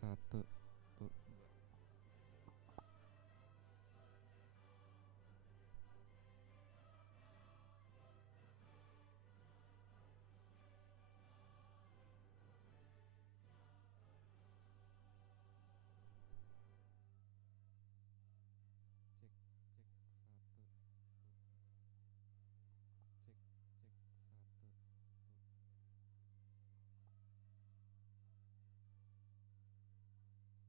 satu tuh. Cek cek satu tuh. Cek cek satu tuh.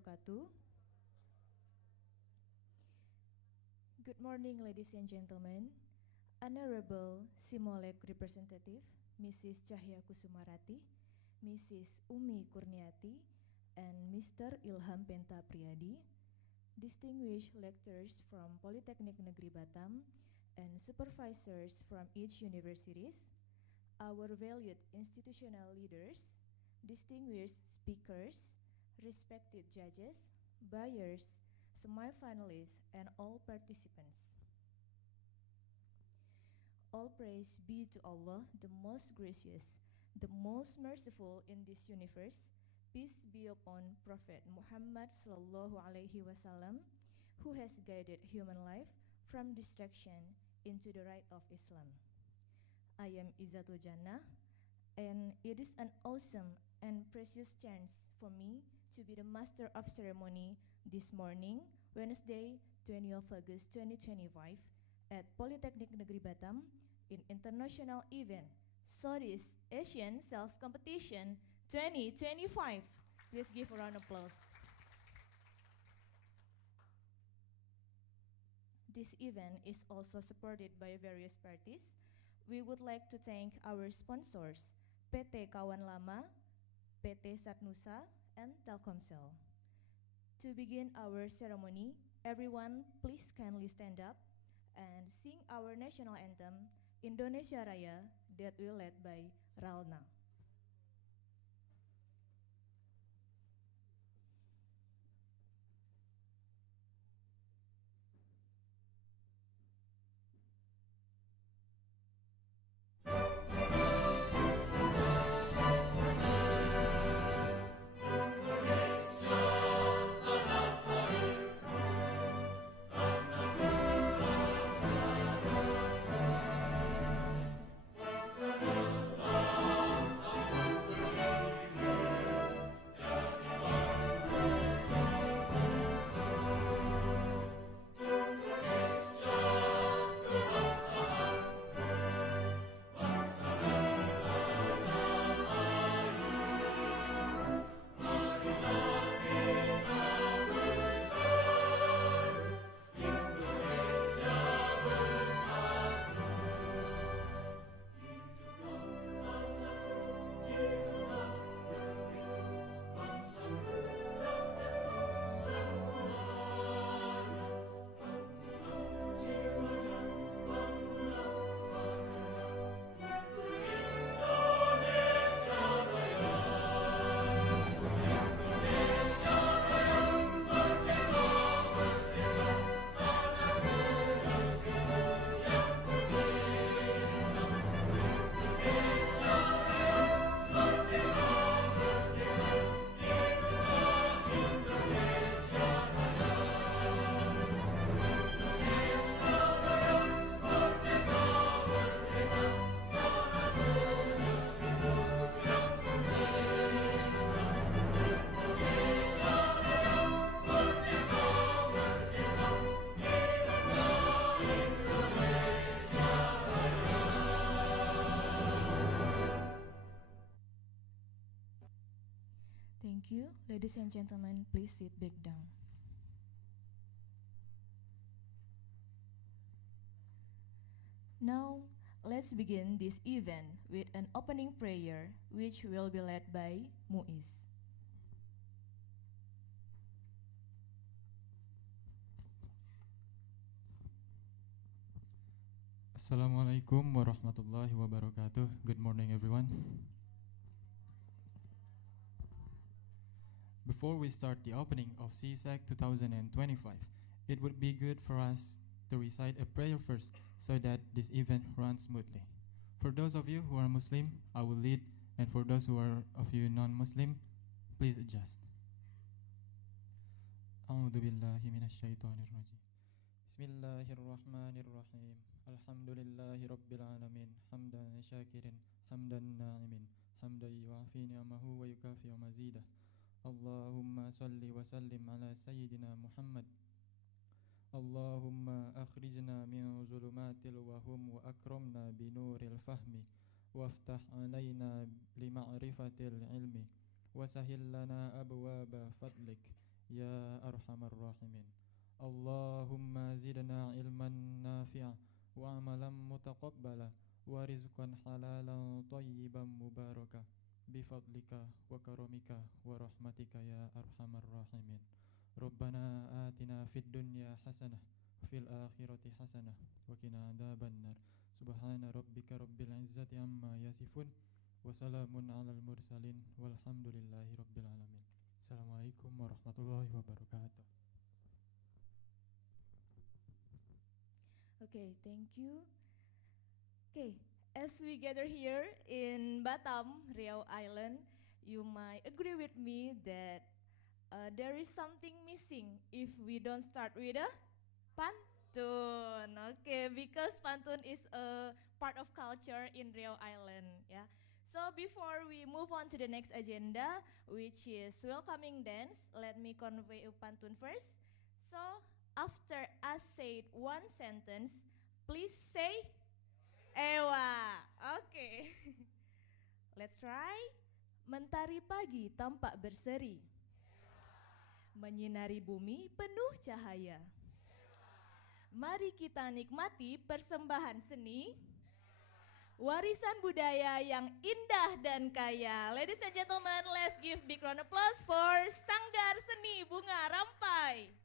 wabarakatuh. Good morning, ladies and gentlemen. Honorable Simolek Representative, Mrs. Cahya Kusumarati, Mrs. Umi Kurniati, and Mr. Ilham Penta Priyadi, distinguished lecturers from Polytechnic Negeri Batam, and supervisors from each universities, our valued institutional leaders, distinguished speakers, respected judges, buyers, semi-finalists, and all participants. All praise be to Allah, the most gracious, the most merciful in this universe. Peace be upon Prophet Muhammad sallallahu alaihi wasallam, who has guided human life from distraction into the right of Islam. I am Izzatul Jannah, and it is an awesome and precious chance for me to be the master of ceremony this morning, Wednesday, 20th August 2025, at Polytechnic Negeri Batam in international event Southeast Asian Sales Competition 2025. Please give a round of applause. This event is also supported by various parties. We would like to thank our sponsors, PT Kawan Lama, PT Satnusa, and Telkomsel. To begin our ceremony, everyone please kindly stand up and sing our national anthem, Indonesia Raya, that will led by Ralna. Thank you. Ladies and gentlemen, please sit back down. Now, let's begin this event with an opening prayer, which will be led by Muiz. Assalamualaikum warahmatullahi wabarakatuh. Good morning, everyone. Before we start the opening of SEASAC 2025, it would be good for us to recite a prayer first so that this event runs smoothly. For those of you who are Muslim, I will lead, and for those who are of you non-Muslim, please adjust. A'udzu billahi minasyaitonir rajim. Bismillahirrahmanirrahim. Alhamdulillahi rabbil alamin. Hamdan syakirin, hamdan na'imin, hamdan yu'afi ni'amahu wa yukafi mazidah. Allahumma salli wa sallim ala sayyidina Muhammad. Allahumma akhrijna min zulumatil wahum wa akramna binuril fahmi waftah alaina lima'rifatil ilmi wa sahil lana abwaba fadlik يا أرحم الراحمين. اللهم زدنا علما نافعا وعملا متقبلا ورزقا حلالا طيبا مباركا بفضلك وكرمك ورحمتك يا أرحم الراحمين. ربنا آتنا في الدنيا حسنة وفي الآخرة حسنة وقنا عذاب النار. سبحان ربك رب العزة عما يصفون وسلام على المرسلين والحمد لله رب العالمين. Assalamualaikum warahmatullahi wabarakatuh. Okay, thank you. Okay, as we gather here in Batam, Riau Island, you might agree with me that there is something missing if we don't start with a pantun. Okay, because pantun is a part of culture in Riau Island. Yeah. So before we move on to the next agenda, which is welcoming dance, let me convey a pantun first. So after us say one sentence, please say Ewa. Okay. Let's try. Mentari pagi tampak berseri, menyinari bumi penuh cahaya. Mari kita nikmati persembahan seni, warisan budaya yang indah dan kaya. Ladies and gentlemen, let's give big round of applause for Sanggar Seni Bunga Rampai.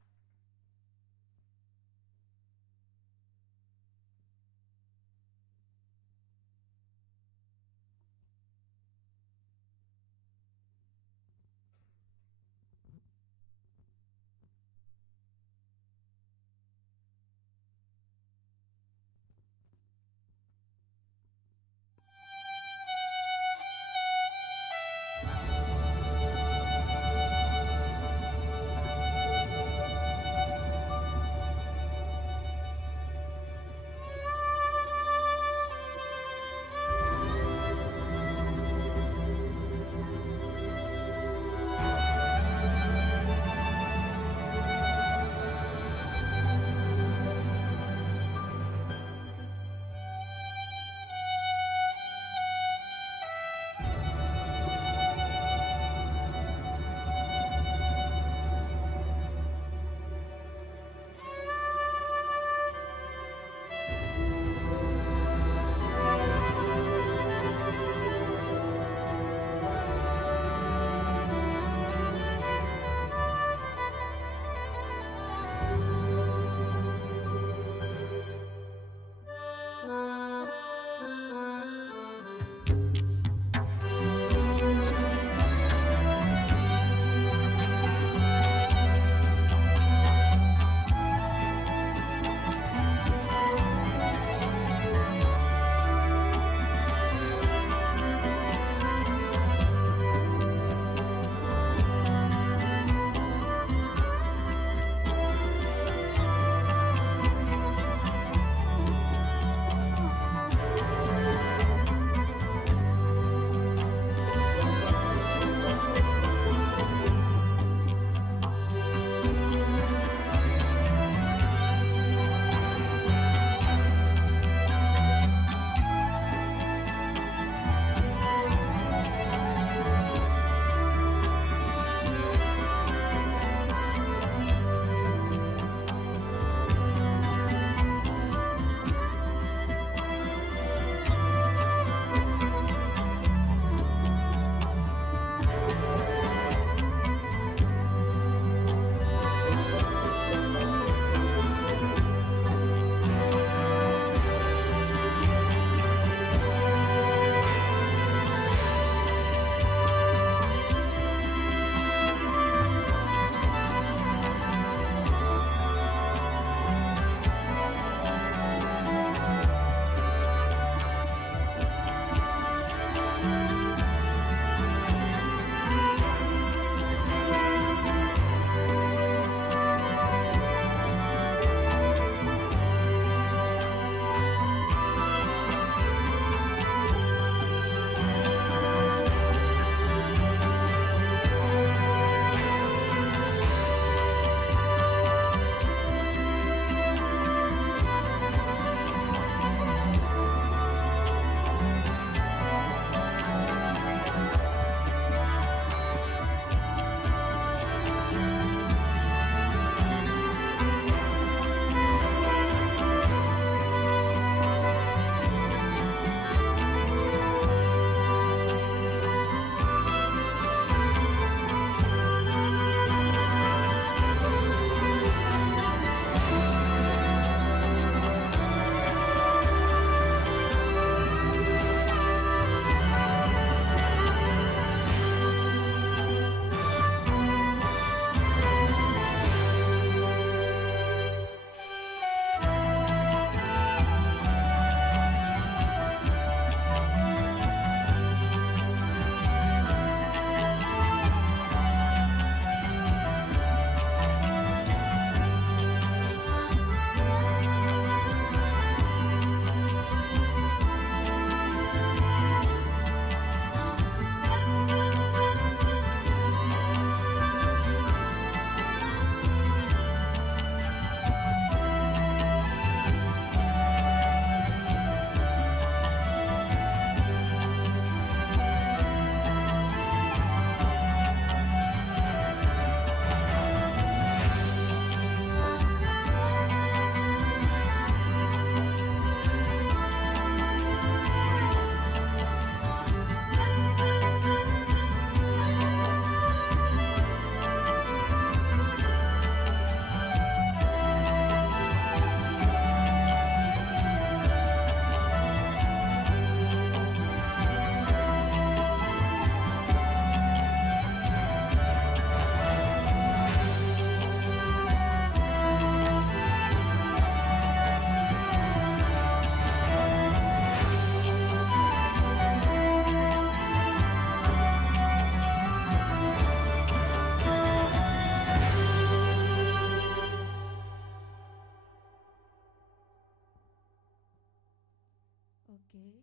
Okay.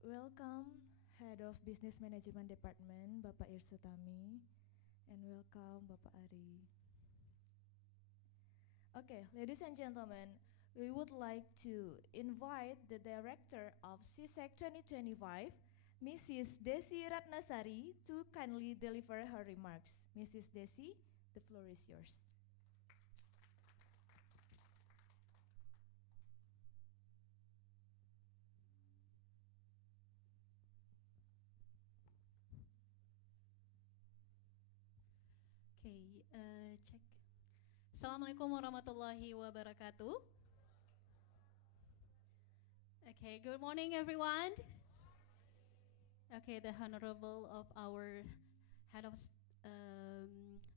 Welcome, Head of Business Management Department, Bapak Irsutami, and welcome, Bapak Ari. Okay, ladies and gentlemen, we would like to invite the Director of SEASAC 2025, Mrs. Desi Ratnasari, to kindly deliver her remarks. Mrs. Desi, the floor is yours. Okay, check. Assalamualaikum warahmatullahi wabarakatuh. Okay, good morning everyone. Okay, the honorable of our head of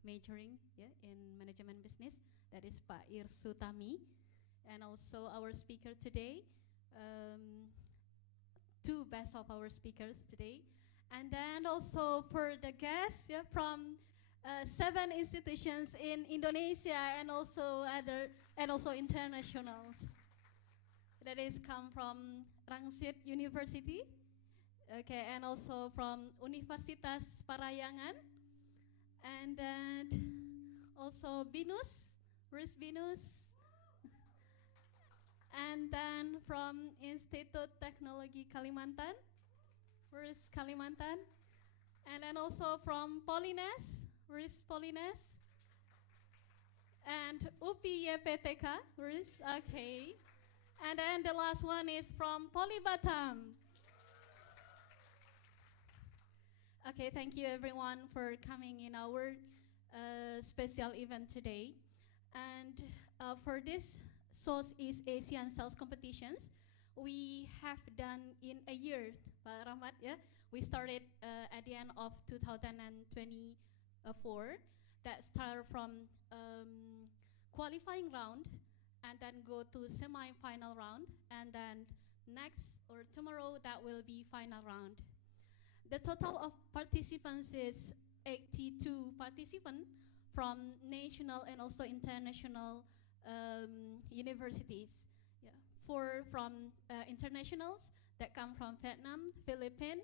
majoring in management business, that is Pak Irsutami, and also our speaker today, two best of our speakers today, and then also for the guests from 7 institutions in Indonesia and also internationals. That is come from Rangsit University, okay, and also from Universitas Parayangan, and then also BINUS, where is BINUS? And then from Institut Teknologi Kalimantan, where is Kalimantan? And then also from Polines, where is Polines? And UPI-YPTK, where is, okay. And then the last one is from POLIBATAM. Okay, thank you everyone for coming in our special event today. And for this Southeast Asian sales competitions, we have done in a year, Pak Rahmat, we started at the end of 2024. That started from qualifying round, and then go to semi-final round, and then next or tomorrow that will be final round. The total of participants is 82 participants from national and also international universities. Yeah. 4 from internationals that come from Vietnam, Philippines,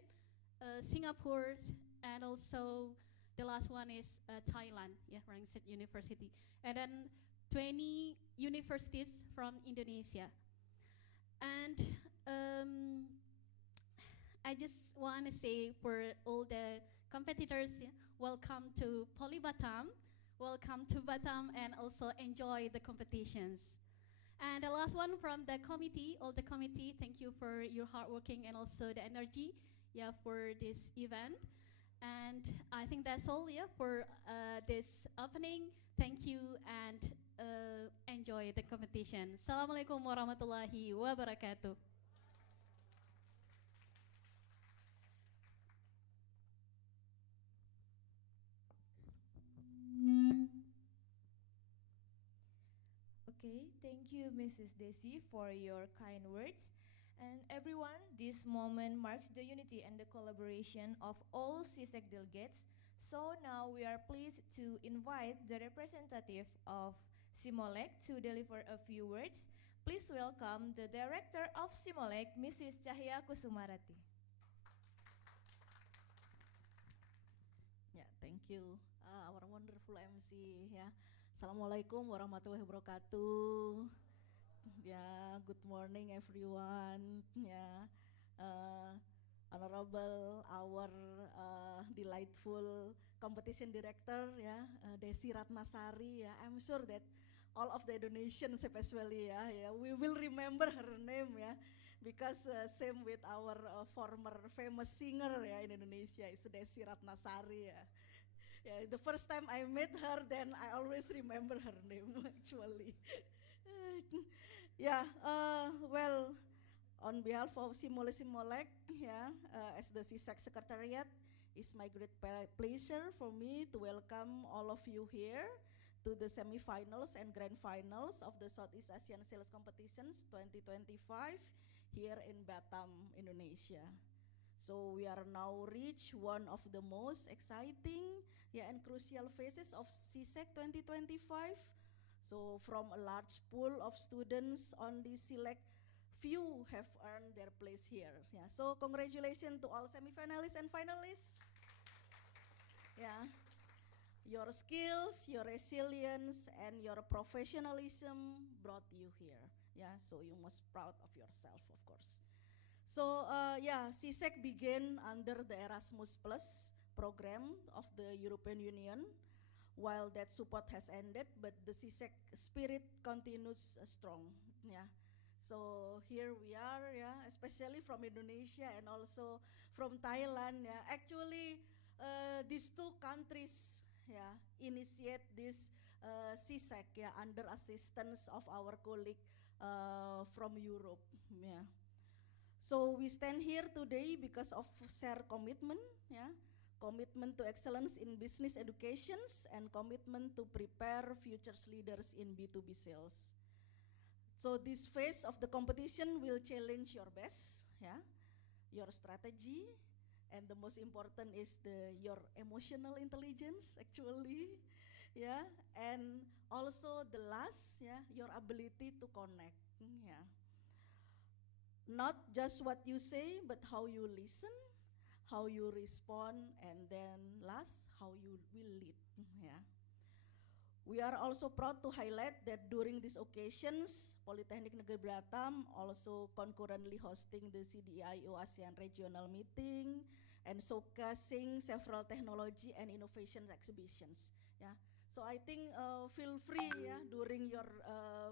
Singapore, and also the last one is Thailand, Rangsit University. And then 20 universities from Indonesia. And I just want to say for all the competitors, welcome to POLIBATAM, welcome to Batam, and also enjoy the competitions. And the last one from the committee, all the committee, thank you for your hard working and also the energy for this event. And I think that's all for this opening. Thank you and enjoy the competition. Assalamualaikum warahmatullahi wabarakatuh. Okay, thank you, Mrs. Desi, for your kind words. And everyone, this moment marks the unity and the collaboration of all SEASAC delegates. So now we are pleased to invite the representative of Simolec to deliver a few words. Please welcome the Director of Simolec, Mrs. Cahya Kusumarati. Yeah, thank you, our wonderful MC. Assalamualaikum warahmatullahi wabarakatuh. Good morning everyone. Honorable our delightful competition director, Desi Ratnasari. I'm sure that all of the Indonesians especially, we will remember her name, because same with our former famous singer in Indonesia, is Desi Ratnasari. The first time I met her, then I always remember her name actually. Well, on behalf of Simolec, as the SEASAC Secretariat, it's my great pleasure for me to welcome all of you here to the semifinals and grand finals of the Southeast Asian Sales Competitions 2025 here in Batam, Indonesia. So we are now reach one of the most exciting and crucial phases of SEASAC 2025. So from a large pool of students only select few have earned their place here. Yeah, so congratulations to all semifinalists and finalists. Yeah, your skills, your resilience, and your professionalism brought you here. Yeah, so you must proud of yourself, of course. So yeah, SEASAC began under the Erasmus Plus program of the European Union. While that support has ended, but the SEASAC spirit continues strong. Yeah. So here we are, yeah, especially from Indonesia and also from Thailand. Yeah. Actually, these two countries, yeah, initiate this SEASAC, yeah, under assistance of our colleague from Europe. Yeah. So we stand here today because of shared commitment, yeah, commitment to excellence in business educations, and commitment to prepare future leaders in B2B sales. So this phase of the competition will challenge your best, yeah, your strategy, and the most important is your emotional intelligence, actually, yeah, and also the last, yeah, your ability to connect, yeah. Not just what you say, but how you listen, how you respond, and then last, how you will lead. Yeah. We are also proud to highlight that during these occasions, Polytechnic Negeri Batam also concurrently hosting the CDIO ASEAN Regional Meeting and showcasing several technology and innovation exhibitions. Yeah. So I think feel free, yeah, during your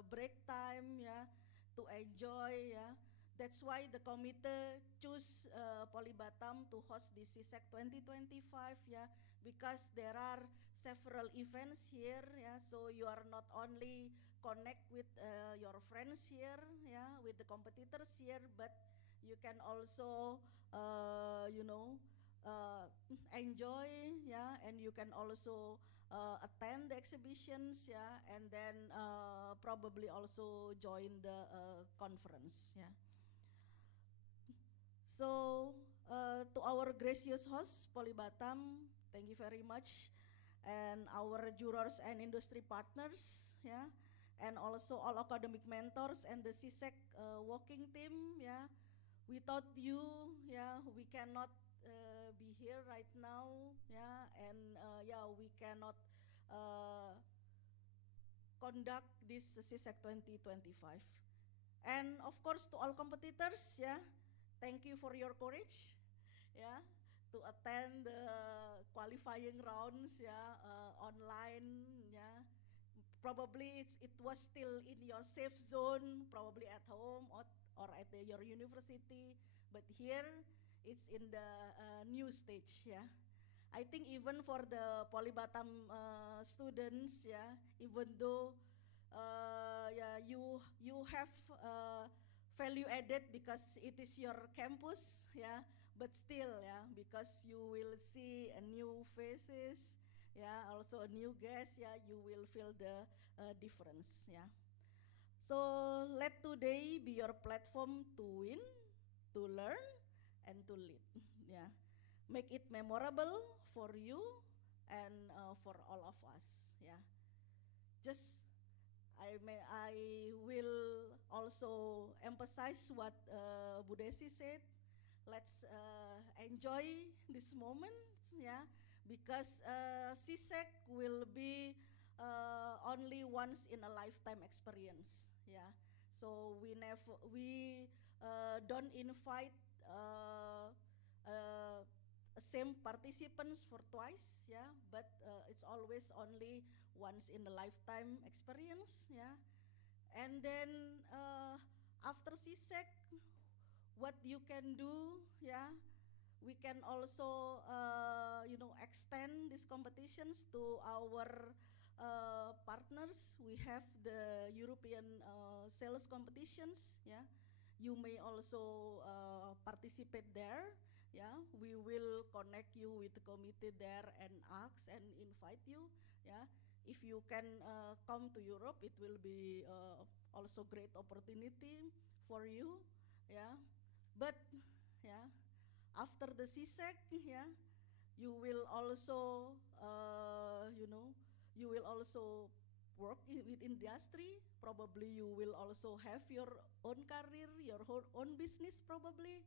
break time, yeah, to enjoy, yeah. That's why the committee choose POLIBATAM to host this SEASAC 2025, yeah, because there are several events here, yeah, so you are not only connect with your friends here, yeah, with the competitors here, but you can also, you know, enjoy, yeah, and you can also attend the exhibitions, yeah, and then probably also join the conference, yeah. So to our gracious host, POLIBATAM, thank you very much, and our jurors and industry partners, yeah, and also all academic mentors and the SEASAC working team, yeah. Without you, yeah, we cannot be here right now, yeah, and yeah, we cannot conduct this SEASAC 2025. And of course, to all competitors, yeah, thank you for your courage, yeah, to attend the qualifying rounds, yeah, online, yeah. Probably it was still in your safe zone, probably at home or at your university, but here it's in the new stage, yeah. I think even for the POLIBATAM students, yeah, even though yeah, you have value added because it is your campus, yeah, but still, yeah, because you will see a new faces, yeah, also a new guest, yeah, you will feel the difference, yeah. So let today be your platform to win, to learn, and to lead, yeah. Make it memorable for you and for all of us, yeah. Just I will also emphasize what Bu Desi said. Let's enjoy this moment, yeah, because SEASAC will be only once in a lifetime experience, yeah. So we don't invite same participants for twice, yeah, but it's always only once in a lifetime experience, yeah. And then after SEASAC, what you can do, yeah, we can also you know, extend these competitions to our partners. We have the European sales competitions, yeah. You may also participate there, yeah. We will connect you with the committee there and ask and invite you, yeah. If you can come to Europe, it will be also great opportunity for you, yeah. But yeah, after the SEASAC, yeah, you will also you know, you will also work with industry. Probably you will also have your own career, your own business probably.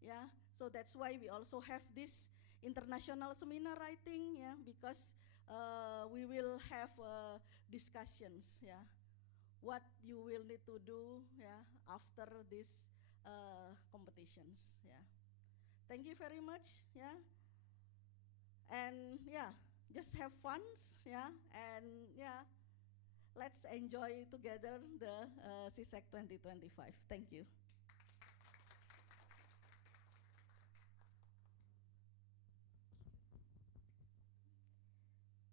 Yeah, so that's why we also have this international seminar, I think, yeah, because we will have discussions, yeah, what you will need to do, yeah, after these competitions, yeah. Thank you very much, yeah, and yeah, just have fun, yeah, and yeah, let's enjoy together the SEASAC 2025. Thank you.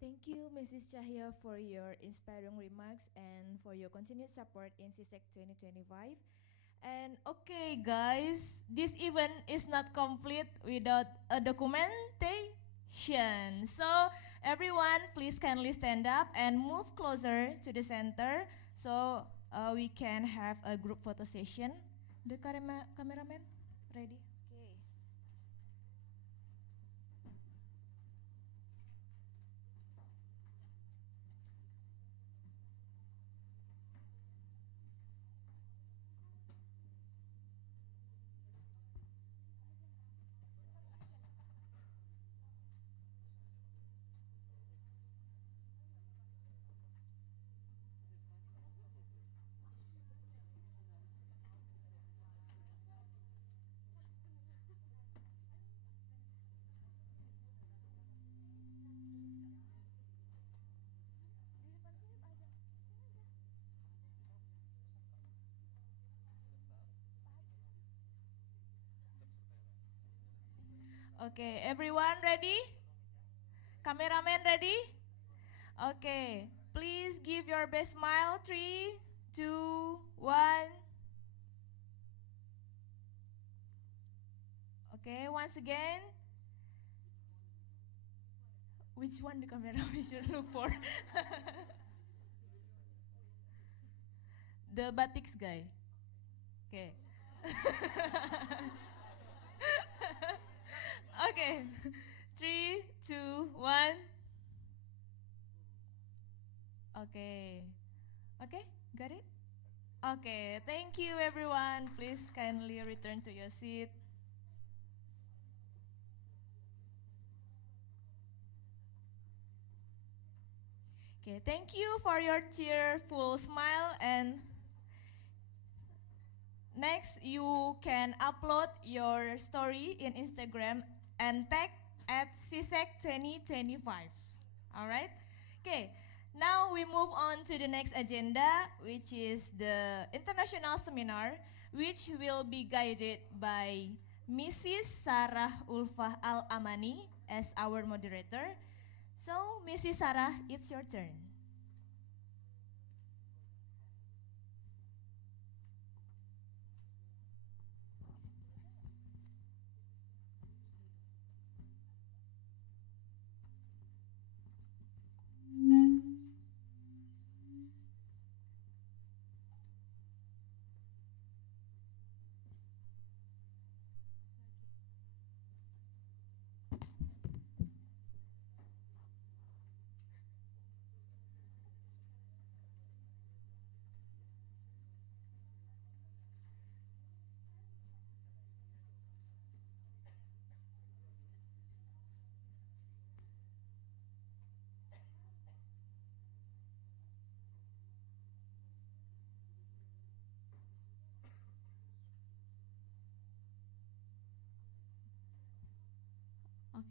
Thank you, Mrs. Chahya, for your inspiring remarks and for your continued support in SEASAC 2025. And okay, guys, this event is not complete without a documentation. So, everyone, please kindly stand up and move closer to the center so we can have a group photo session. The cameraman, ready? Okay. Okay, everyone ready? Cameraman ready? Okay, please give your best smile. 3, 2, 1. Okay, once again. Which one the camera we should look for? The batiks guy. Okay. Okay. 3, 2, 1. Okay. Okay, got it? Okay, thank you everyone. Please kindly return to your seat. Okay, thank you for your cheerful smile, and next you can upload your story in Instagram and tag at SEASAC 2025. All right? Okay, now we move on to the next agenda, which is the international seminar, which will be guided by Mrs. Sarah Ulfah Al-Amani as our moderator. So, Mrs. Sarah, it's your turn.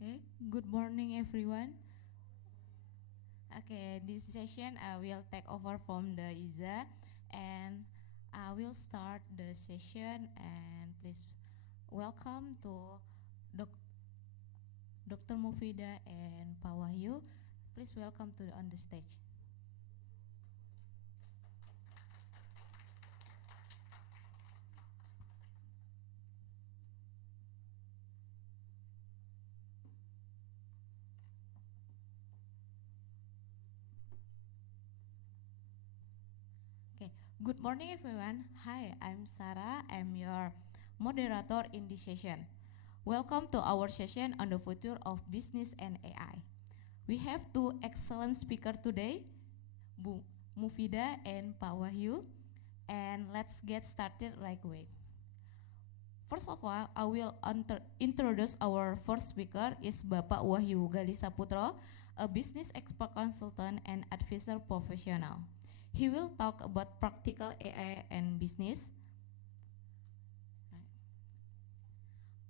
Okay, good morning everyone. Okay, this session I will take over from the Iza, and I will start the session, and please welcome to Dr. Mufida and Pak Wahyu. Please welcome to on the stage. Okay, good morning everyone. Hi, I'm Sarah. I'm your moderator in this session. Welcome to our session on the future of business and AI. We have two excellent speakers today, Mufida and Pak Wahyu. And let's get started right away. First of all, I will introduce our first speaker is Bapak Wahyu Gali Saputro, a business expert consultant and advisor professional. He will talk about practical AI and business.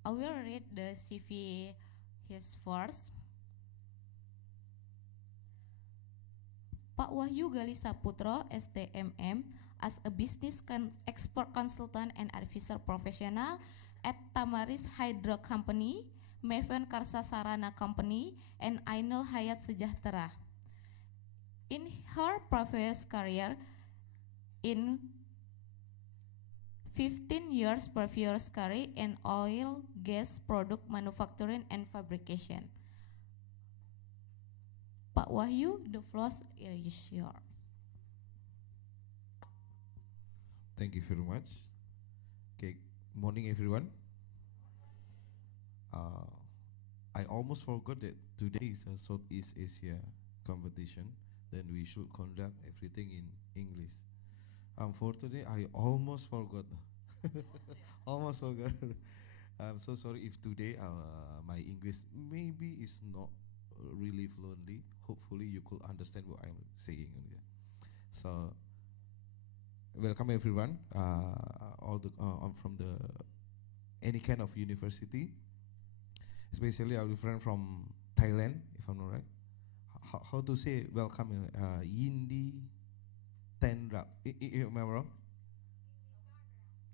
I will read the CV his first. Pak Wahyu Gali Saputro, STMM, as a business expert consultant and advisor professional at Tamaris Hydro Company, Maven Karsa Sarana Company, and Ainul Hayat Sejahtera. In her previous career, in 15 years previous career in oil, gas, product manufacturing and fabrication. Pak Wahyu, the floor is yours. Thank you very much. Okay, morning everyone. I almost forgot that today is a Southeast Asia competition. Then we should conduct everything in English. Unfortunately, I almost forgot. Almost forgot. I'm so sorry if today my English maybe is not really fluently. Hopefully you could understand what I'm saying. So welcome everyone. All the from the any kind of university, especially our friend from Thailand, if I'm not right. How to say welcome? Yindi Tenrap. Am I wrong?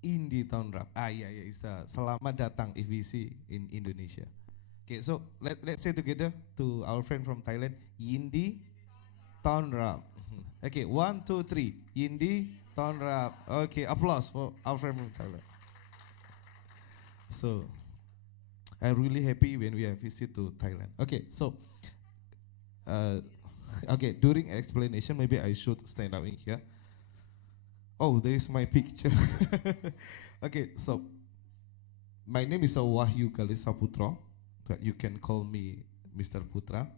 Indi Tonrap. Yeah, it's selamat datang if we see in Indonesia. Okay, so let's say together to our friend from Thailand, Yindi Tonrap. Okay, 1, 2, 3. Yindi Tonrap. Okay, applause for our friend from Thailand. So I'm really happy when we have visit to Thailand. Okay, so okay, during explanation maybe I should stand up in here. Oh, there is my picture. Okay, so my name is Wahyu Gali Saputro, but you can call me Mr. Putra.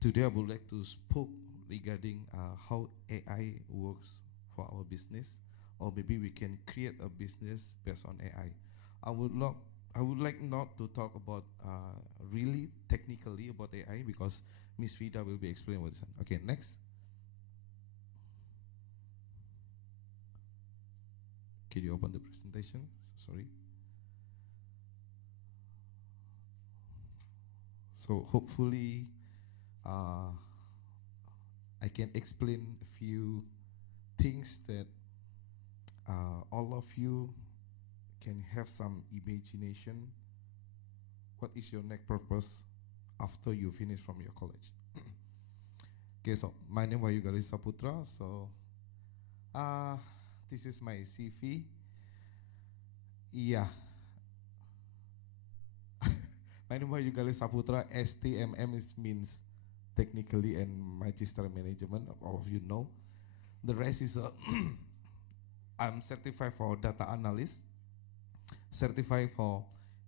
Today I would like to speak regarding how AI works for our business, or maybe we can create a business based on AI. I would like not to talk about really technically about AI because Miss Vida will be explaining what this. Okay, next. Can you open the presentation? Sorry. So hopefully I can explain a few things that all of you can have some imagination. What is your next purpose after you finish from your college? Okay, so my name is Wahyu Gali Saputra. So this is my CV. Yeah. My name is Wahyu Gali Saputra. STMM means technically and magister management. All of you know. The rest is I'm certified for data analyst, certified for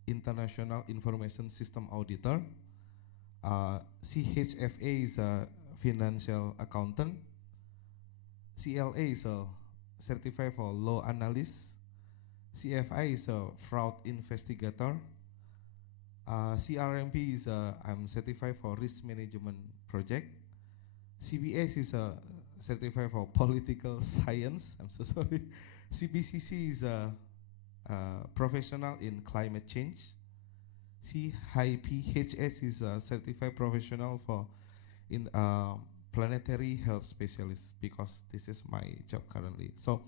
international information system auditor. CHFA is a financial accountant. CLA is a certified for law analyst. CFI is a fraud investigator. CRMP is I'm certified for risk management project. CBS is a certified for political science. I'm so sorry. CPCC is a professional in climate change. CIPHS is a certified professional for in planetary health specialist because this is my job currently. So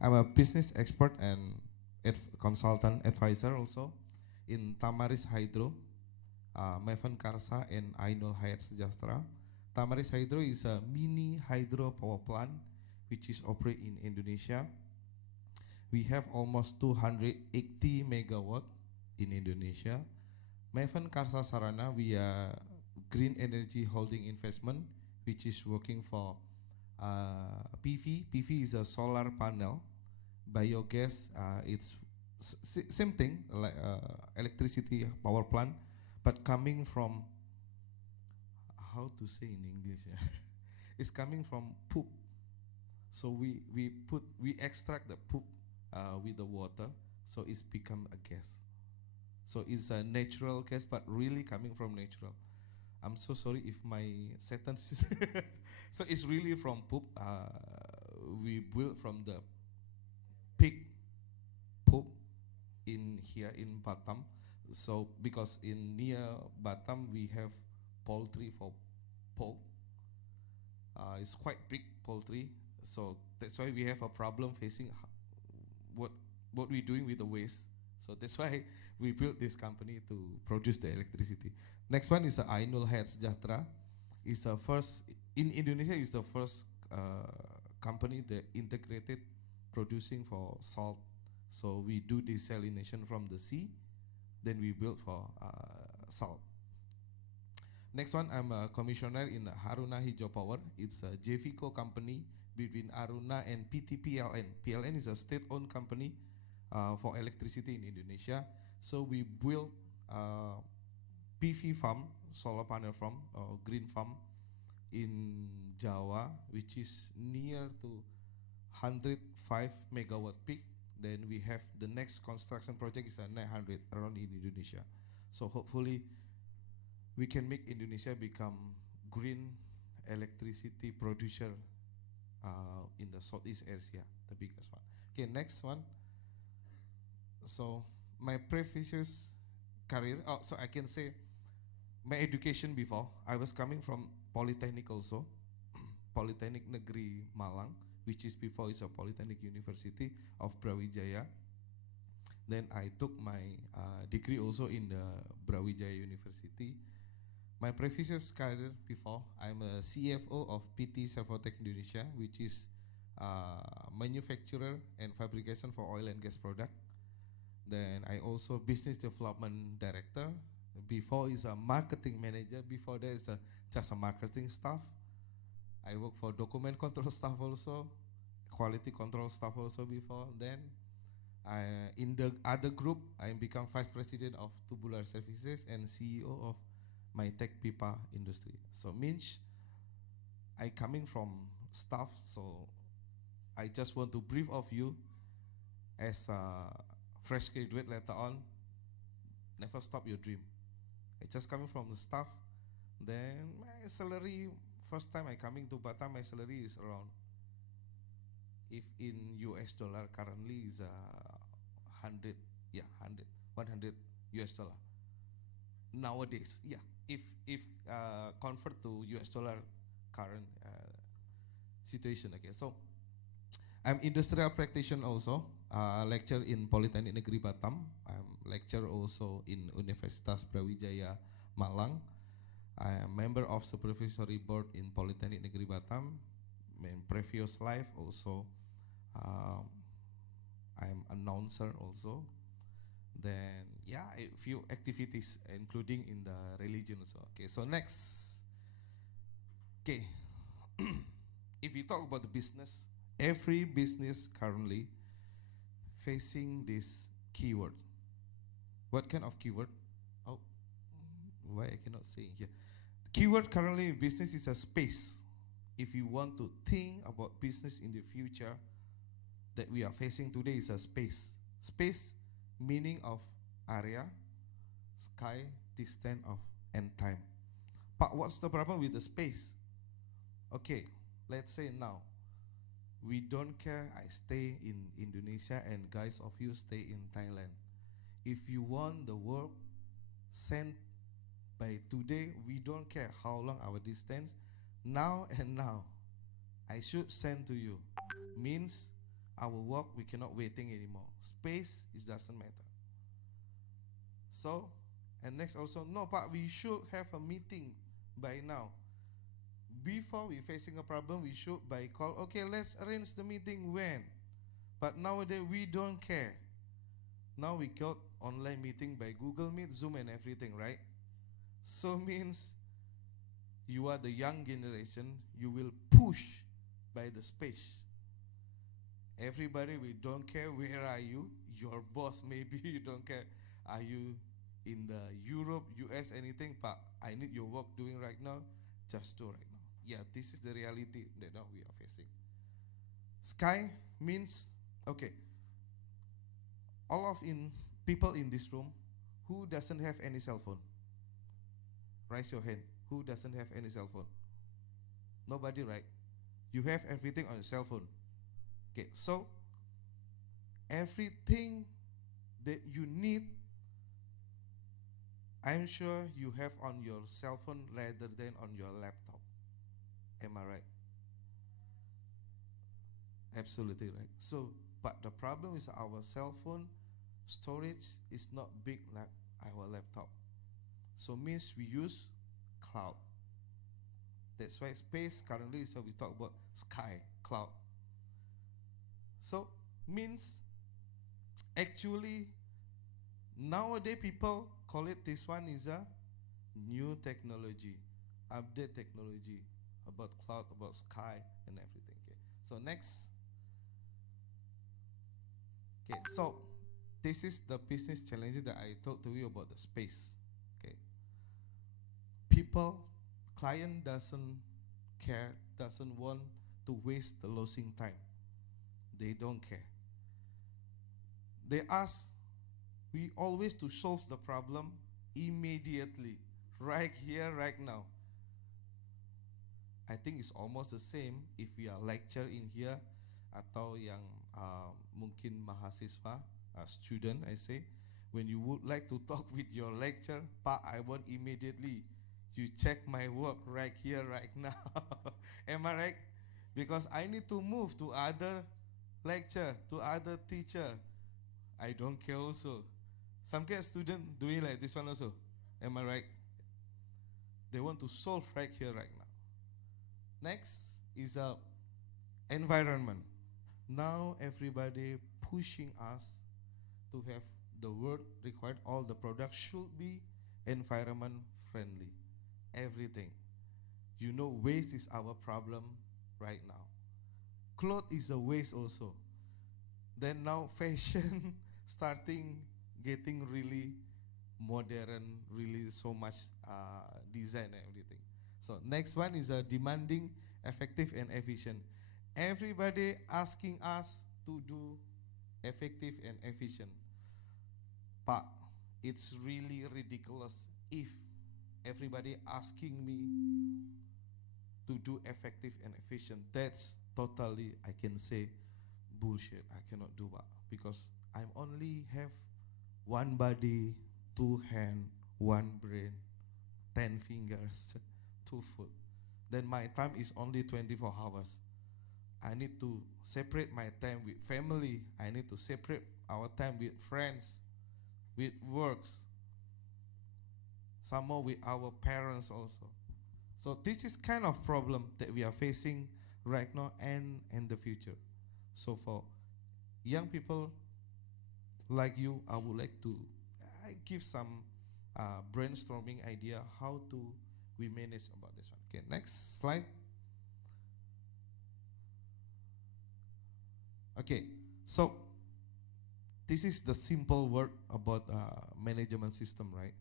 I'm a business expert and consultant advisor also in Tamaris Hydro, Maven Karsa and Ainul Hayat Sejahtera. Tamaris Hydro is a mini hydro power plant which is operate in Indonesia. We have almost 280 megawatt in Indonesia. Maven Karsa Sarana, we are green energy holding investment which is working for PV. PV is a solar panel. Biogas, it's same thing like electricity power plant, but coming from how to say in English? It's coming from poop. So we extract the poop with the water, so it's become a gas. So it's a natural gas, but really coming from natural. I'm so sorry if my sentence is so it's really from poop. We built from the pig poop in here in Batam. So because in near Batam we have poultry for pork. It's quite big poultry, so that's why we have a problem facing what we're doing with the waste. So that's why we built this company to produce the electricity. Next one is Ainul Hayat Sejahtera. It's the first in Indonesia. Is the first company that integrated producing for salt. So we do desalination from the sea, then we build for salt. Next one, I'm a commissioner in Haruna Hijau Power. It's a JVCO company between Aruna and PT PLN. PLN is a state-owned company for electricity in Indonesia. So we built PV farm, solar panel farm, green farm in Jawa, which is near to 105 megawatt peak. Then we have the next construction project is 900 around in Indonesia. So hopefully we can make Indonesia become green electricity producer in the Southeast Asia, the biggest one. Okay, next one. So my previous career, so I can say my education before, I was coming from Polytechnic also, Polytechnic Negeri Malang, which is before is a Polytechnic University of Brawijaya. Then I took my degree also in the Brawijaya University. My previous career before, I'm a CFO of PT Sevotech Indonesia, which is manufacturer and fabrication for oil and gas product. Then I also business development director. Before is a marketing manager. Before that is just a marketing staff. I work for document control staff also, quality control staff also before. Then in the other group, I become vice president of tubular services and CEO of my tech pipa industry. So means I coming from staff, so I just want to brief of you as a fresh graduate later on, never stop your dream. I just coming from the staff, then my salary, first time I coming to Batam, my salary is around, if in US dollar currently is 100, yeah, 100 US dollar. Nowadays, yeah, if convert to US dollar current situation. Okay, so I'm industrial practitioner also, lecture in Polytechnic Negeri Batam. I'm lecturer also in Universitas Brawijaya Malang. I am member of supervisory board in Polytechnic Negeri Batam. In previous life also, I'm announcer also. Then yeah, a few activities including in the religion also. Okay, so next. Okay, if you talk about the business, every business currently facing this keyword. What kind of keyword? Oh, why I cannot say here? The keyword currently in business is a space. If you want to think about business in the future that we are facing today is a space. Space meaning of area, sky, distance of, and time. But what's the problem with the space? Okay, let's say now, we don't care, I stay in Indonesia and guys of you stay in Thailand. If you want the work sent by today, we don't care how long our distance, now and now, I should send to you. Means our work, we cannot waiting anymore. Space, it doesn't matter. So, and next also, no, but we should have a meeting by now. Before we facing a problem, we should by call, okay, let's arrange the meeting when. But nowadays, we don't care. Now we got online meeting by Google Meet, Zoom and everything, right? So means you are the young generation, you will push by the space. Everybody, we don't care where are you, your boss maybe you don't care, are you in the Europe, US, anything, but I need your work doing right now, just do right now. Yeah, this is the reality that now we are facing. Sky means, okay, all of people in this room who doesn't have any cell phone? Raise your hand. Who doesn't have any cell phone? Nobody, right? You have everything on your cell phone. Okay, so everything that you need, I'm sure you have on your cell phone rather than on your laptop. Am I right? Absolutely right. So, but the problem is our cell phone storage is not big like our laptop. So means we use cloud. That's why space currently, so we talk about sky, cloud. So means actually nowadays people call it, this one is a new technology, update technology about cloud, about sky and everything. Okay. So next. Okay, so this is the business challenge that I talked to you about the space. Okay. People, client doesn't care, doesn't want to waste the losing time. They don't care. They ask, we always to solve the problem immediately, right here, right now. I think it's almost the same if we are lecture in here atau yang mungkin mahasiswa, student I say, when you would like to talk with your lecturer, Pak, I want immediately. You check my work right here, right now. Am I right? Because I need to move to other lecture, to other teacher. I don't care also. Some kind of student doing like this one also. Am I right? They want to solve right here, right now. Next is environment. Now everybody pushing us to have the word required. All the products should be environment friendly. Everything. You know, waste is our problem right now. Cloth is a waste also. Then now fashion starting getting really modern, really so much design and everything. So next one is demanding, effective and efficient. Everybody asking us to do effective and efficient. But it's really ridiculous if everybody asking me to do effective and efficient. That's totally, I can say, bullshit. I cannot do that because I only have one body, 2 hands, 1 brain, 10 fingers, 2 foot. Then my time is only 24 hours. I need to separate my time with family. I need to separate our time with friends, with works, some more with our parents also. So this is kind of problem that we are facing right now and in the future. So for young people like you, I would like to give some brainstorming idea how to we manage about this one. Okay, next slide. Okay, so this is the simple word about management system, right?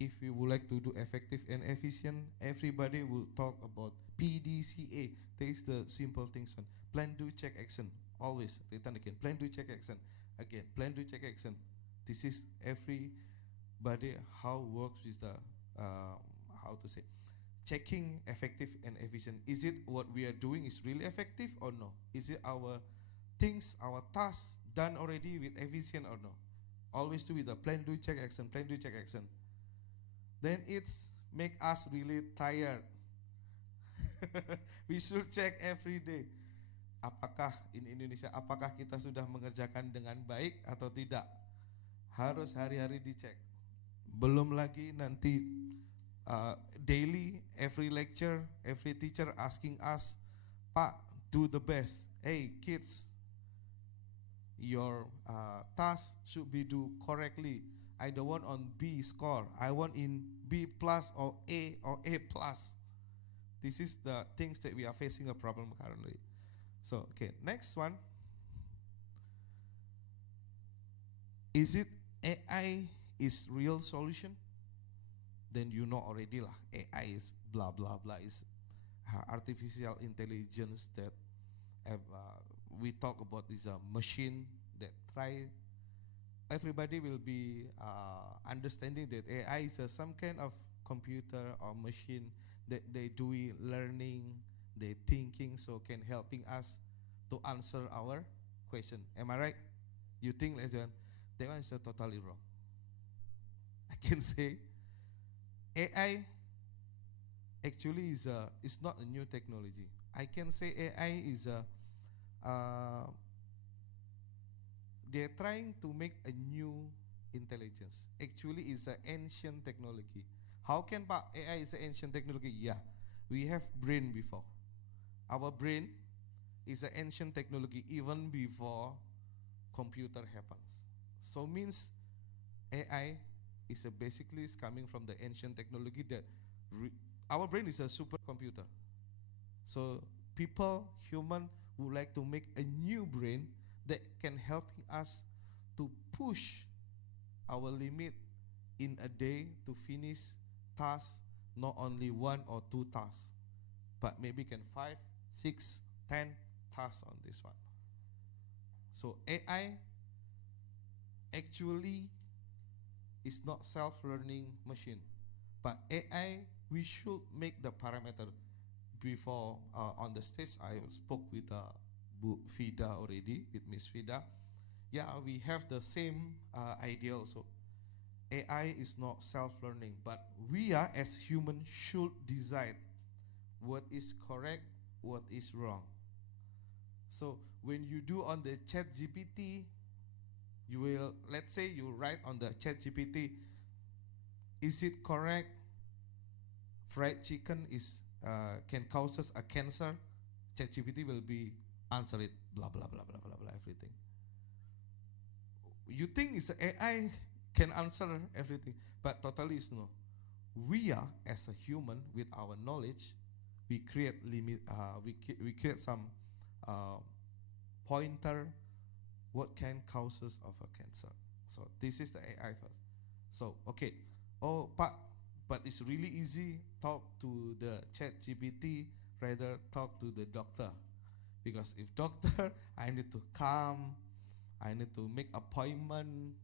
If we would like to do effective and efficient, everybody will talk about PDCA. That is the simple things one. Plan, do, check, action. Always written again. Plan, do, check, action. Again, plan, do, check, action. This is everybody how works with the how to say checking effective and efficient. Is it what we are doing is really effective or no? Is it our things, our tasks done already with efficient or no? Always do with the plan, do, check, action. Plan, do, check, action. Then it's make us really tired. We should check every day. Apakah in Indonesia, apakah kita sudah mengerjakan dengan baik atau tidak? Harus hari-hari dicek. Belum lagi nanti daily, every lecture, every teacher asking us, Pak, do the best. Hey kids, your task should be do correctly. I don't want on B score. I want in B plus or A plus. This is the things that we are facing a problem currently. So, okay, next one. Is it AI is real solution? Then you know already lah, AI is blah blah blah is artificial intelligence that we talk about is a machine that try. Everybody will be understanding that AI is some kind of computer or machine that they do learning, they thinking, so can helping us to answer our question. Am I right? You think like that? That one is totally wrong. I can say AI actually is not a new technology. I can say AI is they're trying to make a new intelligence. Actually, it's an ancient technology. How can AI is an ancient technology? Yeah, we have brain before. Our brain is an ancient technology even before computer happens. So means AI is basically is coming from the ancient technology that our brain is a supercomputer. So people, human, would like to make a new brain that can help us to push our limit in a day to finish tasks, not only 1 or 2 tasks, but maybe can 5, 6, 10 tasks on this one. So AI actually is not self-learning machine, but AI, we should make the parameter. Before on the stage, I spoke with Bu Fida already, with Miss Fida. Yeah, we have the same idea also. AI is not self-learning, but we are as humans should decide what is correct, what is wrong. So when you do on the chat GPT, you will, let's say you write on the chat GPT, is it correct fried chicken is can cause us a cancer? ChatGPT will be answer it, blah blah blah blah blah blah everything. You think it's AI can answer everything, but totally is no. We are as a human with our knowledge, we create limit. We create some pointer what can causes of a cancer. So this is the AI first. So okay, oh but it's really easy talk to the chat GPT rather talk to the doctor, because if doctor I need to come, I need to make appointment.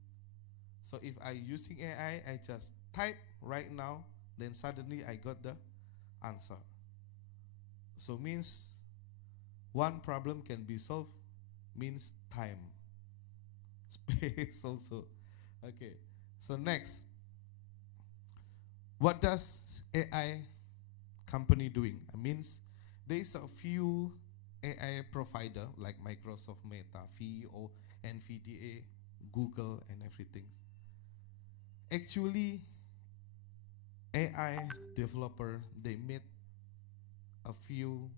So if I using AI, I just type right now, then suddenly I got the answer. So means one problem can be solved, means time, space also. Okay, so next, what does AI company doing? I means there is a few AI provider like Microsoft, Meta, VEO, NVDA, Google, and everything. Actually, AI developer, they made a few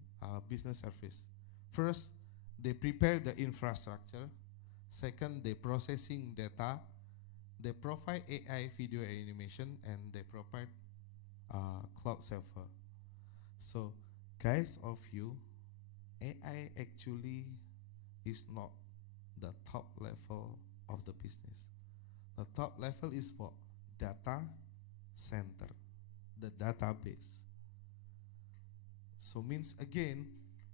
business service. First, they prepare the infrastructure. Second, they processing data. They provide AI video animation, and they provide cloud server. So, guys of you, AI actually is not the top level of the business. The top level is what? Data center, the database. So means again,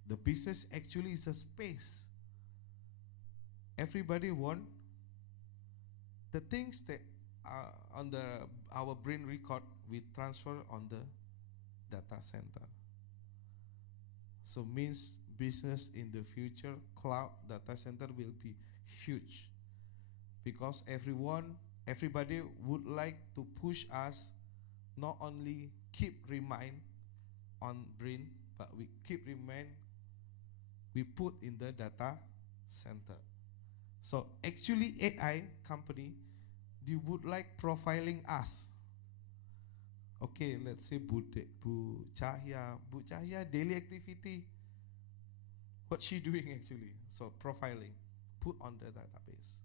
the business actually is a space. Everybody want the things that are on our brain record, we transfer on the data center. So means business in the future, cloud data center will be huge, because everybody would like to push us not only keep remind on brain, but we keep remind we put in the data center. So actually AI company, they would like profiling us. Okay, let's say Bu Cahya daily activity, what she doing actually. So profiling, put on the database.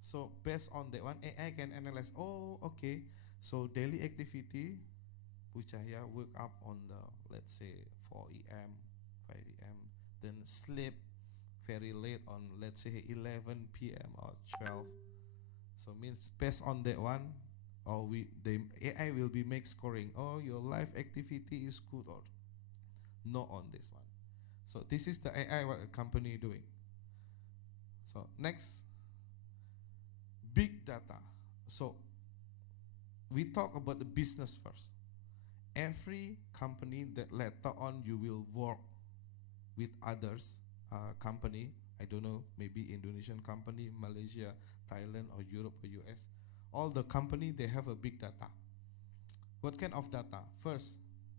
So based on that one, AI can analyze, oh, okay, so daily activity, Bu Cahya wake up on the, let's say, 4 a.m., 5 a.m., then sleep very late on, let's say, 11 p.m. or 12. So means based on that one, or the AI will be make scoring. Oh, your life activity is good or not on this one. So this is the AI what a company doing. So next, big data. So we talk about the business first. Every company that later on you will work with others company, I don't know, maybe Indonesian company, Malaysia, Thailand, or Europe or US, all the company, they have a big data. What kind of data? First,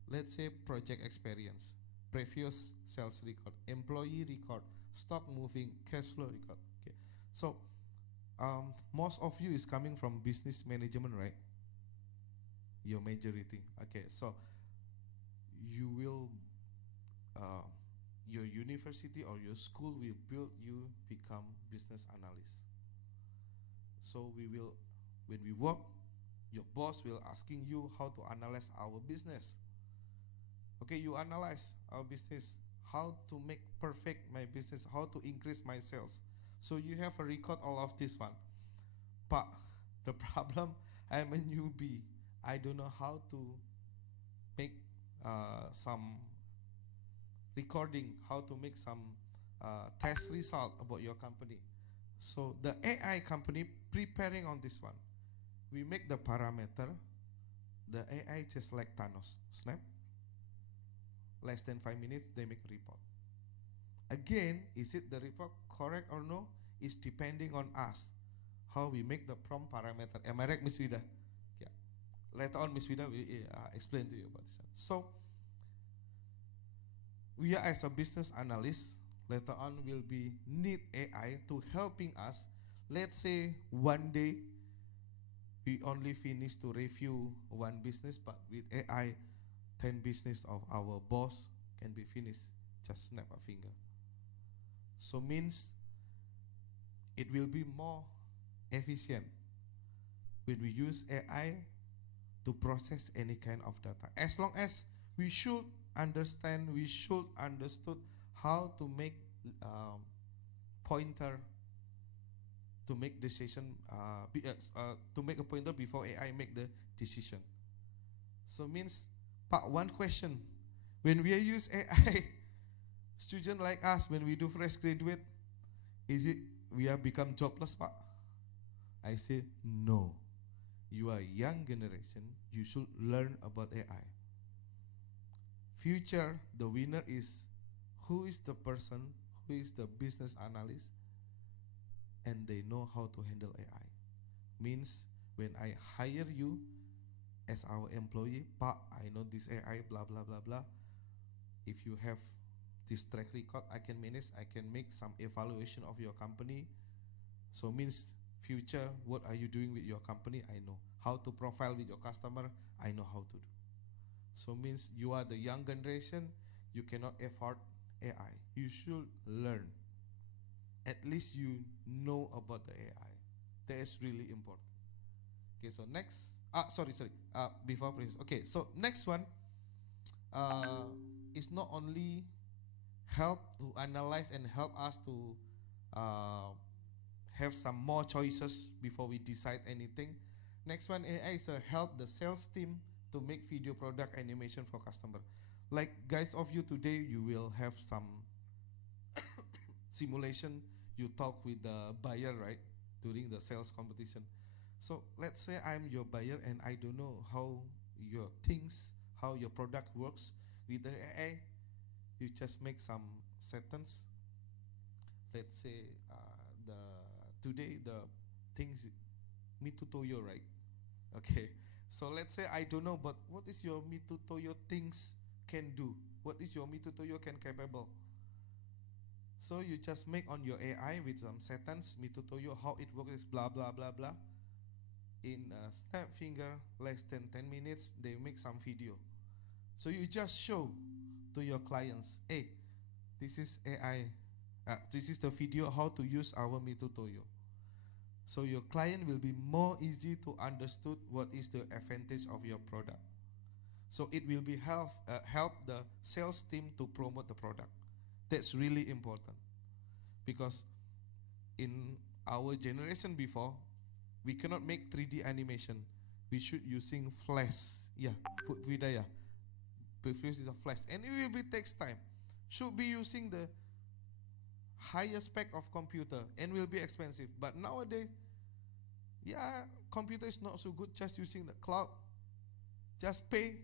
let's say project experience, previous sales record, employee record, stock moving, cash flow record. Okay, so most of you is coming from business management, right? Your majority. Okay, so you will your university or your school will build you become business analyst. So we will, when we work, your boss will asking you how to analyze our business. Okay, you analyze our business, how to make perfect my business, how to increase my sales. So you have a record all of this one. But the problem, I'm a newbie. I don't know how to make some recording, how to make some test result about your company. So the AI company preparing on this one. We make the parameter, the AI just like Thanos, snap. Less than 5 minutes, they make a report. Again, is it the report correct or no? It's depending on us, how we make the prompt parameter. Am I right, Miss Vida? Yeah. Later on, Miss Vida will explain to you about this. So, we are as a business analyst, later on will be need AI to helping us. Let's say one day, we only finish to review one business, but with AI, 10 business of our boss can be finished, just snap a finger. So means it will be more efficient when we use AI to process any kind of data. As long as we should understand, we should understood how to make pointer to make decision, to make a pointer before AI make the decision. So means, but one question, when we use AI, student like us, when we do fresh graduate, is it we are become jobless, Pak? I say, no. You are young generation, you should learn about AI. Future, the winner is who is the person, who is the business analyst, and they know how to handle AI. Means when I hire you as our employee, Pak, I know this AI, blah, blah, blah, blah. If you have this track record, I can manage, I can make some evaluation of your company. So means future, what are you doing with your company? I know. How to profile with your customer, I know how to do. So means you are the young generation, you cannot afford AI. You should learn. At least you know about the AI. That is really important. Okay, so next, before please. Okay, so next one is not only help to analyze and help us to have some more choices before we decide anything. Next one, AI is help the sales team to make video product animation for customer. Like guys of you today, you will have some simulation. You talk with the buyer, right, during the sales competition. So let's say I'm your buyer and I don't know how your things, how your product works with the AI. You just make some sentence. Let's say today the things Mitutoyo, right? Okay. So let's say I don't know, but what is your Mitutoyo things can do? What is your Mitutoyo can capable? So you just make on your AI with some sentence, Mitutoyo, how it works, blah, blah, blah, blah. In a snap finger, less than 10 minutes, they make some video. So you just show to your clients, hey, this is AI, this is the video how to use our Mitutoyo. So your client will be more easy to understood what is the advantage of your product. So it will be help the sales team to promote the product. That's really important, because in our generation before, we cannot make 3D animation. we should using flash. Yeah, put Vidaya. Previous is a flash, and it will be takes time. Should be using the highest spec of computer and will be expensive. But nowadays, yeah, computer is not so good. Just using the cloud, just pay.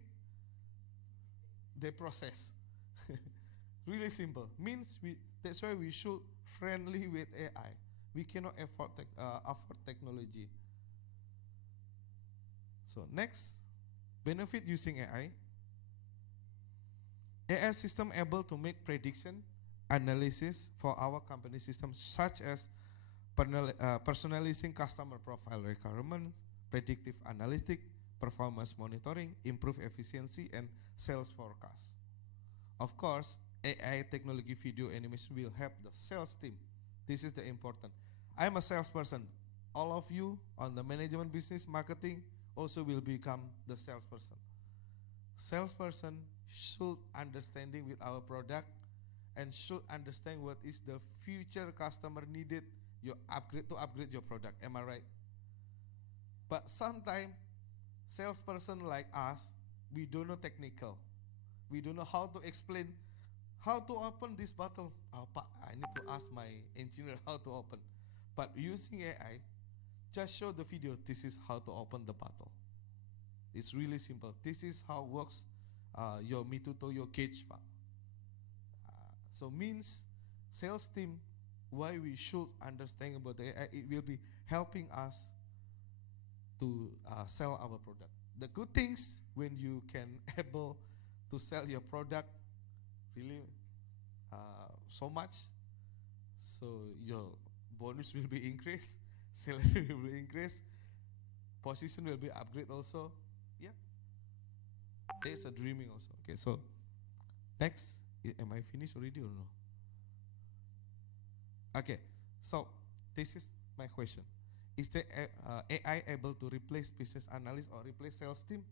They process. Really simple. Means that's why we should friendly with AI. We cannot afford technology. So next, benefit using AI. AI system able to make prediction analysis for our company systems, such as personalizing customer profile requirements, predictive analytics, performance monitoring, improve efficiency, and sales forecast. Of course, AI technology video animation will help the sales team. This is the important. I'm a salesperson. All of you on the management, business, marketing also will become the salesperson. Salesperson should understanding with our product and should understand what is the future customer needed. You upgrade your product. Am I right? But sometimes salesperson like us, we don't know technical. We don't know how to explain how to open this bottle. Oh, Pak, I need to ask my engineer how to open. But using AI, just show the video. This is how to open the bottle. It's really simple. This is how works your Mituto, your cage, Pak. So means sales team, why we should understand about the AI, it will be helping us to sell our product. The good things when you can able to sell your product really so much, so your bonus will be increased, salary will be increased, position will be upgrade also. Yeah, there's a dreaming also. Okay, so next, am I finished already or no? Okay, so this is my question. Is the AI able to replace business analyst or replace sales team?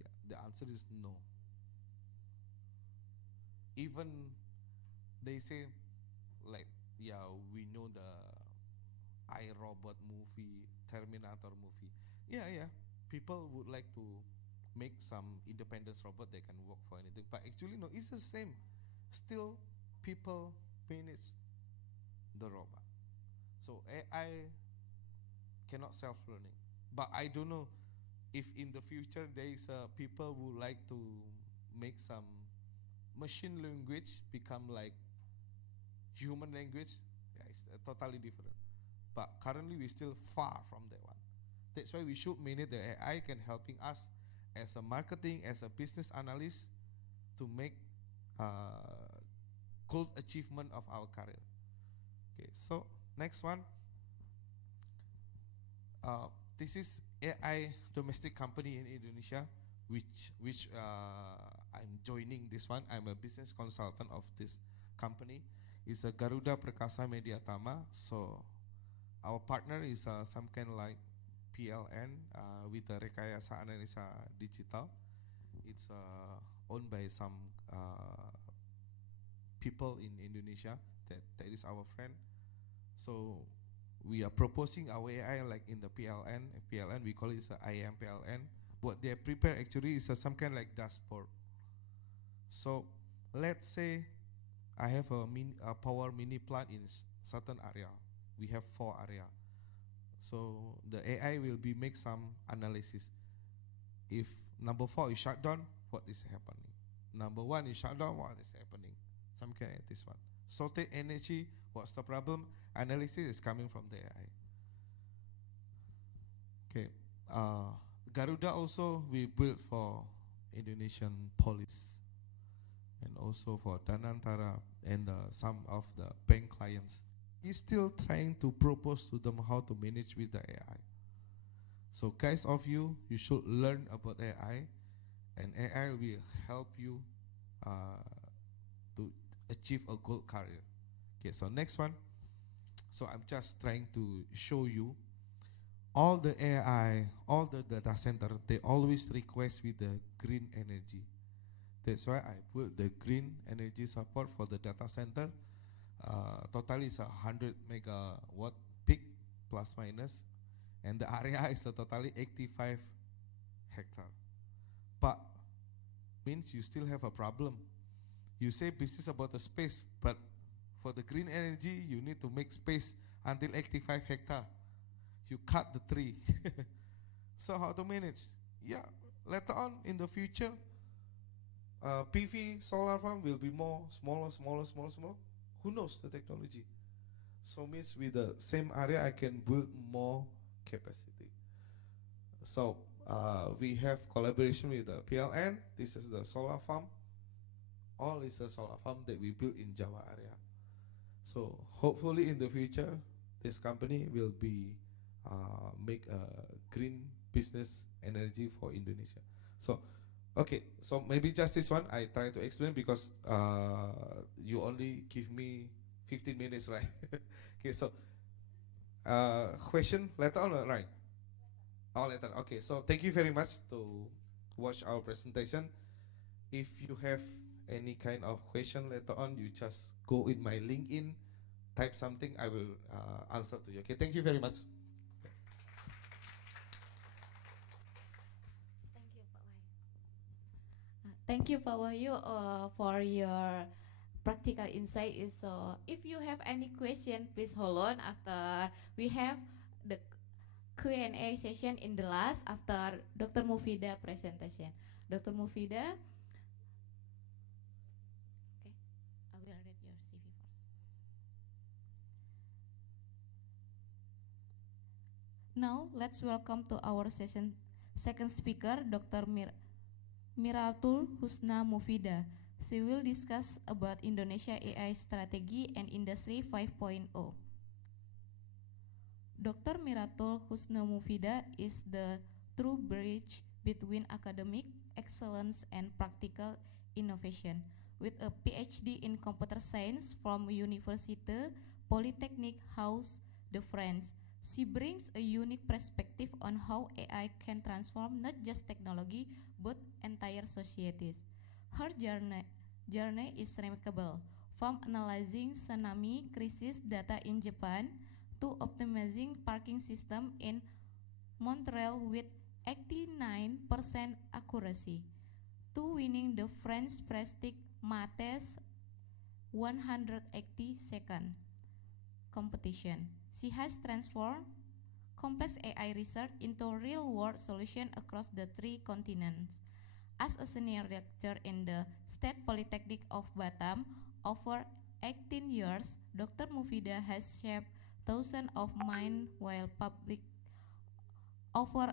Yeah, the answer is no. Even they say, like, yeah, we know the iRobot movie, Terminator movie. Yeah, yeah, people would like to make some independent robot they can work for anything. But actually, no, it's the same. Still, people manage the robot. So AI cannot self-learning. But I don't know if in the future there is people who like to make some machine language become like human language. Yeah, it's totally different. But currently we still far from that one. That's why we should manage the AI can helping us as a marketing, as a business analyst to make goal achievement of our career. Okay, so next one. This is AI domestic company in Indonesia, which I'm joining this one. I'm a business consultant of this company. It's a Garuda Perkasa Media Tama. So our partner is some kind of like PLN with the Rekayasa Analisa Digital. It's owned by some people in Indonesia. That is our friend. So we are proposing our AI like in the PLN. PLN we call it IM PLN. What they prepare actually is some kind of like dashboard. So let's say I have a power mini plant in certain area. We have 4 area. So the AI will be make some analysis. If number 4 is shut down, what is happening? Number 1 is shut down, what is happening? Some kind of this one. Sorted energy, what's the problem? Analysis is coming from the AI. Okay. Garuda also we built for Indonesian police and also for Danantara and some of the bank clients. He's still trying to propose to them how to manage with the AI. So guys of you should learn about AI, and AI will help you to achieve a good career. Okay, so next one. So I'm just trying to show you all the AI, all the data center, they always request with the green energy. That's why I put the green energy support for the data center. Totally is 100 megawatt big, plus minus, and the area is totally 85 hectare. But means you still have a problem. You say business about the space, but for the green energy, you need to make space until 85 hectare. You cut the tree. So how to manage? Yeah, later on in the future, PV solar farm will be more smaller. Who knows the technology? So means with the same area, I can build more capacity. So we have collaboration with the PLN. This is the solar farm. All is the solar farm that we built in Java area. So hopefully in the future, this company will be make a green business energy for Indonesia. So okay, so maybe just this one I try to explain because you only give me 15 minutes, right? Okay, so question later on, right? Oh, later. Okay, so thank you very much to watch our presentation. If you have any kind of question later on, you just go in my LinkedIn, type something, I will answer to you. Okay, thank you very much. Thank you, Pak Wahyu, for your practical insight. So, if you have any question, please hold on. After we have the Q&A session in the last after Dr. Mufida presentation. Dr. Mufida, okay, I will read your CV first. Now, let's welcome to our session second speaker, Dr. Miratul Husna Mufida. She will discuss about Indonesia AI strategy and Industry 5.0. Dr. Miratul Husna Mufida is the true bridge between academic excellence and practical innovation. With a PhD in computer science from Université Polytechnique House de France, she brings a unique perspective on how AI can transform not just technology but entire societies. Her journey is remarkable, from analyzing tsunami crisis data in Japan to optimizing parking system in Montreal with 89% accuracy, to winning the French prestige Mates 180-second competition. She has transformed complex AI research into real-world solution across the 3 continents. As a senior lecturer in the State Polytechnic of Batam, over 18 years, Dr. Mufida has shaped thousands of minds while published over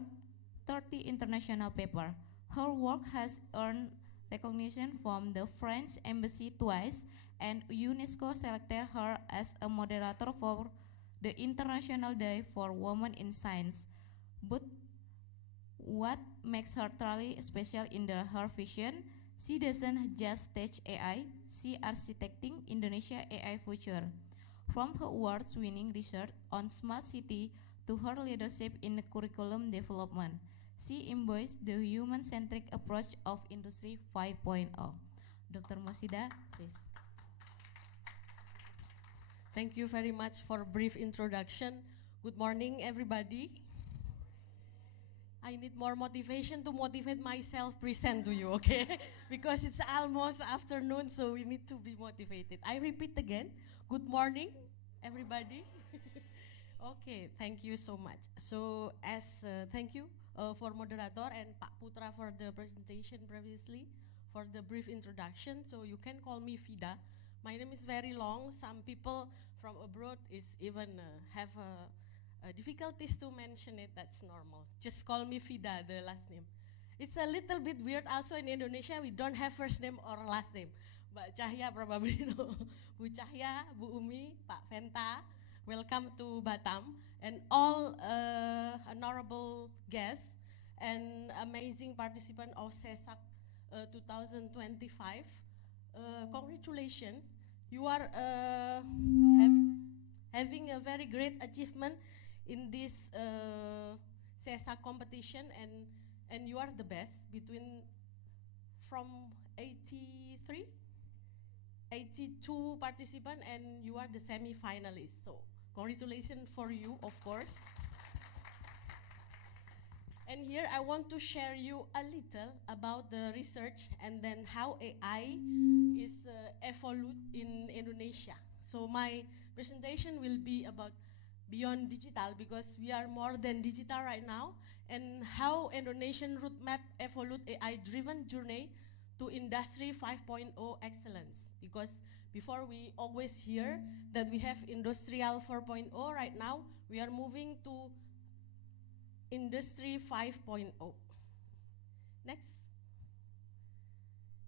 30 international papers. Her work has earned recognition from the French Embassy twice, and UNESCO selected her as a moderator for the International Day for Women in Science. But what makes her truly special in her vision, she doesn't just teach AI, she architecting Indonesia AI future. From her awards-winning research on smart city to her leadership in curriculum development, she embodies the human-centric approach of Industry 5.0. Dr. Mufida, please. Thank you very much for a brief introduction. Good morning, everybody. I need more motivation to motivate myself present to you, okay? Because it's almost afternoon, so we need to be motivated. I repeat again, good morning, everybody. Okay, thank you so much. So thank you for moderator and Pak Putra for the presentation previously, for the brief introduction. So you can call me Fida. My name is very long. Some people from abroad is even have difficulties to mention it. That's normal. Just call me Fida, the last name. It's a little bit weird also in Indonesia. We don't have first name or last name. Mbak Cahya probably know. Bu Cahya, Bu Umi, Pak Venta, welcome to Batam. And all honorable guests and amazing participant of SEASAC 2025. Congratulations, you are having a very great achievement in this SEASAC competition, and you are the best from 82 participants, and you are the semi-finalist. So Congratulations for you, of course. And here I want to share you a little about the research and then how AI is evolved in Indonesia. So my presentation will be about beyond digital because we are more than digital right now, and how Indonesian roadmap evolved AI-driven journey to Industry 5.0 excellence. Because before we always hear that we have Industrial 4.0, right now we are moving to Industry 5.0. Next.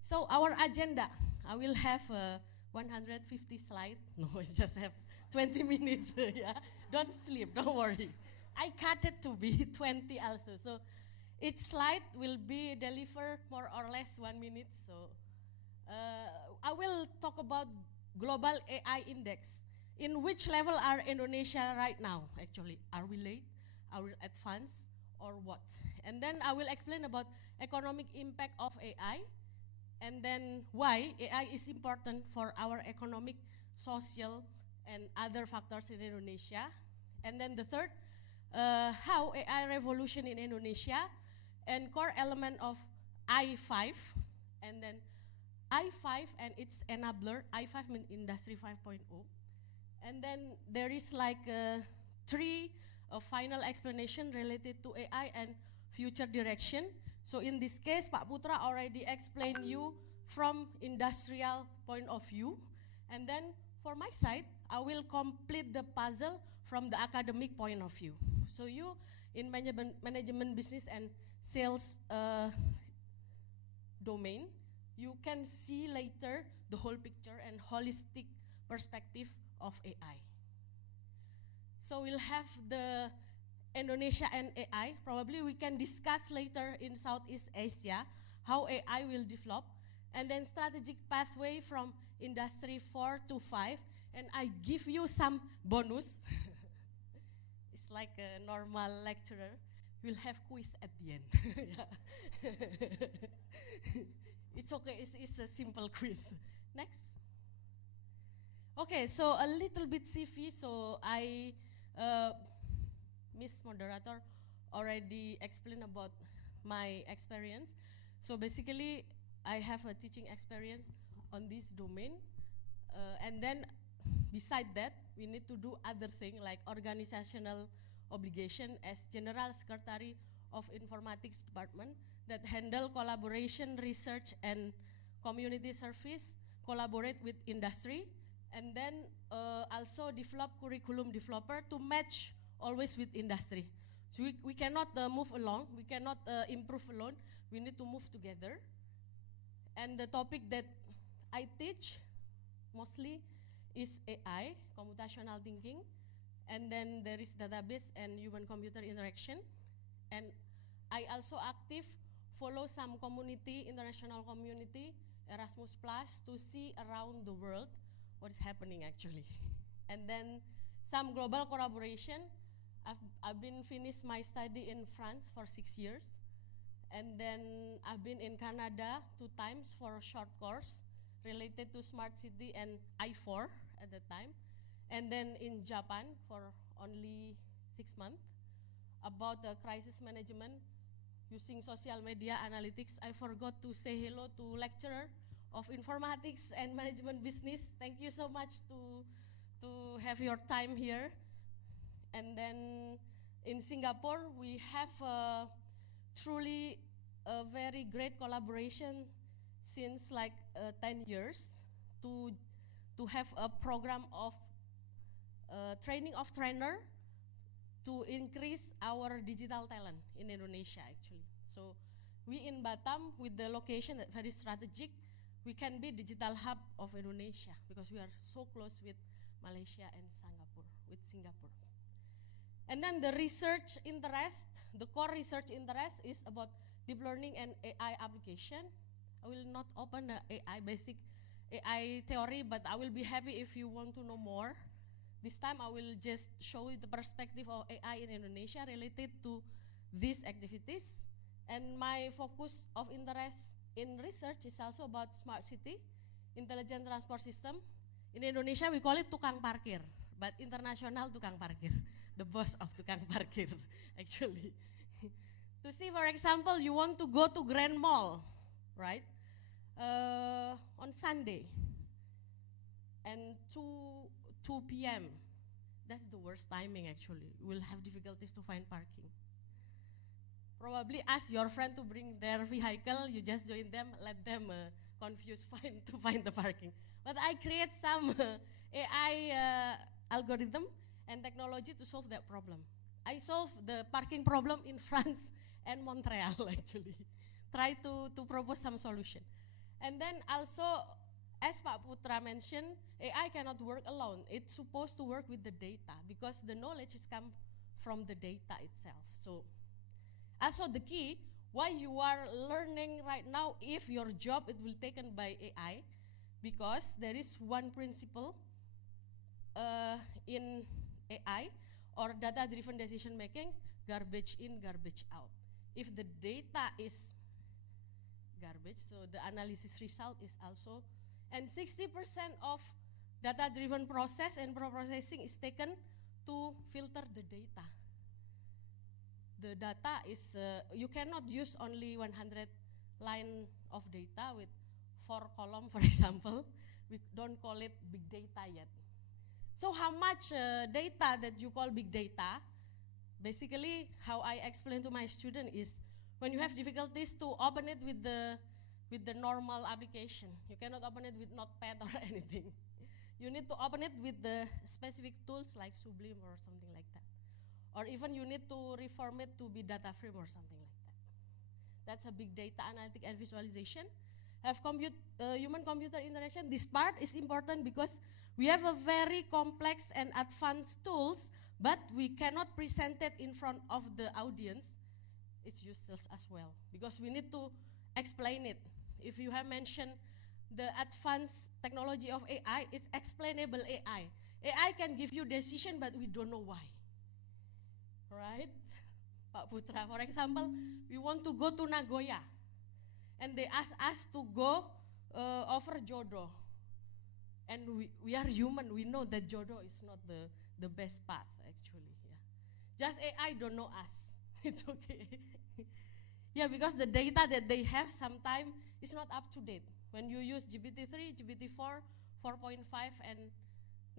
So our agenda, I will have 150 slides. No, I just have 20 minutes. Yeah, don't sleep, don't worry. I cut it to be 20 also. So each slide will be delivered more or less 1 minute. So I will talk about global AI index. In which level are Indonesia right now, actually? Are we late? Are we advanced? Or what? And then I will explain about economic impact of AI, and then why AI is important for our economic, social, and other factors in Indonesia. And then the third, how AI revolution in Indonesia, and core element of I5, and then I5 and its enabler. I5 means Industry 5.0. And then there is like three final explanation related to AI and future direction. So in this case, Pak Putra already explained you from industrial point of view. And then for my side, I will complete the puzzle from the academic point of view. So you in management business and sales domain, you can see later the whole picture and holistic perspective of AI. So we'll have the Indonesia and AI. Probably we can discuss later in Southeast Asia how AI will develop, and then strategic pathway from Industry 4 to 5. And I give you some bonus. It's like a normal lecturer. We'll have quiz at the end. It's okay, it's a simple quiz. Next. Okay, so a little bit CV. So Miss Moderator already explained about my experience. So basically, I have a teaching experience on this domain. And then beside that, we need to do other things like organizational obligation as General Secretary of Informatics Department that handle collaboration, research, and community service, collaborate with industry, and then also develop curriculum developer to match always with industry. So we cannot move along, we cannot improve alone, we need to move together. And the topic that I teach mostly is AI, computational thinking, and then there is database and human-computer interaction. And I also active follow some community, international community, Erasmus Plus, to see around the world what is happening actually. And then some global collaboration. I've been finished my study in France for 6 years. And then I've been in Canada 2 times for a short course related to smart city and I4 at that time. And then in Japan for only 6 months about the crisis management using social media analytics. I forgot to say hello to lecturer of informatics and management business. Thank you so much to have your time here. And then in Singapore, we have truly a very great collaboration since like 10 years to have a program of training of trainer to increase our digital talent in Indonesia actually. So we in Batam with the location that very strategic, we can be digital hub of Indonesia because we are so close with Malaysia and Singapore. And then the research interest, the core research interest is about deep learning and AI application. I will not open the basic AI theory, but I will be happy if you want to know more. This time I will just show you the perspective of AI in Indonesia related to these activities. And my focus of interest in research is also about smart city, intelligent transport system. In Indonesia we call it tukang parkir, but international tukang parkir, the boss of tukang parkir, actually. To see, for example, you want to go to Grand Mall, right? On Sunday, and 2 p.m. That's the worst timing, actually. We'll have difficulties to find parking. Probably ask your friend to bring their vehicle, you just join them, let them confuse to find the parking. But I create some AI algorithm and technology to solve that problem. I solve the parking problem in France and Montreal, actually. Try to propose some solution. And then also, as Pak Putra mentioned, AI cannot work alone. It's supposed to work with the data because the knowledge is come from the data itself. So, also the key, why you are learning right now, if your job it will taken by AI, because there is one principle in AI or data-driven decision making, garbage in, garbage out. If the data is garbage, so the analysis result is also, and 60% of data-driven process and processing is taken to filter the data. The data is, you cannot use only 100 line of data with 4 column, for example. We don't call it big data yet. So how much data that you call big data? Basically, how I explain to my student is, when you have difficulties to open it with the normal application, you cannot open it with Notepad or anything. You need to open it with the specific tools like Sublime or something like that. Or even you need to reform it to be data frame or something like that. That's a big data analytic and visualization. Have human-computer interaction. This part is important because we have a very complex and advanced tools, but we cannot present it in front of the audience. It's useless as well because we need to explain it. If you have mentioned the advanced technology of AI, it's explainable AI. AI can give you decision, but we don't know why. Right? Pak Putra, for example, we want to go to Nagoya, and they ask us to go over Jodo. And we are human, we know that Jodo is not the best path, actually. Yeah. Just AI don't know us. It's okay. Yeah, because the data that they have sometimes is not up to date. When you use GPT-3, GPT-4, 4.5, and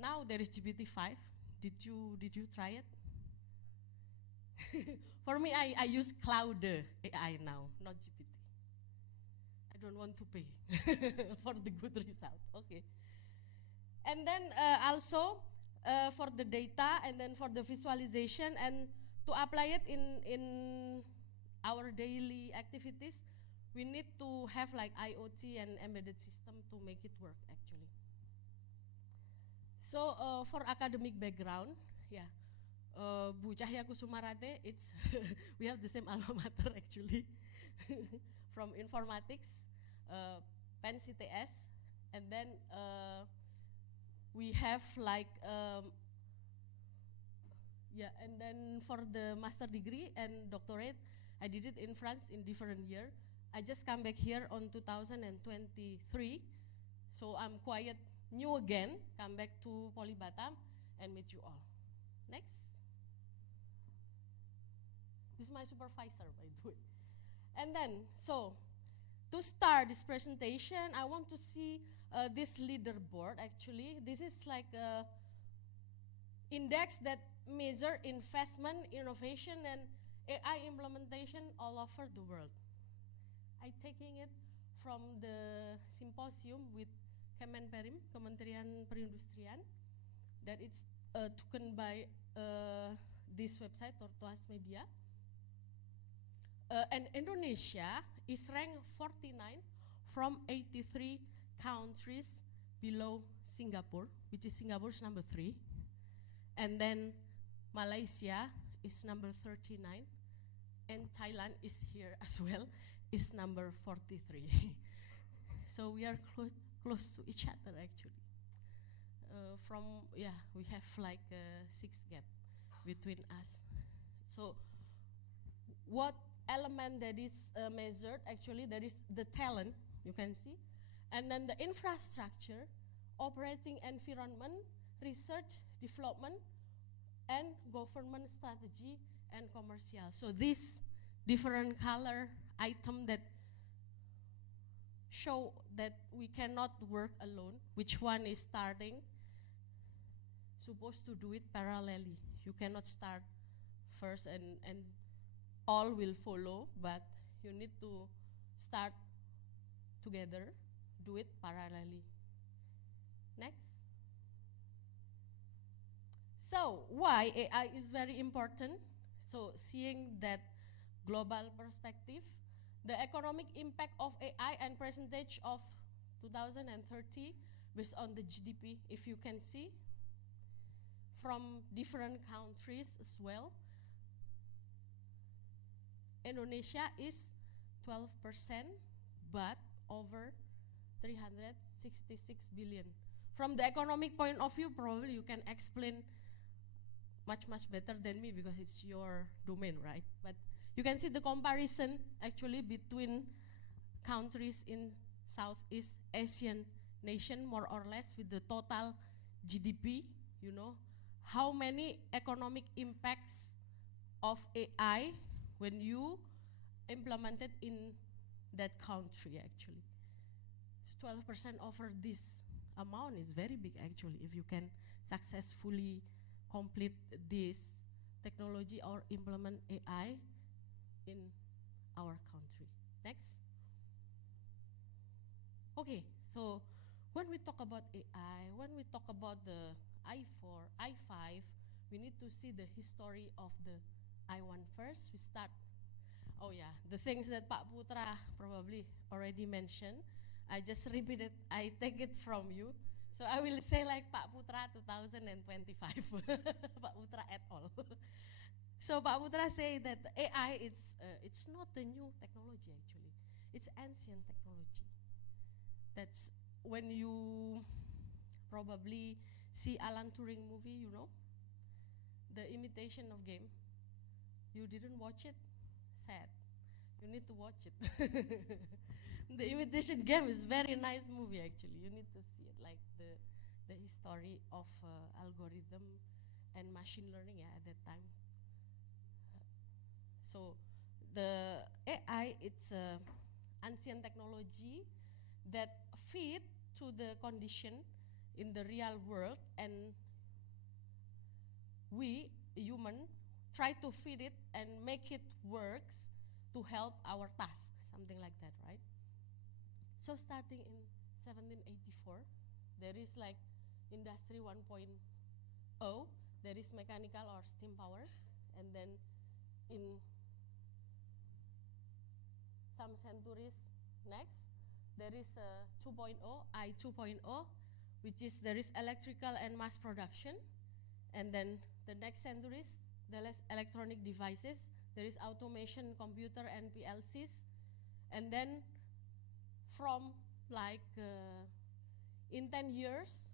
now there is GPT-5. Did you try it? For me, I use Cloud AI now, not GPT. I don't want to pay for the good result. Okay. And then also for the data, and then for the visualization, and to apply it in our daily activities, we need to have like IoT and embedded system to make it work, actually. So for academic background, yeah. Bu Cahya Kusumarate, it's we have the same alma mater, actually. From informatics, Penn CTS, and then we have like and then for the master degree and doctorate, I did it in France in different year. I just come back here on 2023, so I'm quite new again, come back to POLIBATAM and meet you all. Next. This is my supervisor, by the way. And then, so, to start this presentation, I want to see this leaderboard, actually. This is like a index that measure investment, innovation, and AI implementation all over the world. I'm taking it from the symposium with Kemenperim, Kementerian Perindustrian, that it's taken by this website, Tortoise Media. And Indonesia is ranked 49 from 83 countries below Singapore, which is Singapore's number 3. And then Malaysia is number 39, and Thailand is here as well, is number 43. So we are close to each other, actually. We have like 6 gap between us. So what element that is measured, actually, there is the talent, you can see, and then the infrastructure, operating environment, research, development, and government strategy and commercial. So this different color item that show that we cannot work alone, which one is starting, supposed to do it parallelly. You cannot start first and all will follow, but you need to start together, do it parallelly. Next. So why AI is very important? So seeing that global perspective, the economic impact of AI and percentage of 2030 based on the GDP, if you can see, from different countries as well. Indonesia is 12%, but over 366 billion. From the economic point of view, probably you can explain much better than me because it's your domain, right? But you can see the comparison actually between countries in Southeast Asian nation, more or less, with the total GDP, you know, how many economic impacts of AI when you implement it in that country actually. 12% over this amount is very big actually if you can successfully complete this technology or implement AI in our country. Next. Okay, so when we talk about AI, when we talk about the I4, I5, we need to see the history of the I1 first. We start, oh yeah, the things that Pak Putra probably already mentioned. I just repeat it, I take it from you. So I will say like Pak Putra 2025, Pak Putra et al. So Pak Putra say that AI, it's not a new technology actually. It's ancient technology. That's when you probably see Alan Turing movie, you know, the imitation of game. You didn't watch it? Sad. You need to watch it. The imitation game is very nice movie actually. You need to see it, like the history of algorithm and machine learning at that time. So the AI, it's a ancient technology that fit to the condition in the real world, and we human try to fit it and make it works to help our task, something like that, right? So starting in 1784, there is like industry 1.0, there is mechanical or steam power, and then in some centuries next, there is a 2.0, I 2.0, which is there is electrical and mass production, and then the next centuries, there is electronic devices, there is automation, computer, and PLCs, and then from like in 10 years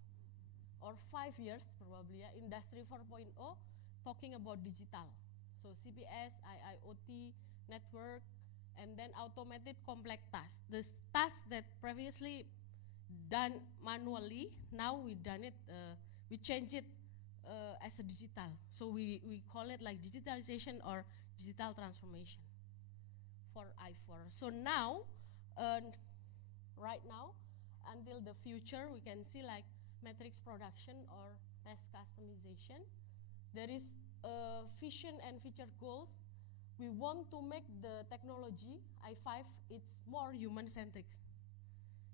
or 5 years probably, industry 4.0, talking about digital. So CPS, IIoT, network, and then automated complex tasks. The tasks that previously done manually, now we done it, we change it as a digital. So we call it like digitalization or digital transformation for I4. So now, right now, until the future, we can see like matrix production or mass customization. There is vision and future goals. We want to make the technology, I5, it's more human-centric.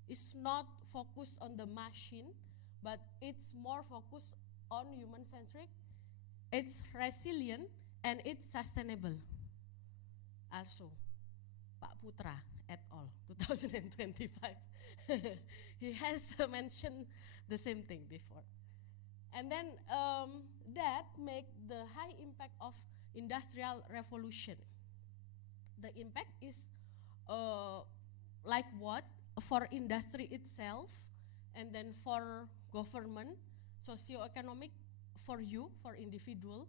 It's not focused on the machine, but it's more focused on human-centric. It's resilient and it's sustainable. Also, Pak Putra et al. 2025. He has mentioned the same thing before. And then that make the high impact of industrial revolution. The impact is like what? For industry itself, and then for government, socio-economic for you, for individual,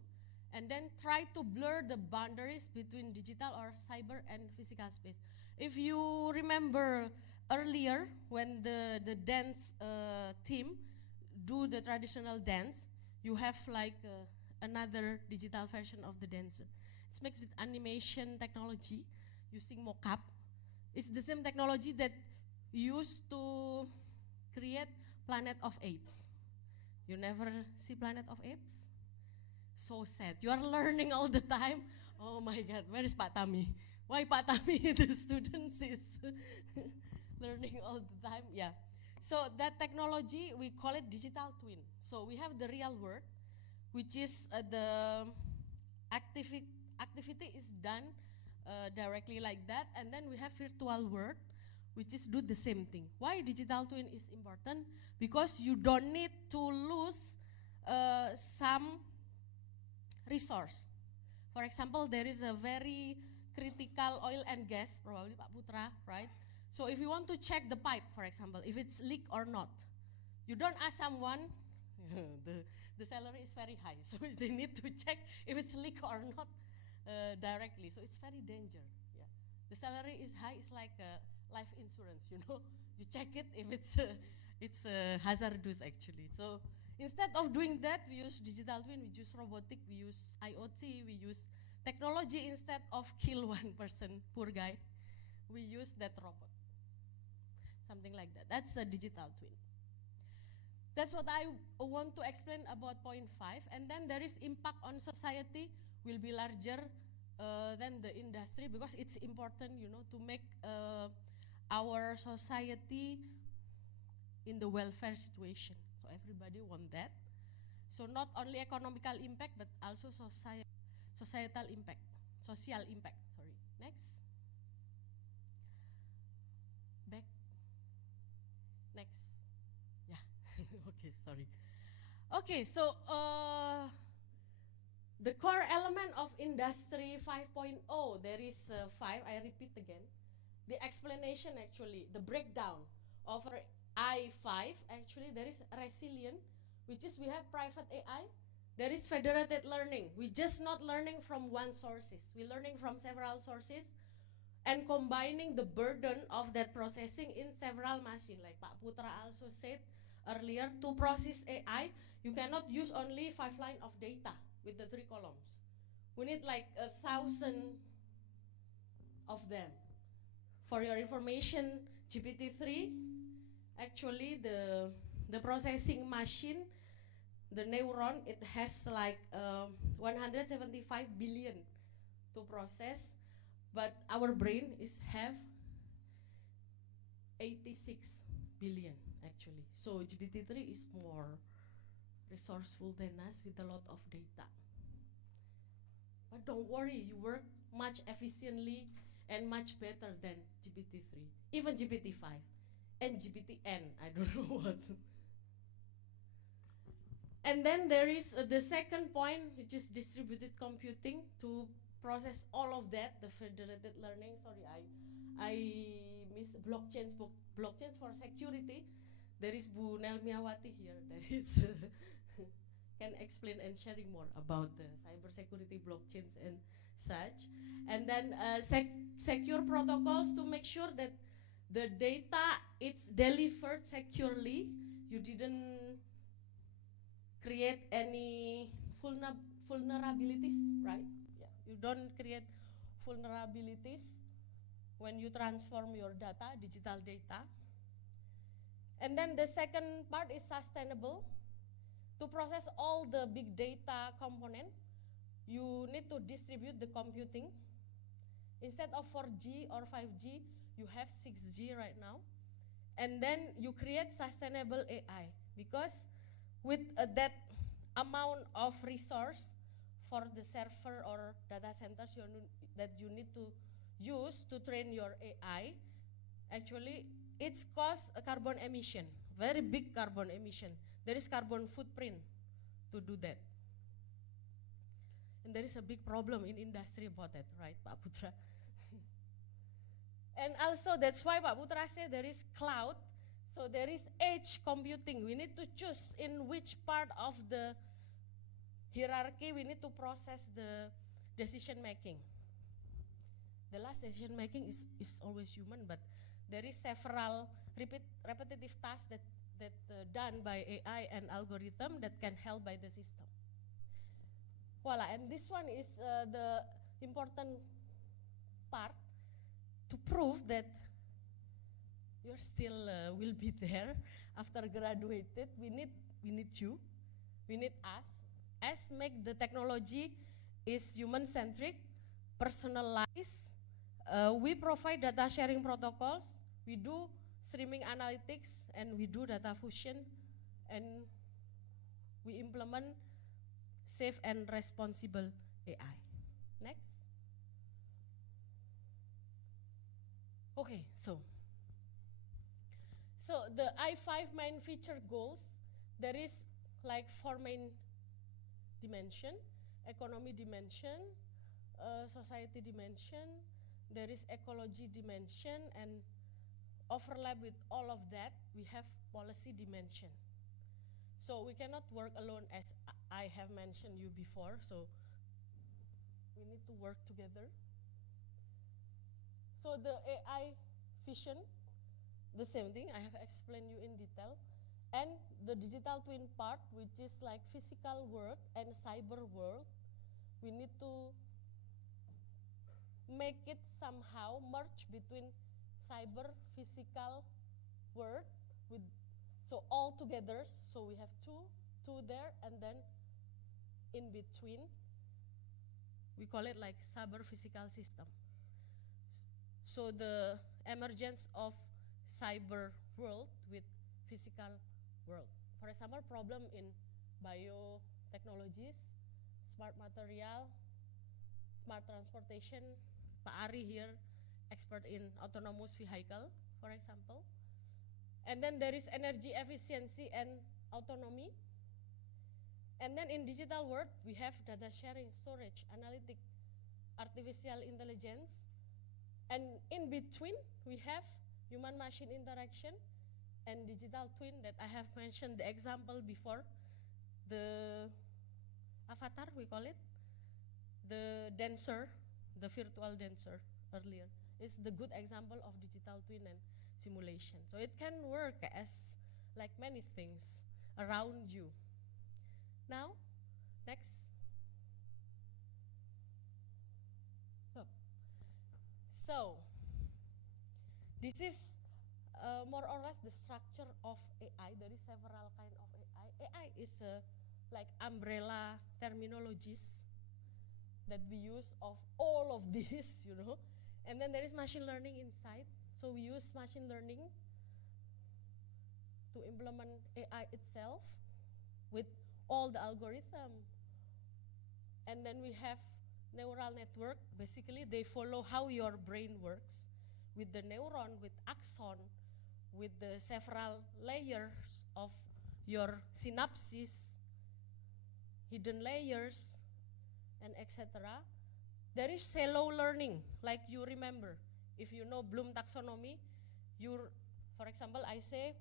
and then try to blur the boundaries between digital or cyber and physical space. If you remember earlier when the dance team do the traditional dance, you have like another digital version of the dancer. It's mixed with animation technology using mocap. It's the same technology that used to create Planet of Apes. You never see Planet of Apes? So sad. You are learning all the time. Oh my God, where is Pak Tami? Why Pak Tami, the students is learning all the time? Yeah. So that technology, we call it digital twin. So we have the real world, which is the activity is done directly like that, and then we have virtual world, which is do the same thing. Why digital twin is important? Because you don't need to lose some resource. For example, there is a very critical oil and gas, probably Pak Putra, right? So if you want to check the pipe, for example, if it's leak or not, you don't ask someone, the salary is very high, so they need to check if it's leak or not directly. So it's very danger. Yeah, the salary is high. It's like life insurance. You know, you check it if it's hazardous actually. So instead of doing that, we use digital twin. We use robotic. We use IoT. We use technology instead of kill one person, poor guy. We use that robot. Something like that. That's a digital twin. That's what I want to explain about point 5. And then there is impact on society will be larger than the industry, because it's important, you know, to make our society in the welfare situation. So everybody want that. So not only economical impact, but also societal impact, social impact. Sorry. Next. Back. Next. Yeah. Okay, sorry. Okay, so the core element of Industry 5.0, there is 5, I repeat again. The explanation actually, the breakdown of I5, actually there is resilient, which is we have private AI. There is federated learning. We're just not learning from one sources. We're learning from several sources and combining the burden of that processing in several machines. Like Pak Putra also said earlier, to process AI, you cannot use only 5 lines of data with the 3 columns. We need like 1,000 of them. For your information, GPT-3, actually the processing machine, the neuron, it has like 175 billion to process, but our brain have 86 billion actually. So GPT-3 is more resourceful than us with a lot of data. But don't worry, you work much efficiently and much better than GPT-3, even GPT-5 and GPT-N, I don't know what. And then there is the second point, which is distributed computing to process all of that, the federated learning. Sorry, I miss blockchains for security. There is Bu Nelmiawati here that is can explain and sharing more about the cybersecurity, blockchains and such. And then secure protocols to make sure that the data it's delivered securely. You didn't create any vulnerabilities, right? Yeah, you don't create vulnerabilities when you transform your data, digital data. And then the second part is sustainable. To process all the big data component, you need to distribute the computing. Instead of 4G or 5G, you have 6G right now. And then you create sustainable AI, because with that amount of resource for the server or data centers that you need to use to train your AI, actually it's cost a carbon emission, very big carbon emission. There is carbon footprint to do that. And there is a big problem in industry about that, right, Pak Putra? And also that's why Pak Putra said there is cloud, so there is edge computing. We need to choose in which part of the hierarchy we need to process the decision making. The last decision making is always human, but there is several repetitive tasks that done by AI and algorithm that can help by the system. Voila, and this one is the important part to prove that you're still will be there after graduated. We need you, we need us, as make the technology is human-centric, personalized. We provide data sharing protocols, we do streaming analytics, and we do data fusion, and we implement safe and responsible AI. Next. Okay, so the I5 main feature goals, there is like 4 main dimension: economy dimension, society dimension, there is ecology dimension, and overlap with all of that, we have policy dimension. So we cannot work alone, as I have mentioned you before, so we need to work together. So the AI vision, the same thing, I have explained you in detail. And the digital twin part, which is like physical world and cyber world, we need to make it somehow merge between cyber physical world with, so all together, so we have two there, and then in between we call it like cyber physical system. So the emergence of cyber world with physical world. For example, problem in biotechnologies, smart material, smart transportation. Pak Ari here, expert in autonomous vehicle, for example. And then there is energy efficiency and autonomy. And then in digital world, we have data sharing, storage, analytic, artificial intelligence. And in between, we have human-machine interaction and digital twin that I have mentioned the example before. The avatar, we call it. The dancer, the virtual dancer earlier, is the good example of digital twin and simulation. So it can work as like many things around you. Now, next. So this is more or less the structure of AI. There is several kind of AI. AI is like umbrella terminologies that we use of all of these, you know. And then there is machine learning inside. So we use machine learning to implement AI itself with all the algorithm. And then we have neural network. Basically, they follow how your brain works with the neuron, with axon, with the several layers of your synapses, hidden layers, and etc. There is shallow learning, like you remember. If you know Bloom taxonomy, for example, I say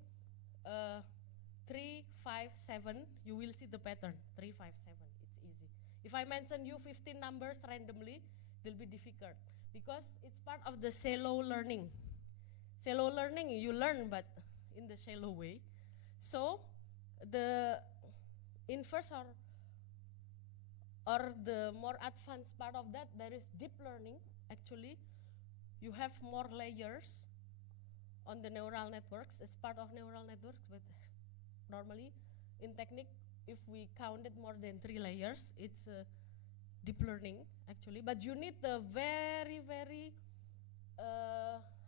3, 5, 7, you will see the pattern, 3, 5, 7, it's easy. If I mention you 15 numbers randomly, it will be difficult because it's part of the shallow learning. Shallow learning, you learn, but in the shallow way. So the inverse or the more advanced part of that, there is deep learning. Actually, you have more layers on the neural networks. It's part of neural networks, but normally in technique, if we counted more than 3 layers, it's deep learning actually. But you need a very, very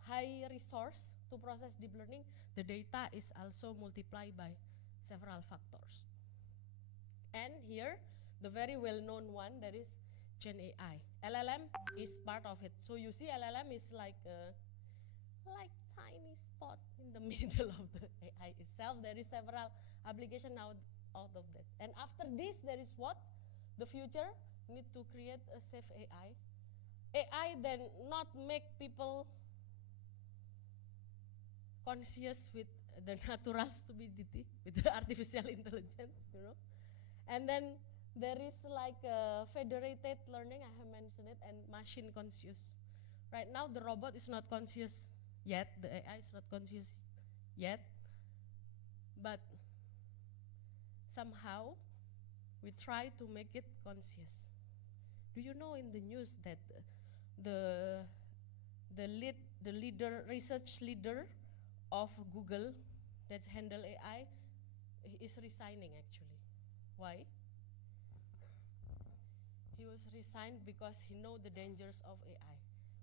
high resource to process deep learning. The data is also multiplied by several factors. And here, the very well-known one, there is Gen AI. LLM is part of it. So you see LLM is like tiny spot in the middle of the AI itself. There is several applications out of that. And after this, there is what? The future need to create a safe AI. AI then not make people conscious with the natural stupidity, with the artificial intelligence, you know. And then there is like federated learning, I have mentioned it, and machine conscious. Right now, the robot is not conscious yet, the AI is not conscious yet, but somehow we try to make it conscious. Do you know in the news that the research leader of Google that's handle AI is resigning actually? Why? He was resigned because he know the dangers of AI,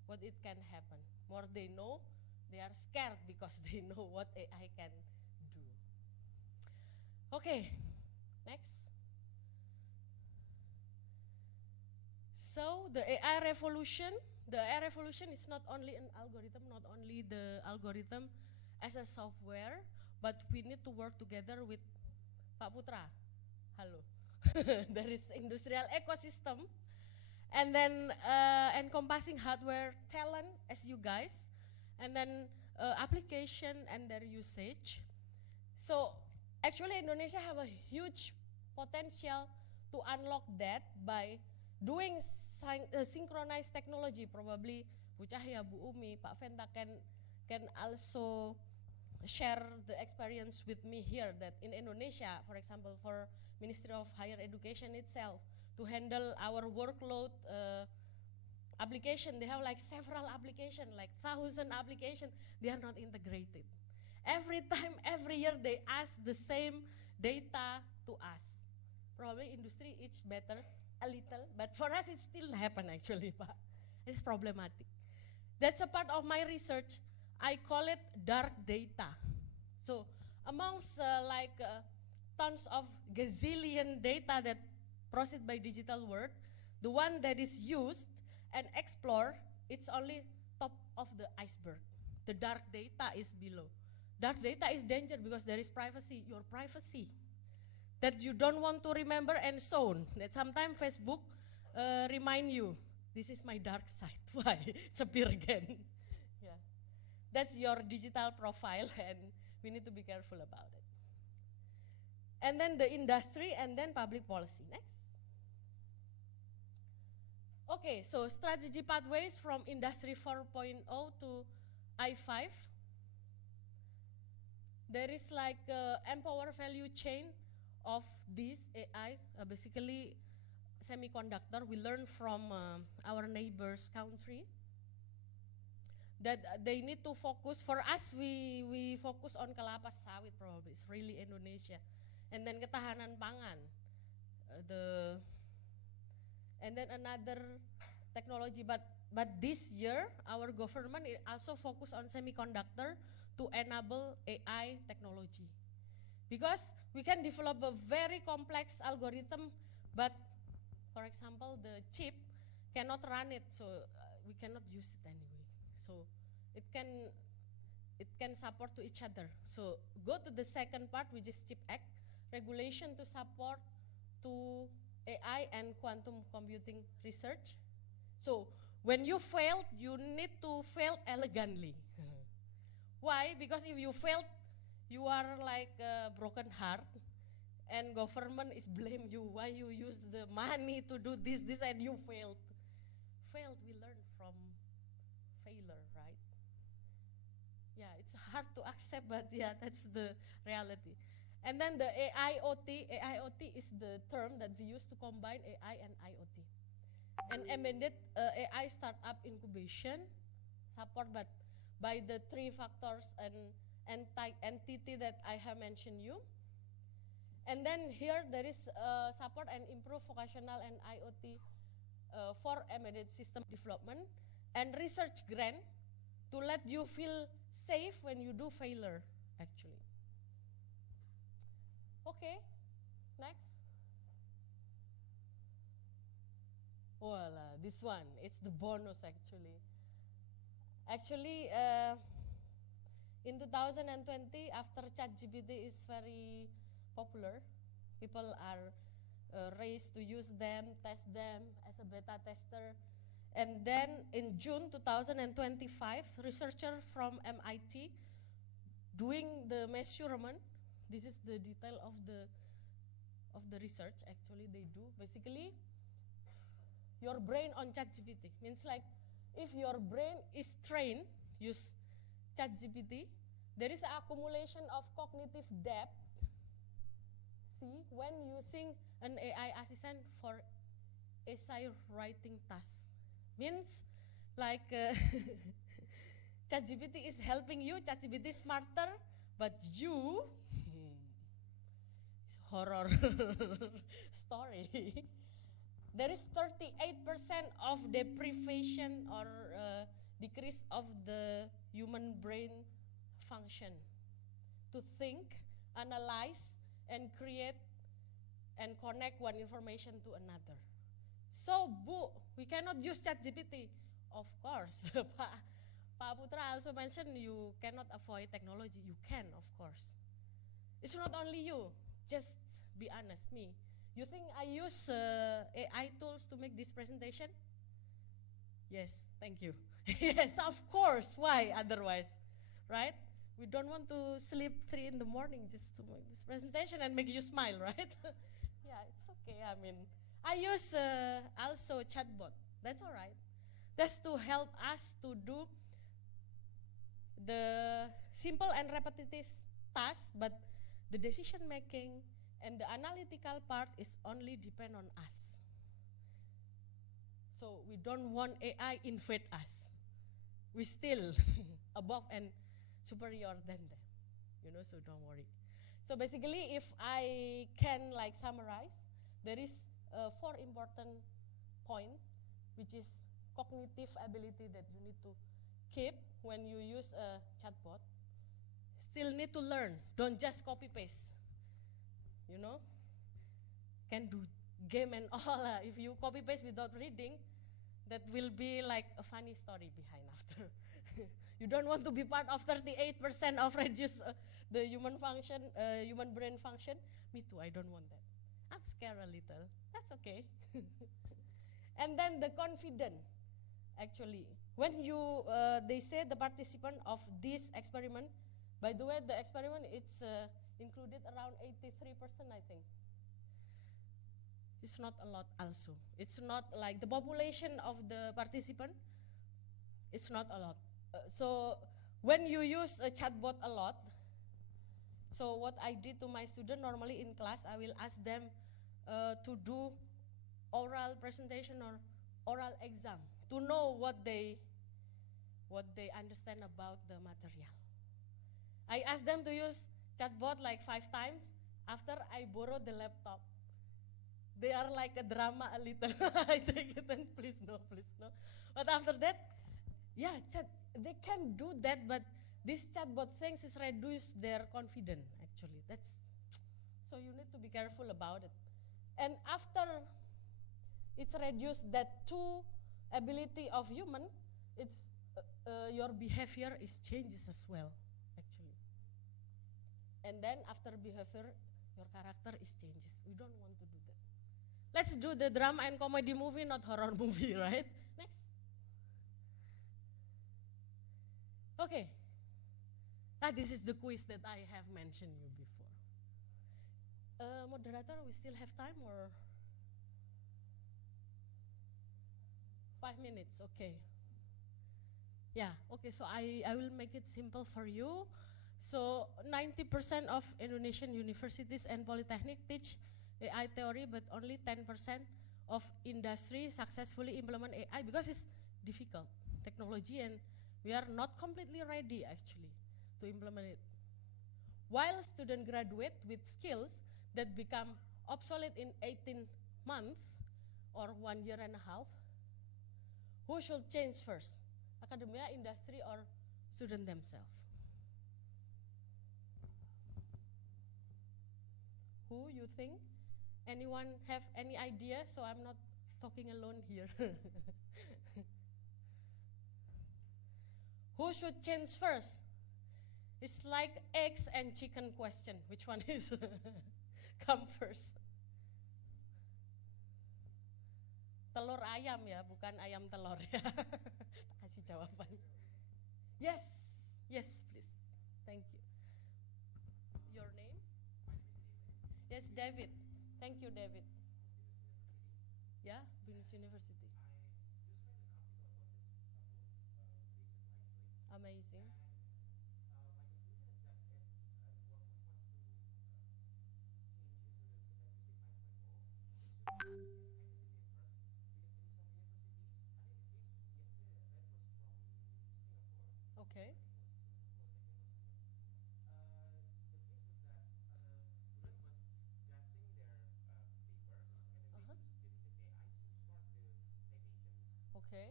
what it can happen. More they know, they are scared because they know what AI can do. Okay, next. So the AI revolution is not only an algorithm, not only the algorithm as a software, but we need to work together with Pak Putra. Hello. There is industrial ecosystem, and then encompassing hardware talent as you guys, and then application and their usage. So actually Indonesia have a huge potential to unlock that by doing synchronized technology. Probably Bu Cahya, Bu Umi, Pak Venta can also share the experience with me here that in Indonesia, for example, for Ministry of Higher Education itself, to handle our workload application, they have like several applications, like 1,000 applications, they are not integrated. Every time, every year they ask the same data to us. Probably industry it's better a little, but for us it still happen actually, Pak. It's problematic. That's a part of my research. I call it dark data. So amongst tons of gazillion data that processed by digital world, the one that is used and explored, it's only top of the iceberg. The dark data is below. Dark data is danger because there is privacy, your privacy, that you don't want to remember and so on. That sometimes Facebook remind you, this is my dark side. Why? It's appear again. Yeah. That's your digital profile and we need to be careful about it. And then the industry and then public policy. Next. Okay, so strategy pathways from industry 4.0 to I5. There is like empower value chain of this AI, basically semiconductor. We learn from our neighbors' country that they need to focus. For us, we focus on kelapa sawit probably. It's really Indonesia. And then ketahanan pangan. And then another technology. But this year, our government also focus on semiconductor to enable AI technology. Because we can develop a very complex algorithm, but for example, the chip cannot run it, so we cannot use it anyway. So it can support to each other. So go to the second part, which is Chip Act, regulation to support to AI and quantum computing research. So when you fail, you need to fail elegantly. Why? Because if you fail, you are like a broken heart, and government is blame you. Why you use the money to do this, and you failed. Failed, we learn from failure, right? Yeah, it's hard to accept, but yeah, that's the reality. And then the AIoT is the term that we use to combine AI and IoT. And embedded AI startup incubation, support but by the three factors and entity that I have mentioned you. And then here there is support and improve vocational and IoT for embedded system development and research grant to let you feel safe when you do failure, actually. Okay, next. Voila, this one, it's the bonus actually. Actually, in 2020, after ChatGPT is very popular, people are raised to use them, test them as a beta tester. And then in June 2025, researcher from MIT doing the measurement. This is the detail of the research actually they do. Basically, your brain on ChatGPT means like if your brain is trained, use ChatGPT, there is an accumulation of cognitive debt see when using an AI assistant for essay writing task. Means like ChatGPT is helping you, ChatGPT is smarter, but you it's horror story. There is 38% of deprivation or decrease of the human brain function to think, analyze, and create and connect one information to another. So, Bu, we cannot use ChatGPT. Of course, Pak Putra also mentioned you cannot avoid technology. You can, of course. It's not only you. Just be honest, me. You think I use AI tools to make this presentation? Yes, thank you. Yes, of course. Why otherwise, right? We don't want to sleep 3 in the morning just to make this presentation and make you smile, right? Yeah, it's okay. I mean, I use also chatbot. That's all right. That's to help us to do the simple and repetitive tasks, but the decision making and the analytical part is only depend on us. So we don't want AI invade us. We still above and superior than them, so don't worry. So basically, if I can like summarize, there is 4 important points, which is cognitive ability that you need to keep when you use a chatbot. Still need to learn, don't just copy paste, can do game and all. If you copy paste without reading, that will be like a funny story behind after. You don't want to be part of 38% of reduce the human brain function. Me too, I don't want that. I'm scared a little, that's okay. And then the confident, actually. When you, they say the participant of this experiment, by the way, the experiment, it's included around 83%, I think. It's not a lot also. It's not like the population of the participant, it's not a lot. So when you use a chatbot a lot, so what I did to my student normally in class, I will ask them to do oral presentation or oral exam to know what they understand about the material. I ask them to use chatbot like 5 times. After I borrow the laptop, they are like a drama a little. I take it and please no. But after that, yeah, they can do that, but this chatbot things is reduce their confidence actually. So you need to be careful about it. And after it's reduced that 2 ability of human, it's your behavior is changes as well actually. And then after behavior, your character is changes. We don't want to do that. Let's do the drama and comedy movie, not horror movie, right? Next. Okay. This is the quiz that I have mentioned you before. Moderator, we still have time or? 5 minutes, okay. Yeah, okay, so I will make it simple for you. So 90% of Indonesian universities and polytechnic teach AI theory, but only 10% of industry successfully implement AI because it's difficult technology and we are not completely ready actually to implement it. While students graduate with skills that become obsolete in 18 months or 1 year and a half, who should change first? Academia, industry, or student themselves? Who you think? Anyone have any idea? So I'm not talking alone here. Who should change first? It's like eggs and chicken question. Which one is come first? Telur ayam ya, bukan ayam telur ya. Kasih jawaban. Yes, yes, please. Thank you. Your name? Yes, David. Thank you, David. Yeah, Binus University. Amazing. Okay. Uh-huh. Okay.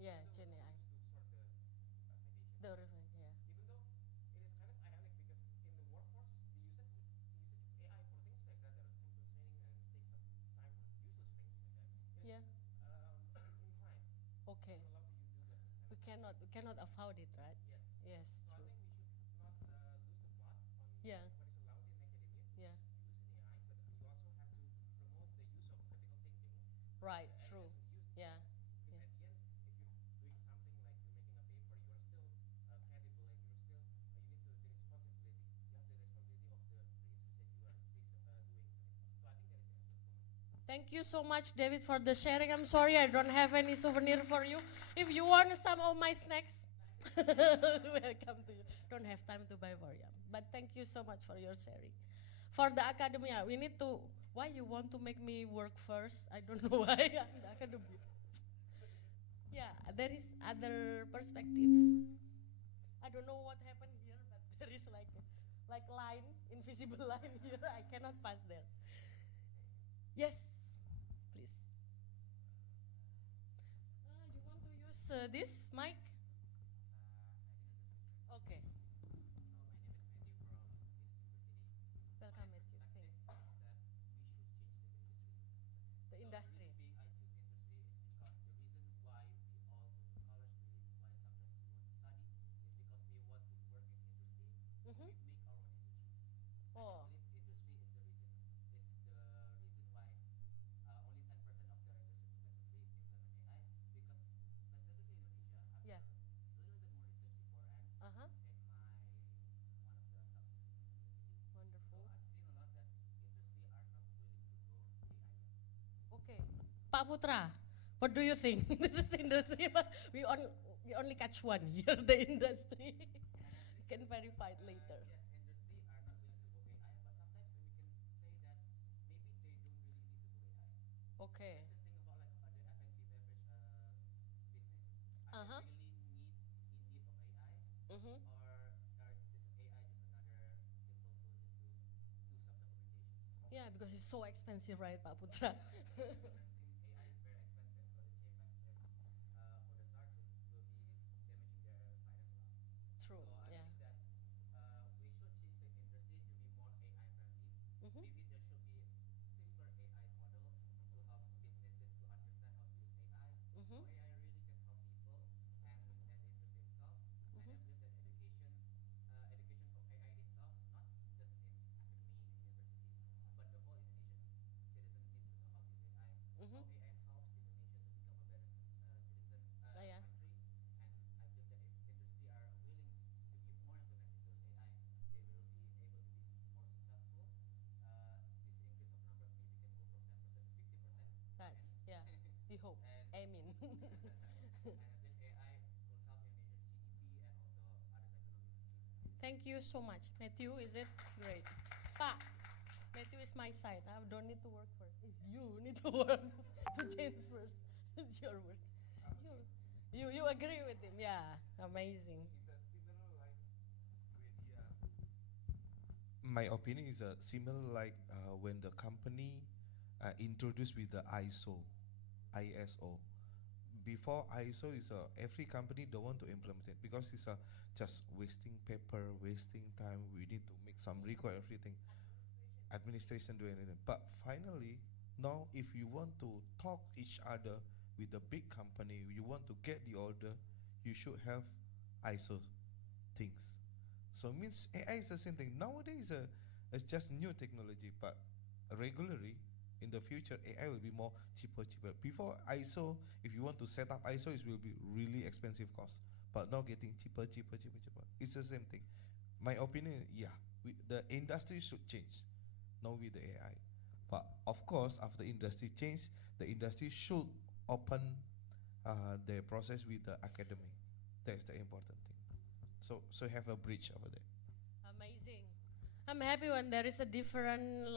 Yeah, Gen AI. The reference, yeah. Yeah. Okay. We cannot afford it, right? Yes, true. Yeah. Yeah. Right, true. Yeah. Yeah. Thank you so much, David, for the sharing. I'm sorry I don't have any souvenir for you. If you want some of my snacks, welcome to you. Don't have time to buy for you. But thank you so much for your sharing. For the academia, we need to. Why you want to make me work first? I don't know why. I'm the academia. Yeah, there is other perspective. I don't know what happened here, but there is like line, invisible line here. I cannot pass there. Yes, please. You want to use this mic? Okay. Welcome, Matthew. Thanks. The industry. Mm-hmm. Oh. Yeah. Uh-huh. Wonderful. Okay. Pak Putra, what do you think? This is industry, but we only catch one here, the industry. You can verify it later. Okay. Uh-huh. Mm-hmm. Yeah, because it's so expensive, right, Pak Putra? True. Yeah. Mm-hmm. Mm-hmm. Mm-hmm. Mm-hmm. Yeah. That's yeah. We hope. Amen. Thank you so much, Matthew. Is it great? Pa, Matthew is my side. I don't need to work first. It's you need to work to change first. It's your work. You agree with him? Yeah, amazing. My opinion is similar like when the company introduced with the ISO. Before ISO is every company don't want to implement it because it's just wasting paper, wasting time. We need to make some record everything, administration do anything. But finally, now if you want to talk each other with the big company, you want to get the order, you should have ISO things. So means AI is the same thing. Nowadays, it's just new technology, but regularly in the future, AI will be more cheaper. Before ISO, if you want to set up ISO, it will be really expensive cost. But now getting cheaper. It's the same thing. My opinion, yeah, the industry should change. Now with the AI, but of course, after industry change, the industry should open the process with the academy. That's the important thing. So have a bridge over there. Amazing. I'm happy when there is a different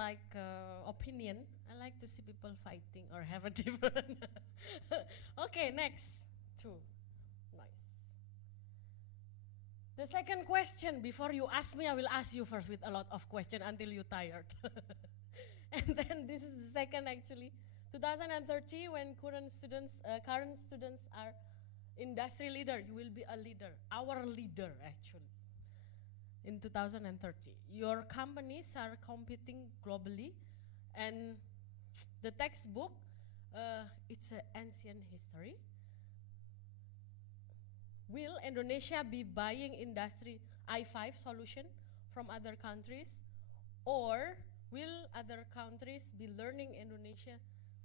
opinion. I like to see people fighting or have a different. Okay, next. Two. Nice. The second question, before you ask me, I will ask you first with a lot of questions until you tired. And then this is the second actually. 2030, when current students are industry leader, you will be a leader, our leader actually. In 2030, your companies are competing globally, and the textbook, it's an ancient history. Will Indonesia be buying industry I5 solution from other countries, or will other countries be learning Indonesia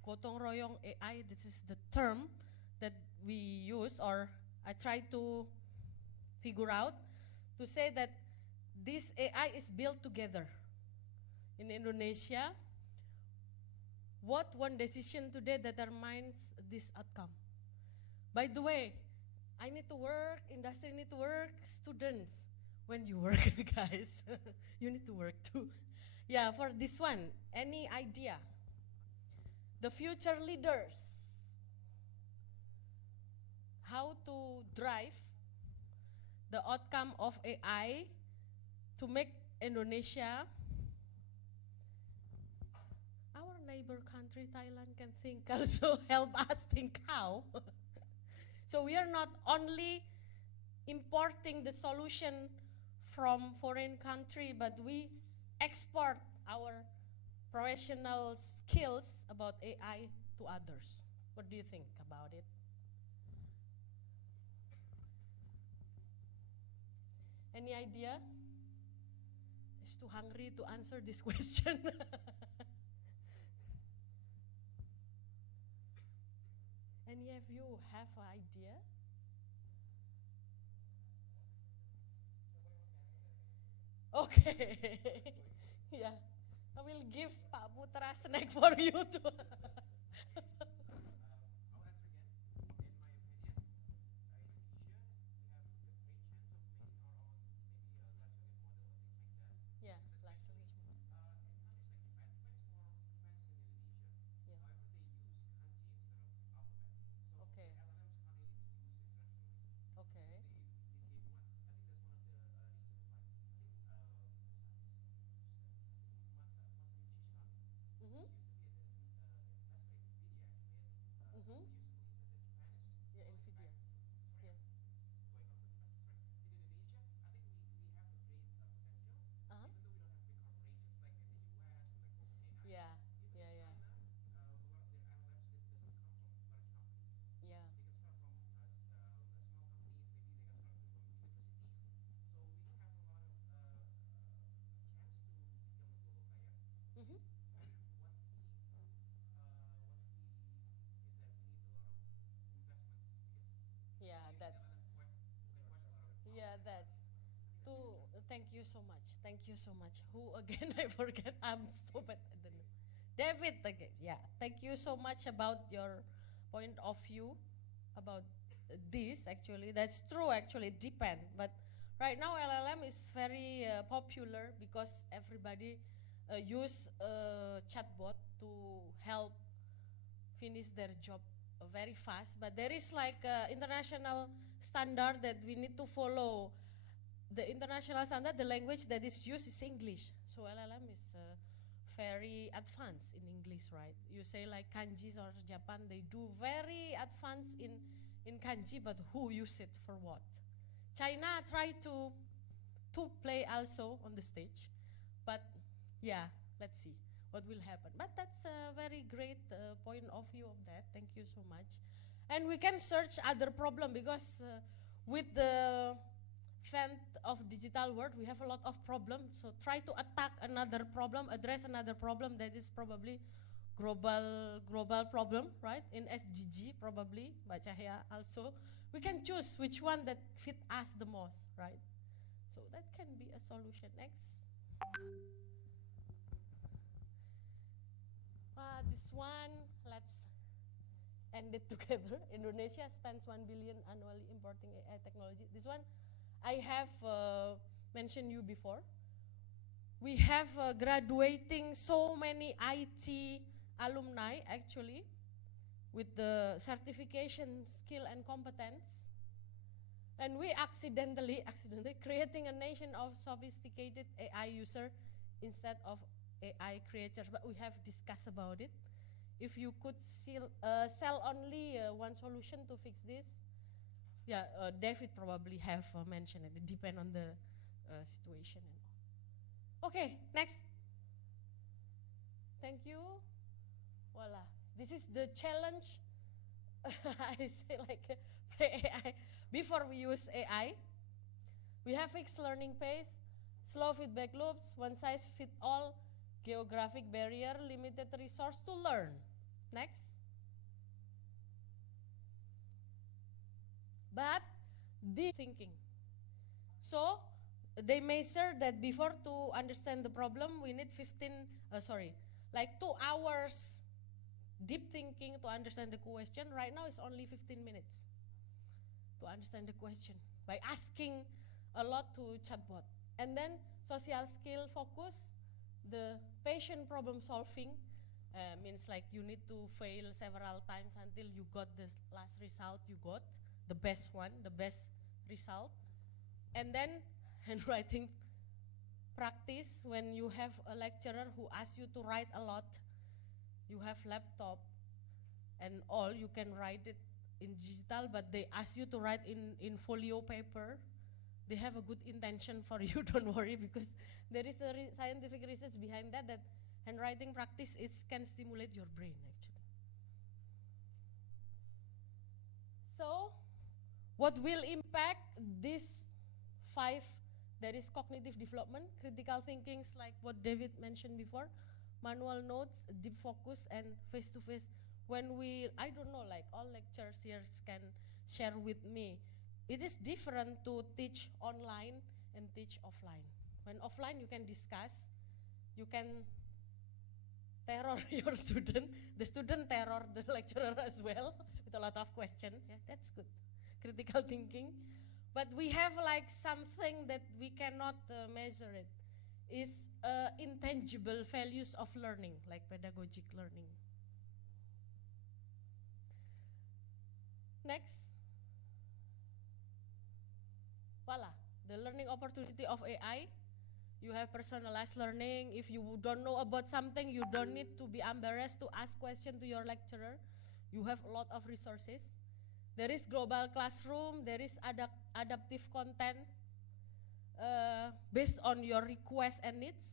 gotong royong AI? This is the term that we use, or I try to figure out to say that this AI is built together in Indonesia. What one decision today determines this outcome? By the way, I need to work, industry need to work, students, when you work, guys, you need to work too. Yeah, for this one, any idea? The future leaders, how to drive the outcome of AI to make Indonesia, our neighbor country, Thailand, can think also, help us think how. So we are not only importing the solution from foreign country, but we export our professional skills about AI to others. What do you think about it? Any idea? It's too hungry to answer this question. Any of you have an idea? Okay. Yeah. I will give Pak Putra snack for you too. Yeah, large language model. Yeah. Okay. Okay. Mhm. Mhm. Yeah, Nvidia. Yeah. Uh-huh. Yeah. Yeah, yeah. Yeah. Mhm. Yeah, that's. Yeah, that's. To thank you so much. Thank you so much. Who again? I forget. I'm so bad at the name. David again. Yeah. Thank you so much about your point of view about this. Actually, that's true. Actually, it depend. But right now, LLM is very popular because everybody use chatbot to help finish their job very fast. But there is like international standard that we need to follow. The international standard, the language that is used is English. So LLM is very advanced in English, right? You say like kanjis or Japan, they do very advanced in kanji, but who use it for what? China try to play also on the stage, but yeah, let's see what will happen. But that's a very great point of view of that. Thank you so much. And we can search other problem because with the advent of digital world, we have a lot of problems. So try to attack another problem, address another problem that is probably global problem, right? In SDG probably, Mbak Cahya also. We can choose which one that fit us the most, right? So that can be a solution. Next. This one, let's end it together. Indonesia spends 1 billion annually importing AI technology. This one, I have mentioned you before. We have graduating so many IT alumni actually with the certification, skill and competence. And we accidentally creating a nation of sophisticated AI user instead of AI creators, but we have discussed about it. If you could sell only one solution to fix this, yeah, David probably have mentioned it. It depends on the situation and all. Okay, next. Thank you. Voila. This is the challenge. I say like pre-AI. Before we use AI, we have fixed learning pace, slow feedback loops, one size fits all, geographic barrier, limited resource to learn. Next. But deep thinking. So they measure that before to understand the problem, we need 2 hours deep thinking to understand the question. Right now it's only 15 minutes to understand the question by asking a lot to chatbot. And then social skill focus, the patient problem solving means like you need to fail several times until you got the last result you got, the best one, the best result. And then handwriting practice, when you have a lecturer who asks you to write a lot, you have laptop and all, you can write it in digital, but they ask you to write in folio paper. They have a good intention for you, don't worry, because there is a scientific research behind that handwriting practice can stimulate your brain actually. So, what will impact these 5? There is cognitive development, critical thinkings like what David mentioned before, manual notes, deep focus, and face-to-face. When I don't know, like all lecturers here can share with me, it is different to teach online and teach offline. When offline you can discuss, you can terror your student, the student terror the lecturer as well with a lot of questions. Yeah, that's good, critical thinking. But we have like something that we cannot measure it, is intangible values of learning, like pedagogic learning. Next. Voila, the learning opportunity of AI. You have personalized learning. If you don't know about something, you don't need to be embarrassed to ask questions to your lecturer. You have a lot of resources. There is global classroom, there is adaptive content based on your requests and needs.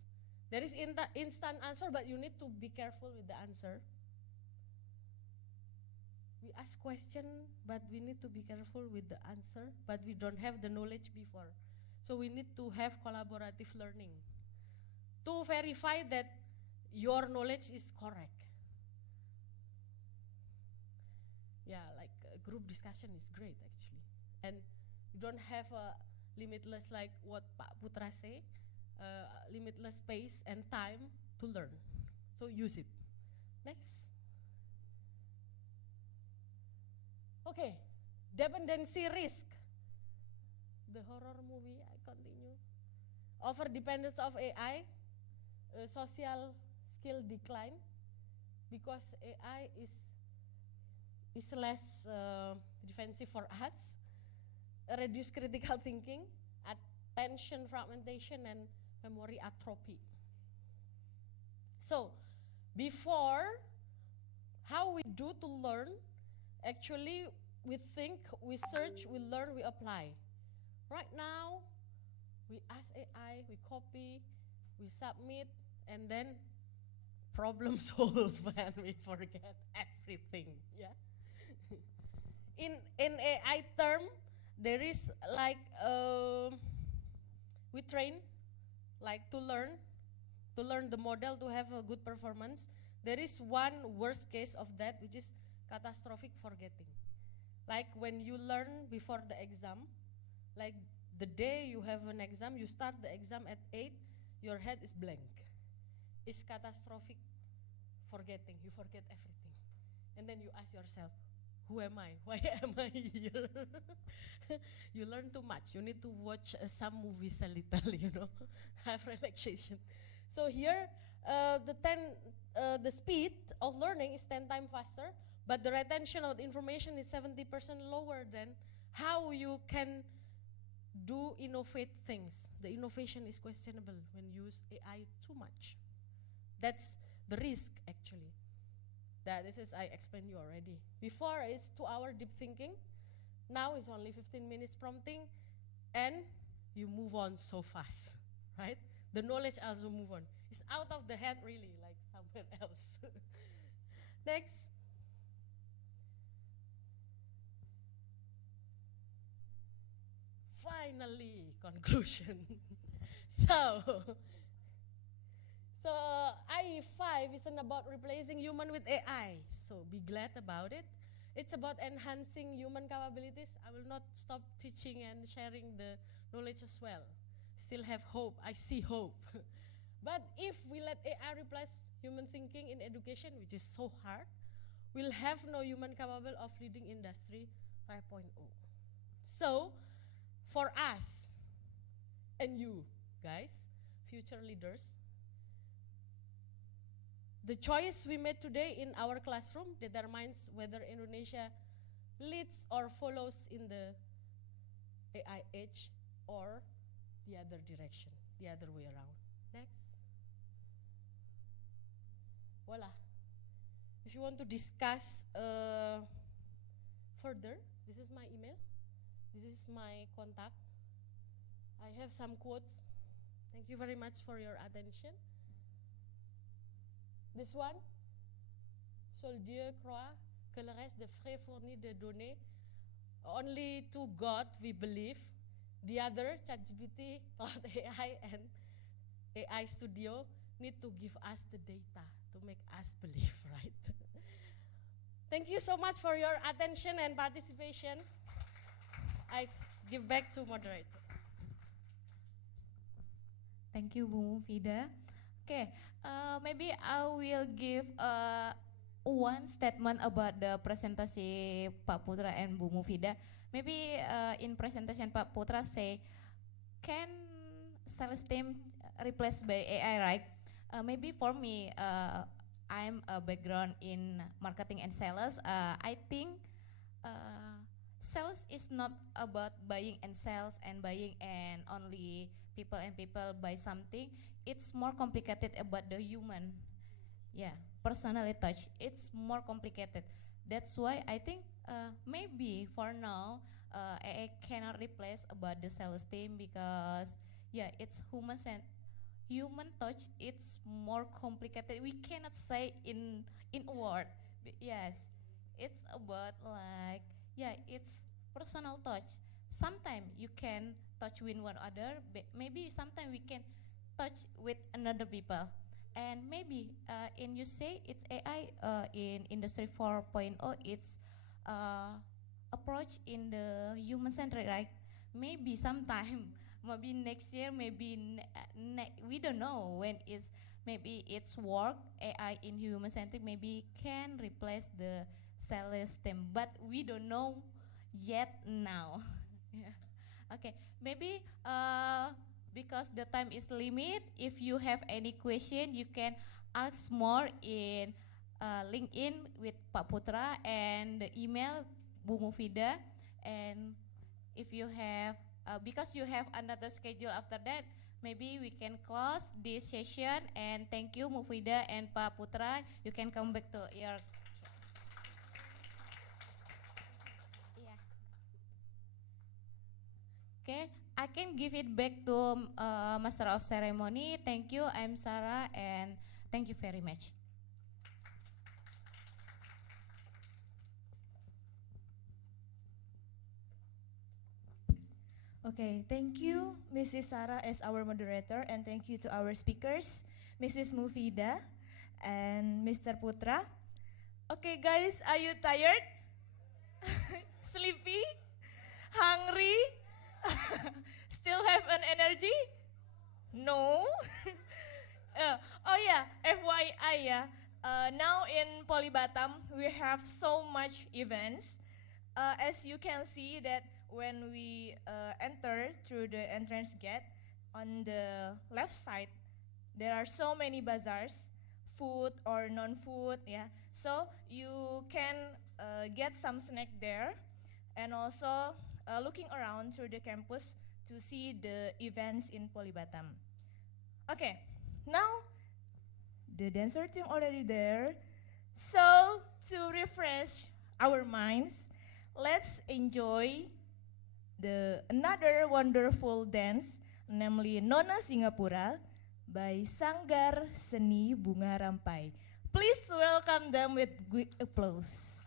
There is instant answer, but you need to be careful with the answer. We ask questions, but we need to be careful with the answer, but we don't have the knowledge before. So we need to have collaborative learning to verify that your knowledge is correct. Yeah, like group discussion is great actually. And you don't have a limitless, like what Pak Putra say, limitless space and time to learn. So use it. Next. Okay, dependency risk. The horror movie, I continue. Over dependence of AI, social skill decline, because AI is less defensive for us, reduce critical thinking, attention fragmentation, and memory atrophy. So, before, how we do to learn, actually we think, we search, we learn, we apply. Right now, we ask AI, we copy, we submit, and then problem solved and we forget everything, yeah? In AI term, there is like, we train, like to learn the model to have a good performance. There is one worst case of that, which is catastrophic forgetting. Like when you learn before the exam, like the day you have an exam, you start the exam at 8, your head is blank. It's catastrophic forgetting, you forget everything. And then you ask yourself, who am I? Why am I here? You learn too much. You need to watch some movies a little, have relaxation. So here, the speed of learning is 10 times faster, but the retention of the information is 70% lower than how you can do innovate things. The innovation is questionable when you use AI too much. That's the risk, actually. This is, I explained you already. Before, it's 2-hour deep thinking. Now it's only 15 minutes prompting, and you move on so fast, right? The knowledge also move on. It's out of the head, really, like somewhere else. Next. Finally, conclusion. So IE5 isn't about replacing human with AI, so be glad about it. It's about enhancing human capabilities. I will not stop teaching and sharing the knowledge as well. Still have hope, I see hope. But if we let AI replace human thinking in education, which is so hard, we'll have no human capable of leading industry 5.0. So, for us and you guys, future leaders, the choice we made today in our classroom determines whether Indonesia leads or follows in the AI age or the other direction, the other way around. Next. Voila. If you want to discuss further, this is my email. This is my contact. I have some quotes. Thank you very much for your attention. This one, seul Dieu croit que le reste de frais fournis de données. Only to God we believe. The other, ChatGPT, Cloud AI, and AI Studio need to give us the data to make us believe, right? Thank you so much for your attention and participation. I give back to moderator. Thank you, Bu Mufida. Okay, maybe I will give one statement about the presentation Pak Putra and Bu Mufida. Maybe in presentation Pak Putra say, can sales team replaced by AI, right? Maybe for me, I'm a background in marketing and sales. I think sales is not about buying and sales and buying and only people and people buy something. It's more complicated about the human, yeah, personally touch. It's more complicated. That's why I think maybe for now AI cannot replace about the sales team because yeah, it's human touch. It's more complicated. We cannot say in a word. Yes, it's about like yeah, it's personal touch. Sometimes you can touch with one other. Maybe sometimes we can touch with another people. And maybe in you say it's AI in industry 4.0, it's approach in the human centric, right? Maybe sometime, maybe next year, maybe we don't know when it's maybe it's work AI in human centric maybe can replace the sales team, but we don't know yet now. Yeah. Okay, maybe because the time is limit, if you have any question, you can ask more in LinkedIn with Pak Putra and the email Bu Mufida. And if you have, because you have another schedule after that, maybe we can close this session. And thank you Mufida and Pak Putra. You can come back to your. Yeah. Okay. I can give it back to Master of Ceremony. Thank you, I'm Sarah, and thank you very much. Okay, thank you, Mrs. Sarah as our moderator, and thank you to our speakers, Mrs. Mufida and Mr. Putra. Okay guys, are you tired? Sleepy? Hungry? Still have an energy? No? Oh yeah, FYI ya. Now in POLIBATAM we have so much events. As you can see that when we enter through the entrance gate, on the left side, there are so many bazaars, food or non-food, yeah. So you can get some snack there, and also looking around through the campus to see the events in POLIBATAM. Okay, now the dancer team already there. So to refresh our minds, let's enjoy the another wonderful dance, namely Nona Singapura by Sanggar Seni Bunga Rampai. Please welcome them with good applause.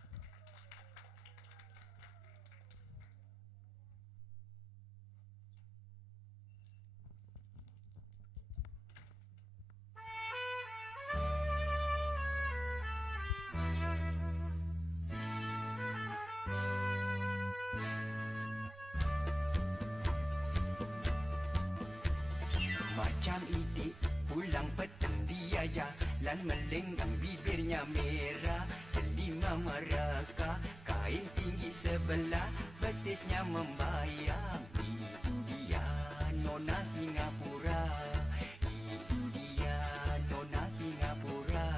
Macam itik pulang petang dia jalan melenggang bibirnya merah delima mereka kain tinggi sebelah betisnya membayang itu dia Nona Singapura itu dia Nona Singapura.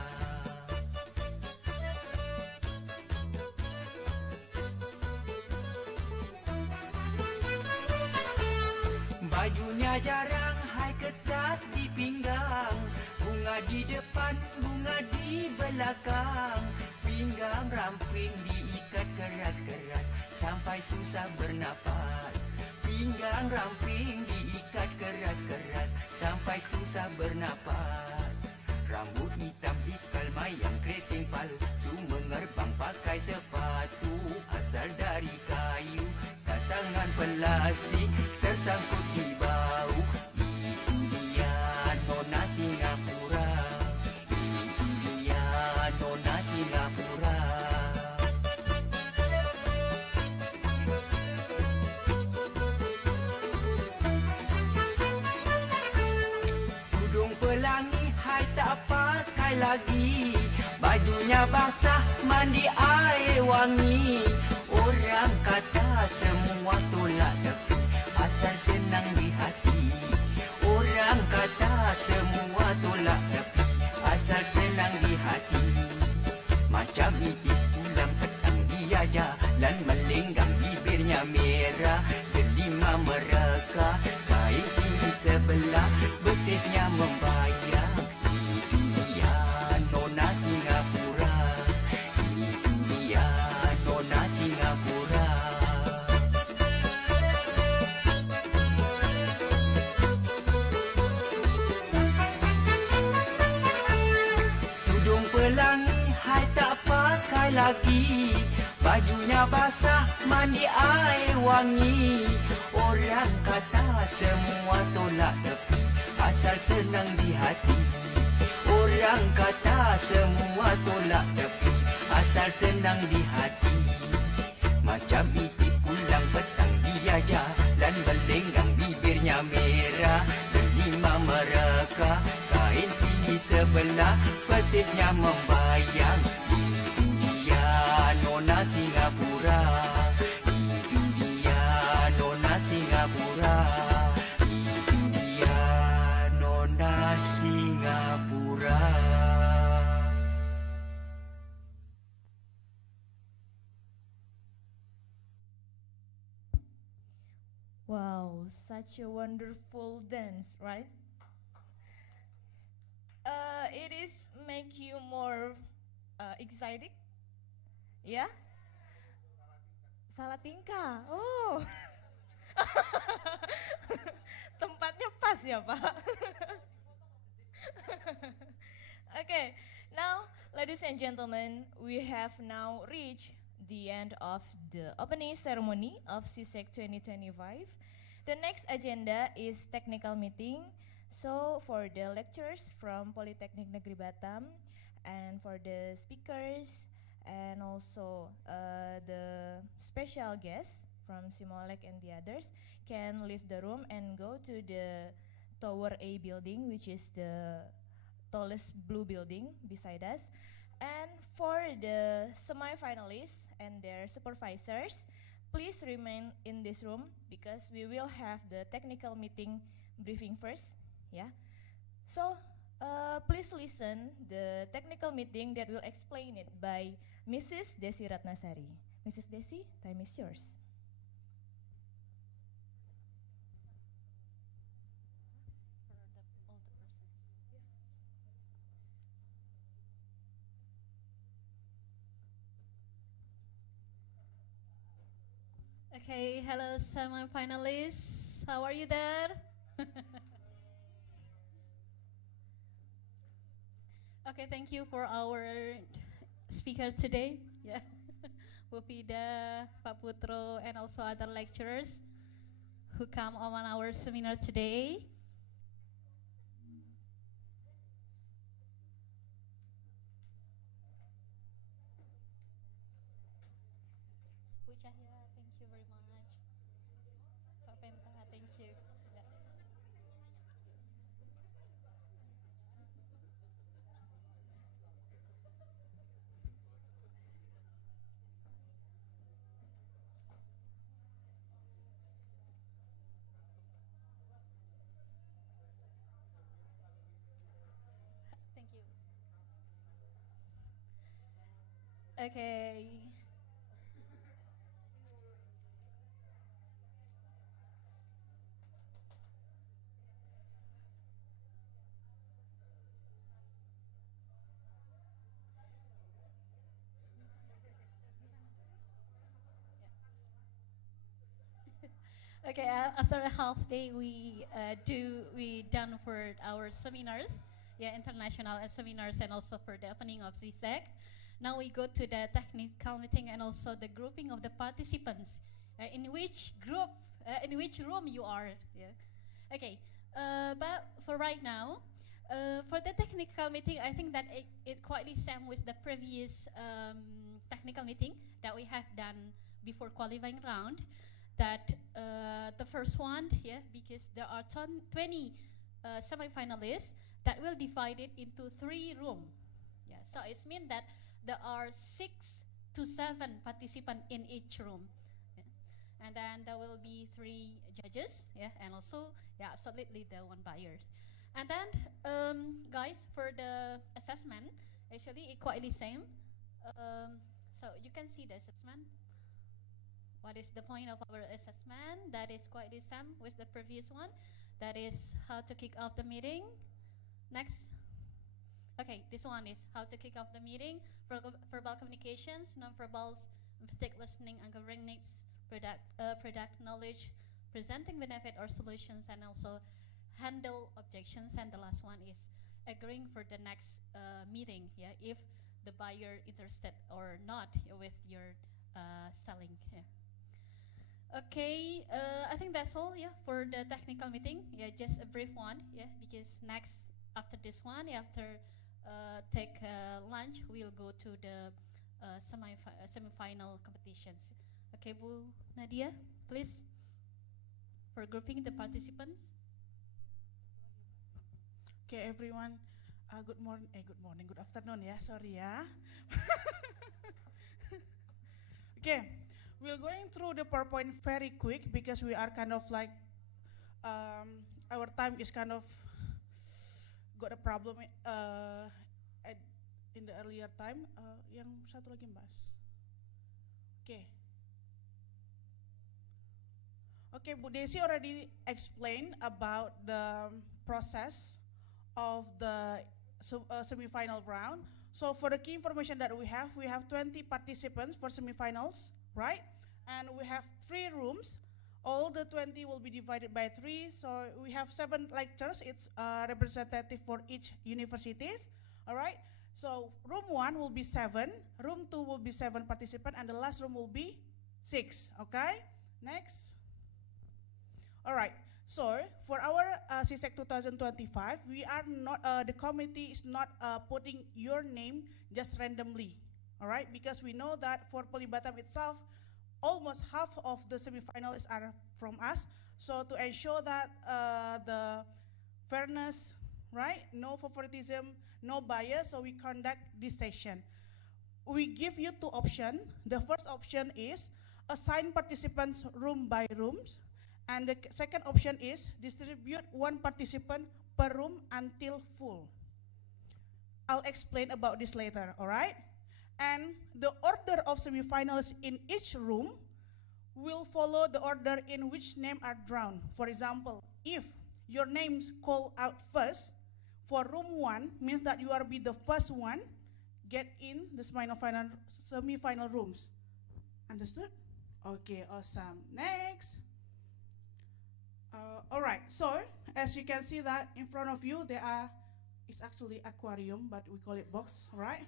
Bajunya jarang, hai ketat di pinggang, bunga di depan, bunga di belakang, pinggang ramping diikat keras-keras sampai susah bernapas. Pinggang ramping diikat keras-keras sampai susah bernapas. Rambut hitam ikal mayang keriting palsu mengerbang pakai sepatu asal dari kayu. Tas tangan plastik tersangkut di bau. Itu dia Nona Singapura. Itu dia Nona Singapura. Tudung pelangi hai tak pakai lagi. Bajunya basah mandi air wangi. Orang kata semua tolak tepi asal senang di hati. Orang kata semua tolak tepi asal senang di hati. Macam itik pulang petang dia jalan melenggang bibirnya merah delima mereka kain tinggi sebelah betisnya membayang. Itu dia Nona Singapura. Itu dia Nona Singapura. Tudung pelangi hai tak pakai lagi. Bajunya basah mandi air wangi. Orang kata semua tolak tepi asal senang di hati. Orang kata semua tolak tepi asal senang di hati. Macam itik pulang petang dia jalan melenggang bibirnya merah delima mereka kain tinggi sebelah betisnya membayang. Itu dia Nona Singapura. Itu dia Nona Singapura. Itu dia Nona Singapura. Wow, such a wonderful dance, right? It is make you more excited, yeah? Salah tingkah, oh. Tempatnya pas ya Pak. Okay, now ladies and gentlemen, we have now reached the end of the opening ceremony of SEASAC 2025. The next agenda is technical meeting. So for the lecturers from Polytechnic Negeri Batam, and for the speakers, and also the special guests from Simolek and the others, can leave the room and go to the Tower A building, which is the tallest blue building beside us. And for the semi-finalists and their supervisors, please remain in this room because we will have the technical meeting briefing first. Yeah. So please listen the technical meeting that will explain it by Mrs. Desi Ratnasari. Mrs. Desi, time is yours. Okay, hello semi-finalists. How are you there? Okay, thank you for our speaker today. Yeah, Wupida, Pak Putro, and also other lecturers who come on our seminar today. Bu Cahya, thank you very much. Pak Penta, thank you. Yeah. Thank you. Okay. Okay, after a half day, we done for our seminars, yeah, international seminars, and also for the opening of SEASAC. Now we go to the technical meeting and also the grouping of the participants, in which group, in which room you are. Yeah. Okay, but for right now, for the technical meeting, I think that it quite the same with the previous technical meeting that we have done before qualifying round. That the first one, yeah, because there are 20 semi-finalists that will divide it into 3 rooms. Yeah, so it means that there are 6 to 7 participants in each room. Yeah. And then there will be 3 judges, yeah, and also, yeah, absolutely the 1 buyer. And then, guys, for the assessment, actually it's quite the same. So you can see the assessment. What is the point of our assessment? That is quite the same with the previous one. That is how to kick off the meeting. Next. Okay, this one is how to kick off the meeting. Verbal communications, non-verbals, emphatic listening, uncovering needs, product knowledge, presenting benefit or solutions, and also handle objections. And the last one is agreeing for the next meeting. Yeah, if the buyer interested or not with your selling. Yeah. Okay, I think that's all, yeah, for the technical meeting. Yeah, just a brief one, yeah, because next, after this one, after take lunch, we'll go to the semi-final competitions. Okay, Bu Nadia, please, for grouping the participants. Okay, everyone, good morning, good afternoon, yeah, sorry, yeah. Okay. We're going through the PowerPoint very quick because we are kind of like, our time is kind of got a problem in the earlier time. Yang satu lagi Mbak. Okay. Okay, Bu Desi already explained about the process of the semi-final round. So for the key information that we have 20 participants for semi-finals, right? And we have 3 rooms. All the 20 will be divided by 3. So we have 7 lectures. It's representative for each universities. All right. So room 1 will be 7. Room 2 will be 7 participants, and the last room will be 6. Okay. Next. All right. So for our SEASAC 2025, we are not the committee is not putting your name just randomly. All right, because we know that for POLIBATAM itself, almost half of the semifinalists are from us. So to ensure that the fairness, right, no favoritism, no bias, so we conduct this session. we give you two options. The first option is assign participants room by rooms, and the second option is distribute one participant per room until full. I'll explain about this later, all right? And the order of semifinalists in each room will follow the order in which names are drawn. For example, if your names call out first, for room 1 means that you are be the first one get in the semi-final rooms. Understood? Okay, awesome. Next. All right, so as you can see that in front of you, it's actually aquarium, but we call it box, right?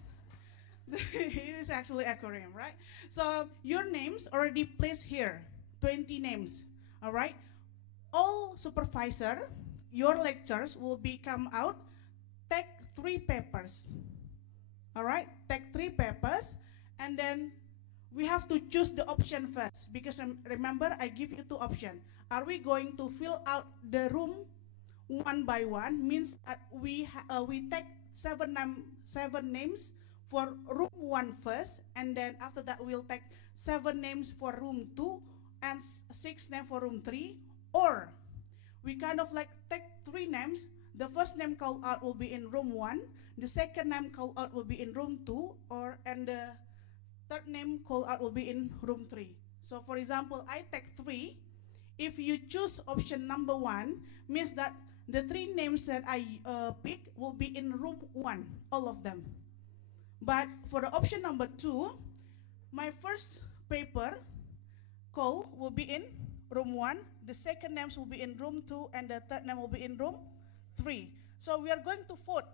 It is actually aquarium, right? So your names already placed here, 20 names, all right? All supervisor, your lectures will be come out, take 3 papers, all right? Take 3 papers, and then we have to choose the option first, because remember I give you 2 options. Are we going to fill out the room one by one? Means that we take 7 names for room 1 first, and then after that we'll take 7 names for room 2 and 6 names for room 3, or we kind of like take 3 names. The first name called out will be in room 1, the second name called out will be in room 2, and the third name called out will be in room 3. So for example, I take 3. If you choose option number 1, means that the 3 names that I pick will be in room 1, all of them. But for the option number 2, my first paper call will be in room 1, the second names will be in room 2, and the third name will be in room 3. So we are going to vote,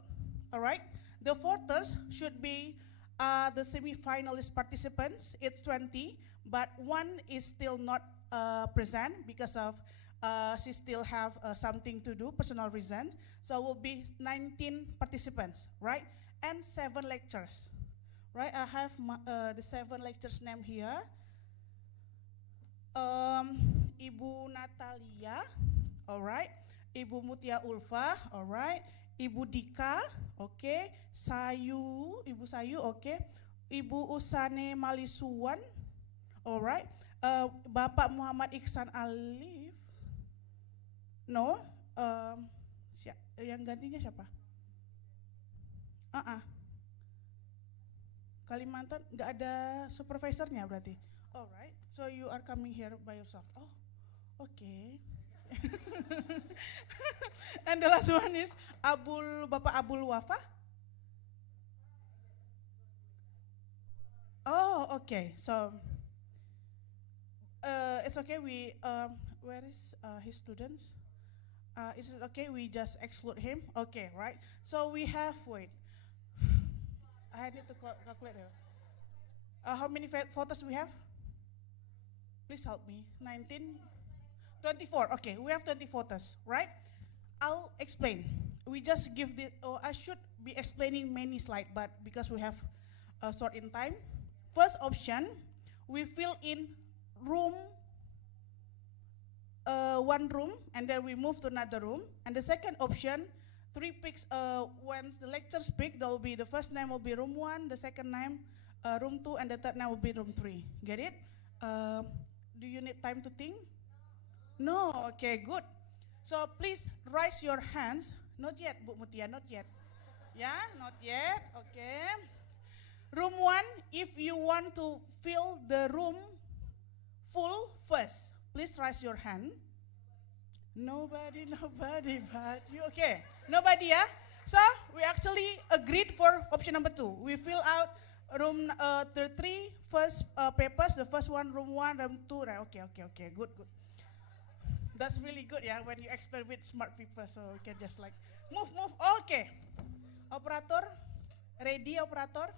all right? The voters should be the semi-finalist participants. It's 20, but 1 is still not present because of she still have something to do, personal reason. So will be 19 participants, right? And 7 lectures, right? I have the 7 lectures name here. Ibu Natalia, all right. Ibu Mutia Ulfa, all right. Ibu Dika, okay. Ibu Sayu, okay. Ibu Usane Malisuan, all right. Bapak Muhammad Iksan Alif, no. Yang gantinya siapa? Kalimantan nggak ada supervisornya berarti. Alright, so you are coming here by yourself. Oh, okay. And the last one is Bapak Abul Wafa. Oh, okay. So it's okay. Where is his students? Is it okay? We just exclude him. Okay, right? So we have I need to calculate here. How many photos we have? Please help me. 19, 24. Okay, we have 20 photos, right? I'll explain. We just give the. I should be explaining many slides, but because we have short in time. First option, we fill in room. 1 room, and then we move to another room. And the second option, 3 picks. When the lectures pick, there will be the first name will be room 1, the second name room 2, and the third name will be room 3. Get it? Do you need time to think? No. Okay, good. So please raise your hands. Not yet, Bu Mutia, not yet. Yeah, not yet. Okay. Room 1, if you want to fill the room full first, please raise your hand. Nobody, but you. Okay, nobody, yeah? So we actually agreed for option number 2. We fill out room the 3 first papers. The first one, room 1, room 2. Right? Okay, good. That's really good, yeah, when you explain with smart people, so we can just like move. Okay, operator, ready, operator?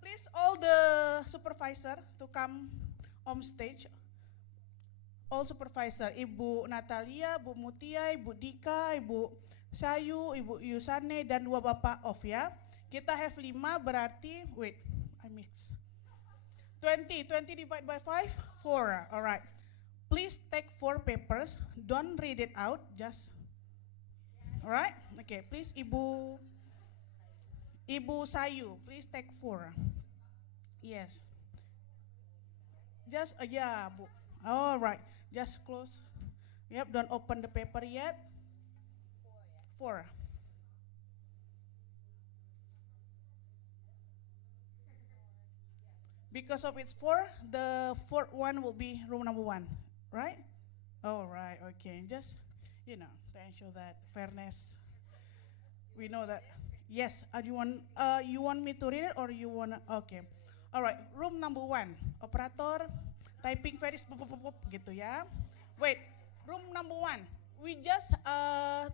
Please all the supervisor to come on stage. All supervisor, Ibu Natalia, Bu Mutia, Ibu Dika, Ibu Sayu, Ibu Yusane, dan 2 bapak off ya. Kita have 5 berarti, wait, I mix. 20 divided by 5, 4, alright. Please take 4 papers, don't read it out, just, alright? Okay, please Ibu Ibu Sayu, please take 4. Yes. Just, yeah, Bu. All right, just close. Yep, don't open the paper yet. 4. Because of it's 4, the fourth one will be room number 1, right? All right, okay. Just, to ensure that fairness. We know that. Yes, you want me to read it or you want okay. All right, room number 1. Operator, typing very gitu ya. Wait, room number 1. We just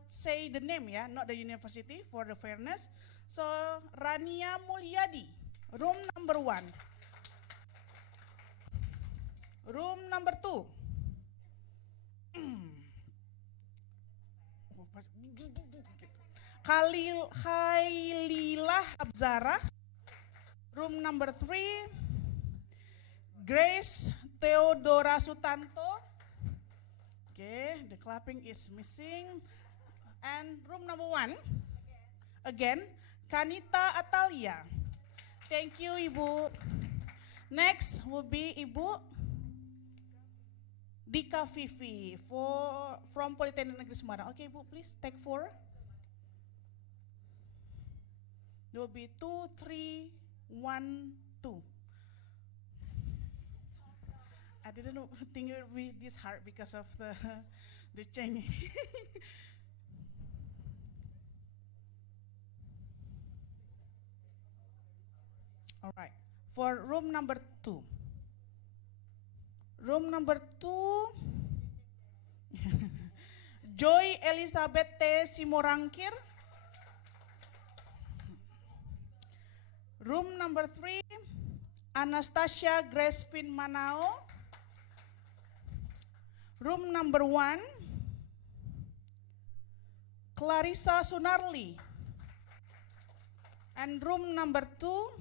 say the name ya, not the university for the fairness. So, Rania Mulyadi, room number 1. Room number 2. Khaililah Abzara. Room number 3. Grace Theodora Sutanto. Okay, the clapping is missing. And room number 1. Again, Kanita Atalia. Thank you, Ibu. Next will be Ibu Dika Vivi from Politeknik Negeri Semarang. Okay, Bu, please take 4. There will be 2, 3, 1, 2. I didn't think it would be this hard because of the change. All right, for room number 2. Room number 2, Joy Elizabeth T. Simorangkir. Room number 3, Anastasia Grace Fin Manao. Room number 1, Clarissa Sunarli. And room number 2,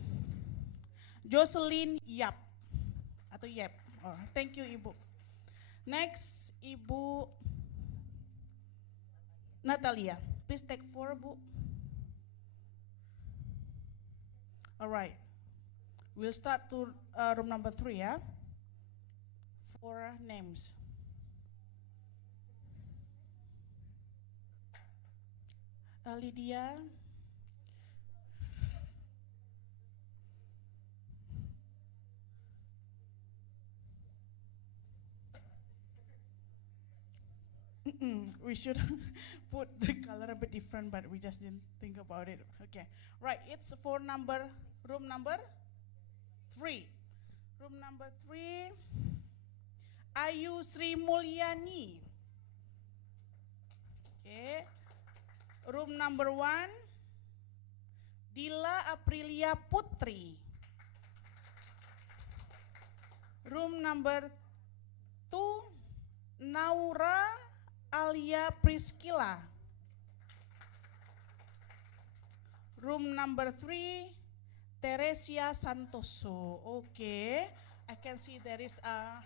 Jocelyn Yap. Atau Yap. Oh, thank you, Ibu. Next, Ibu Natalia. Please take 4, Bu. All right. We'll start to room number 3, ya. 4 names. Lydia. We should put the color a bit different, but we just didn't think about it. Okay, right, it's for room number 3. Room number 3, Ayu Sri Mulyani. Okay, room number 1, Dila Aprilia Putri. Room number 2, Naura Alia Priscilla. Room number 3, Teresia Santoso. Okay, I can see there is a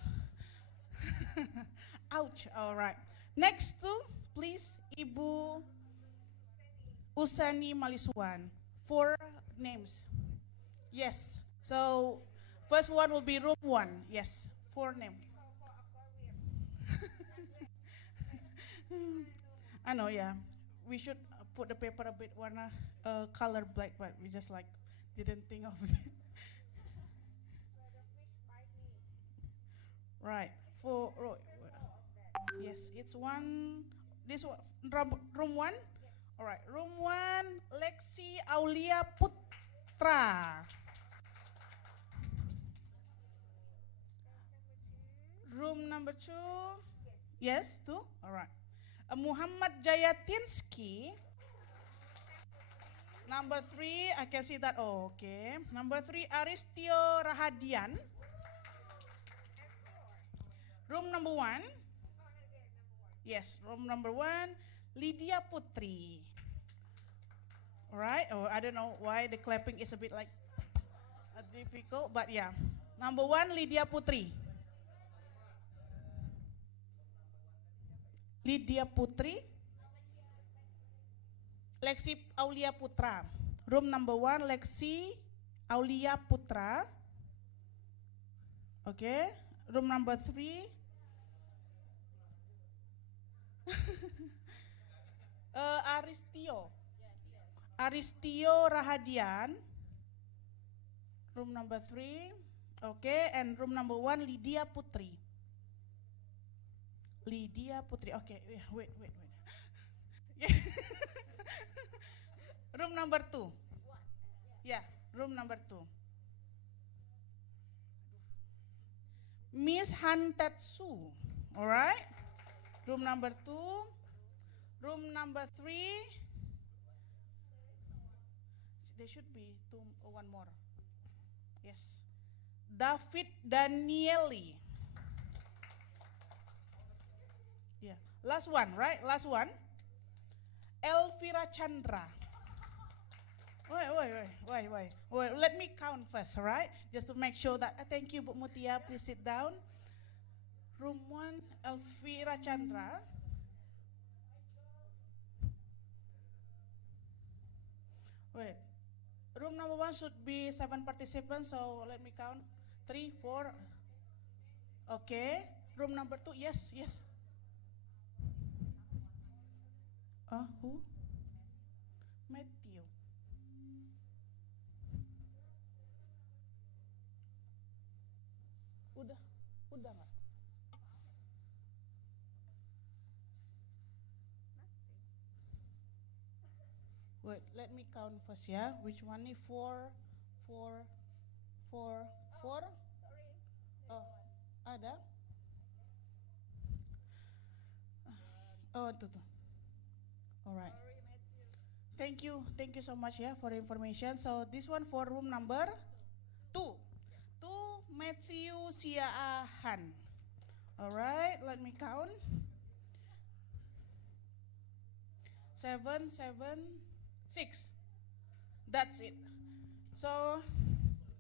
ouch. All right. Next to, please, Ibu Usani Malisuan. 4 names. Yes. So first one will be room 1. Yes, 4 names. I know, yeah. We should put the paper a bit warna color black, but we just didn't think of it. Right. Yes, it's one. This one, room 1. All right, room 1, Lexi Aulia Putra. Room number 2. Yes, 2. All right. Muhammad Jayatinsky. Number 3, I can see that. Oh, okay. Number 3, Aristio Rahadian. Room number 1. Yes, room number 1, Lydia Putri. All right. Oh, I don't know why the clapping is a bit difficult, but yeah. Number 1, Lydia Putri. Lydia Putri. Lexi Aulia Putra. Room number 1, Lexi Aulia Putra. Okay. Room number 3. Aristio Rahadian. Room number 3. Okay, and room number 1, Lydia Putri. Lydia Putri. Okay, wait. Room number 2. Yeah, room number 2. Miss Hantetsu. All right. Room number 2. Room number 3. There should be one more. Yes. David Danieli. Yeah. Last one, right? Last one. Elvira Chandra. Wait. Let me count first, all right? Just to make sure that, thank you, Bu Mutia, please sit down. Room 1, Elvira Chandra. Wait. Room number 1 should be 7 participants, so let me count. 3, 4. Okay. Room number 2, yes. Who? Matthew. Udah nggak? Wait, let me count first ya. Which one nih? 4. Oh, ada? Oh, tuh. Alright. Thank you so much ya for the information. So this one for room number 2. Matthew Siaahan. Alright, let me count. 7, 6. That's it. So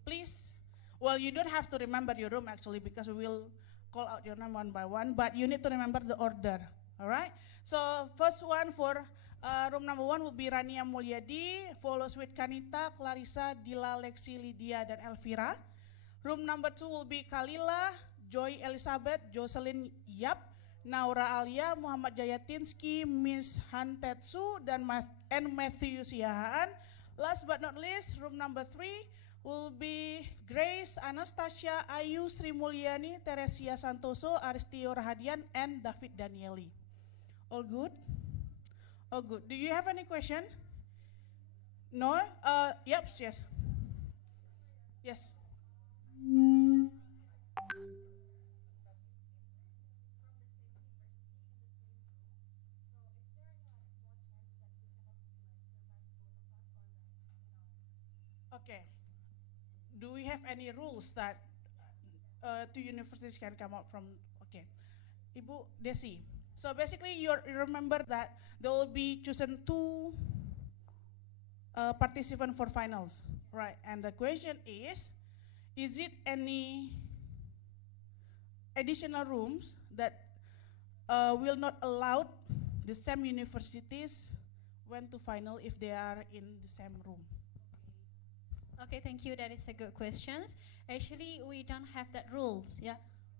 please, well, you don't have to remember your room actually, because we will call out your name one by one, but you need to remember the order. Alright. So first one for room number 1 will be Rania Mulyadi, follows with Kanita, Clarissa, Dila, Lexi, Lydia, dan Elvira. Room number 2 will be Kalila, Joy Elizabeth, Jocelyn Yap, Naura Alia, Muhammad Jayatinsky, Miss Hantetsu, dan Matthew Siahaan. Last but not least, room number 3 will be Grace, Anastasia, Ayu Sri Mulyani, Teresia Santoso, Aristio Rahadian, and David Danieli. All good? All good. Do you have any question? No? Yep, yes. Yes. Okay. Do we have any rules that two universities can come out from? Okay. Ibu Desi. So basically, you remember that there will be chosen 2 participants for finals, right? And the question is it any additional rooms that will not allow the same universities went to final if they are in the same room? Okay, thank you. That is a good question. Actually, we don't have that rules,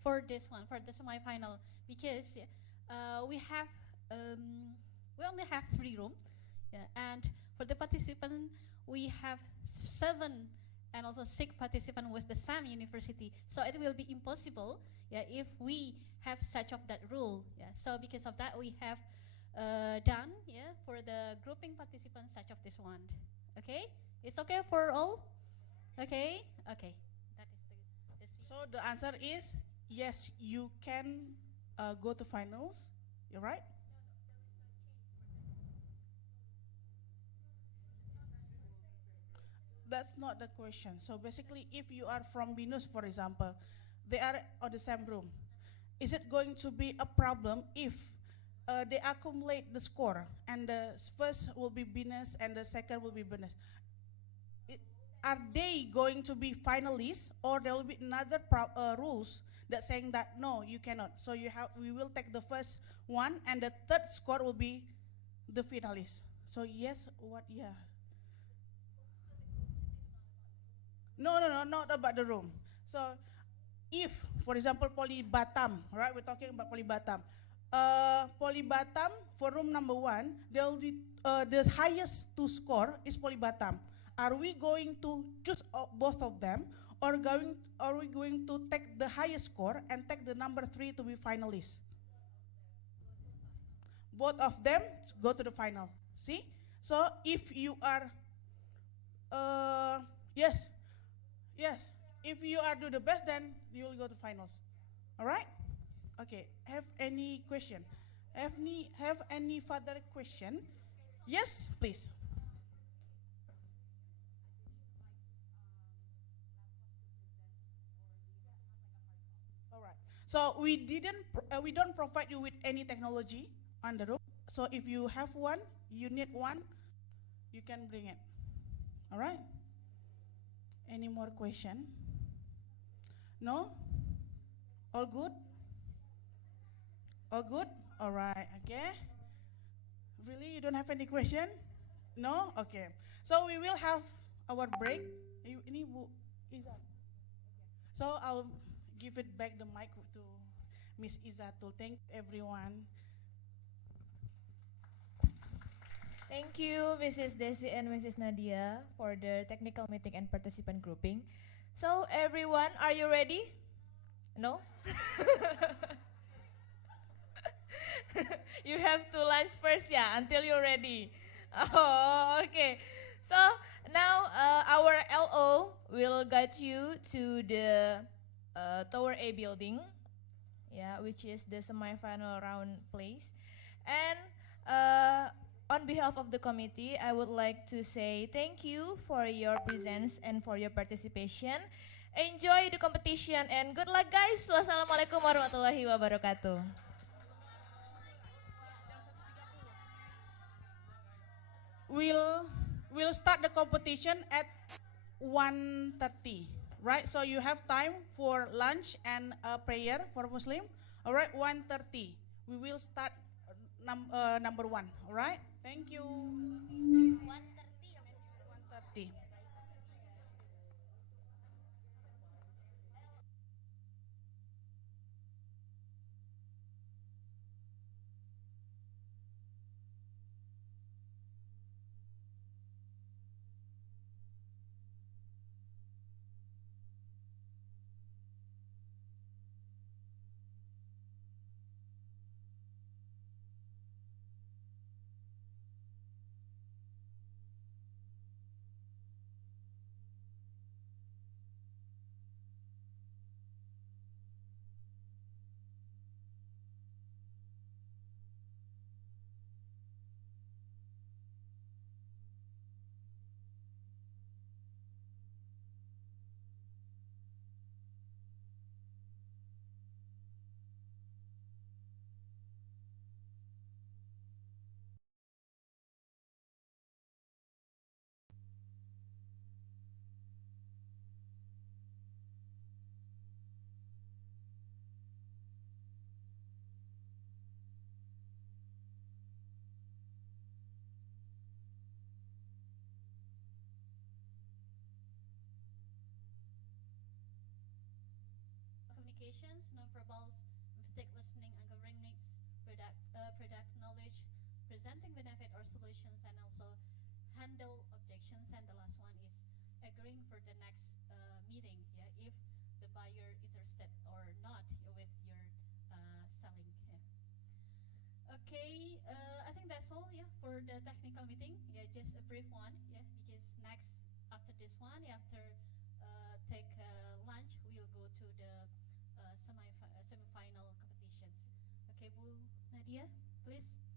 for this one, for the semi-final, because we only have 3 rooms, and for the participant, we have 7 and also 6 participants with the same university. So it will be impossible, if we have such of that rule. So because of that, we have done, for the grouping participants such of this one. Okay, it's okay for all. Okay. That is the So the answer is yes. You can go to finals. You're right. That's not the question. So basically, if you are from BINUS, for example, they are on the same room. Is it going to be a problem if they accumulate the score and the first will be BINUS and the second will be BINUS? Are they going to be finalists, or there will be another rules that saying that no, you cannot? So we will take the first one, and the third score will be the finalist. So yes, what? Yeah. No, no, no, not about the room. So, if, for example, POLIBATAM, right? We're talking about POLIBATAM. POLIBATAM for room number 1, there will be the highest to score is POLIBATAM. Are we going to choose both of them, or are we going to take the highest score and take the number 3 to be finalists? Both of them go to the final. See? So if you are, yes, yes. If you are do the best, then you will go to finals. All right? Okay. Have any question? Have any further question? Yes, please. All right. So we don't provide you with any technology on the room. So if you have one, you need one, you can bring it. All right. Any more question? No? All good? All good? All right. Okay. Really, you don't have any question? No? Okay. So we will have our break. Ini Bu Iza. So I'll give it back the mic to Miss Izatul. Thank everyone. Thank you, Mrs. Desi and Mrs. Nadia, for the technical meeting and participant grouping. So, everyone, are you ready? No? You have to lunch first, yeah, until you're ready. Oh, okay. So, now our LO will guide you to the Tower A building, yeah, which is the semi-final round place. And on behalf of the committee, I would like to say thank you for your presence and for your participation. Enjoy the competition and good luck, guys. Wassalamualaikum warahmatullahi wabarakatuh. We'll start the competition at 1:30, right? So you have time for lunch and prayer for Muslim. All right, 1:30. We will start number 1. All right. Thank you. 1:30. Communications, nonverbals, empathic listening, uncovering needs, product knowledge, presenting benefit or solutions, and also handle objections. And the last one is agreeing for the next meeting, yeah, if the buyer interested or not with your selling. Yeah. Okay, I think that's all, yeah, for the technical meeting. Yeah, just a brief one, yeah, because next after this one, after take lunch, we'll go to the semi-final competitions. Okay, Bu Nadia, please.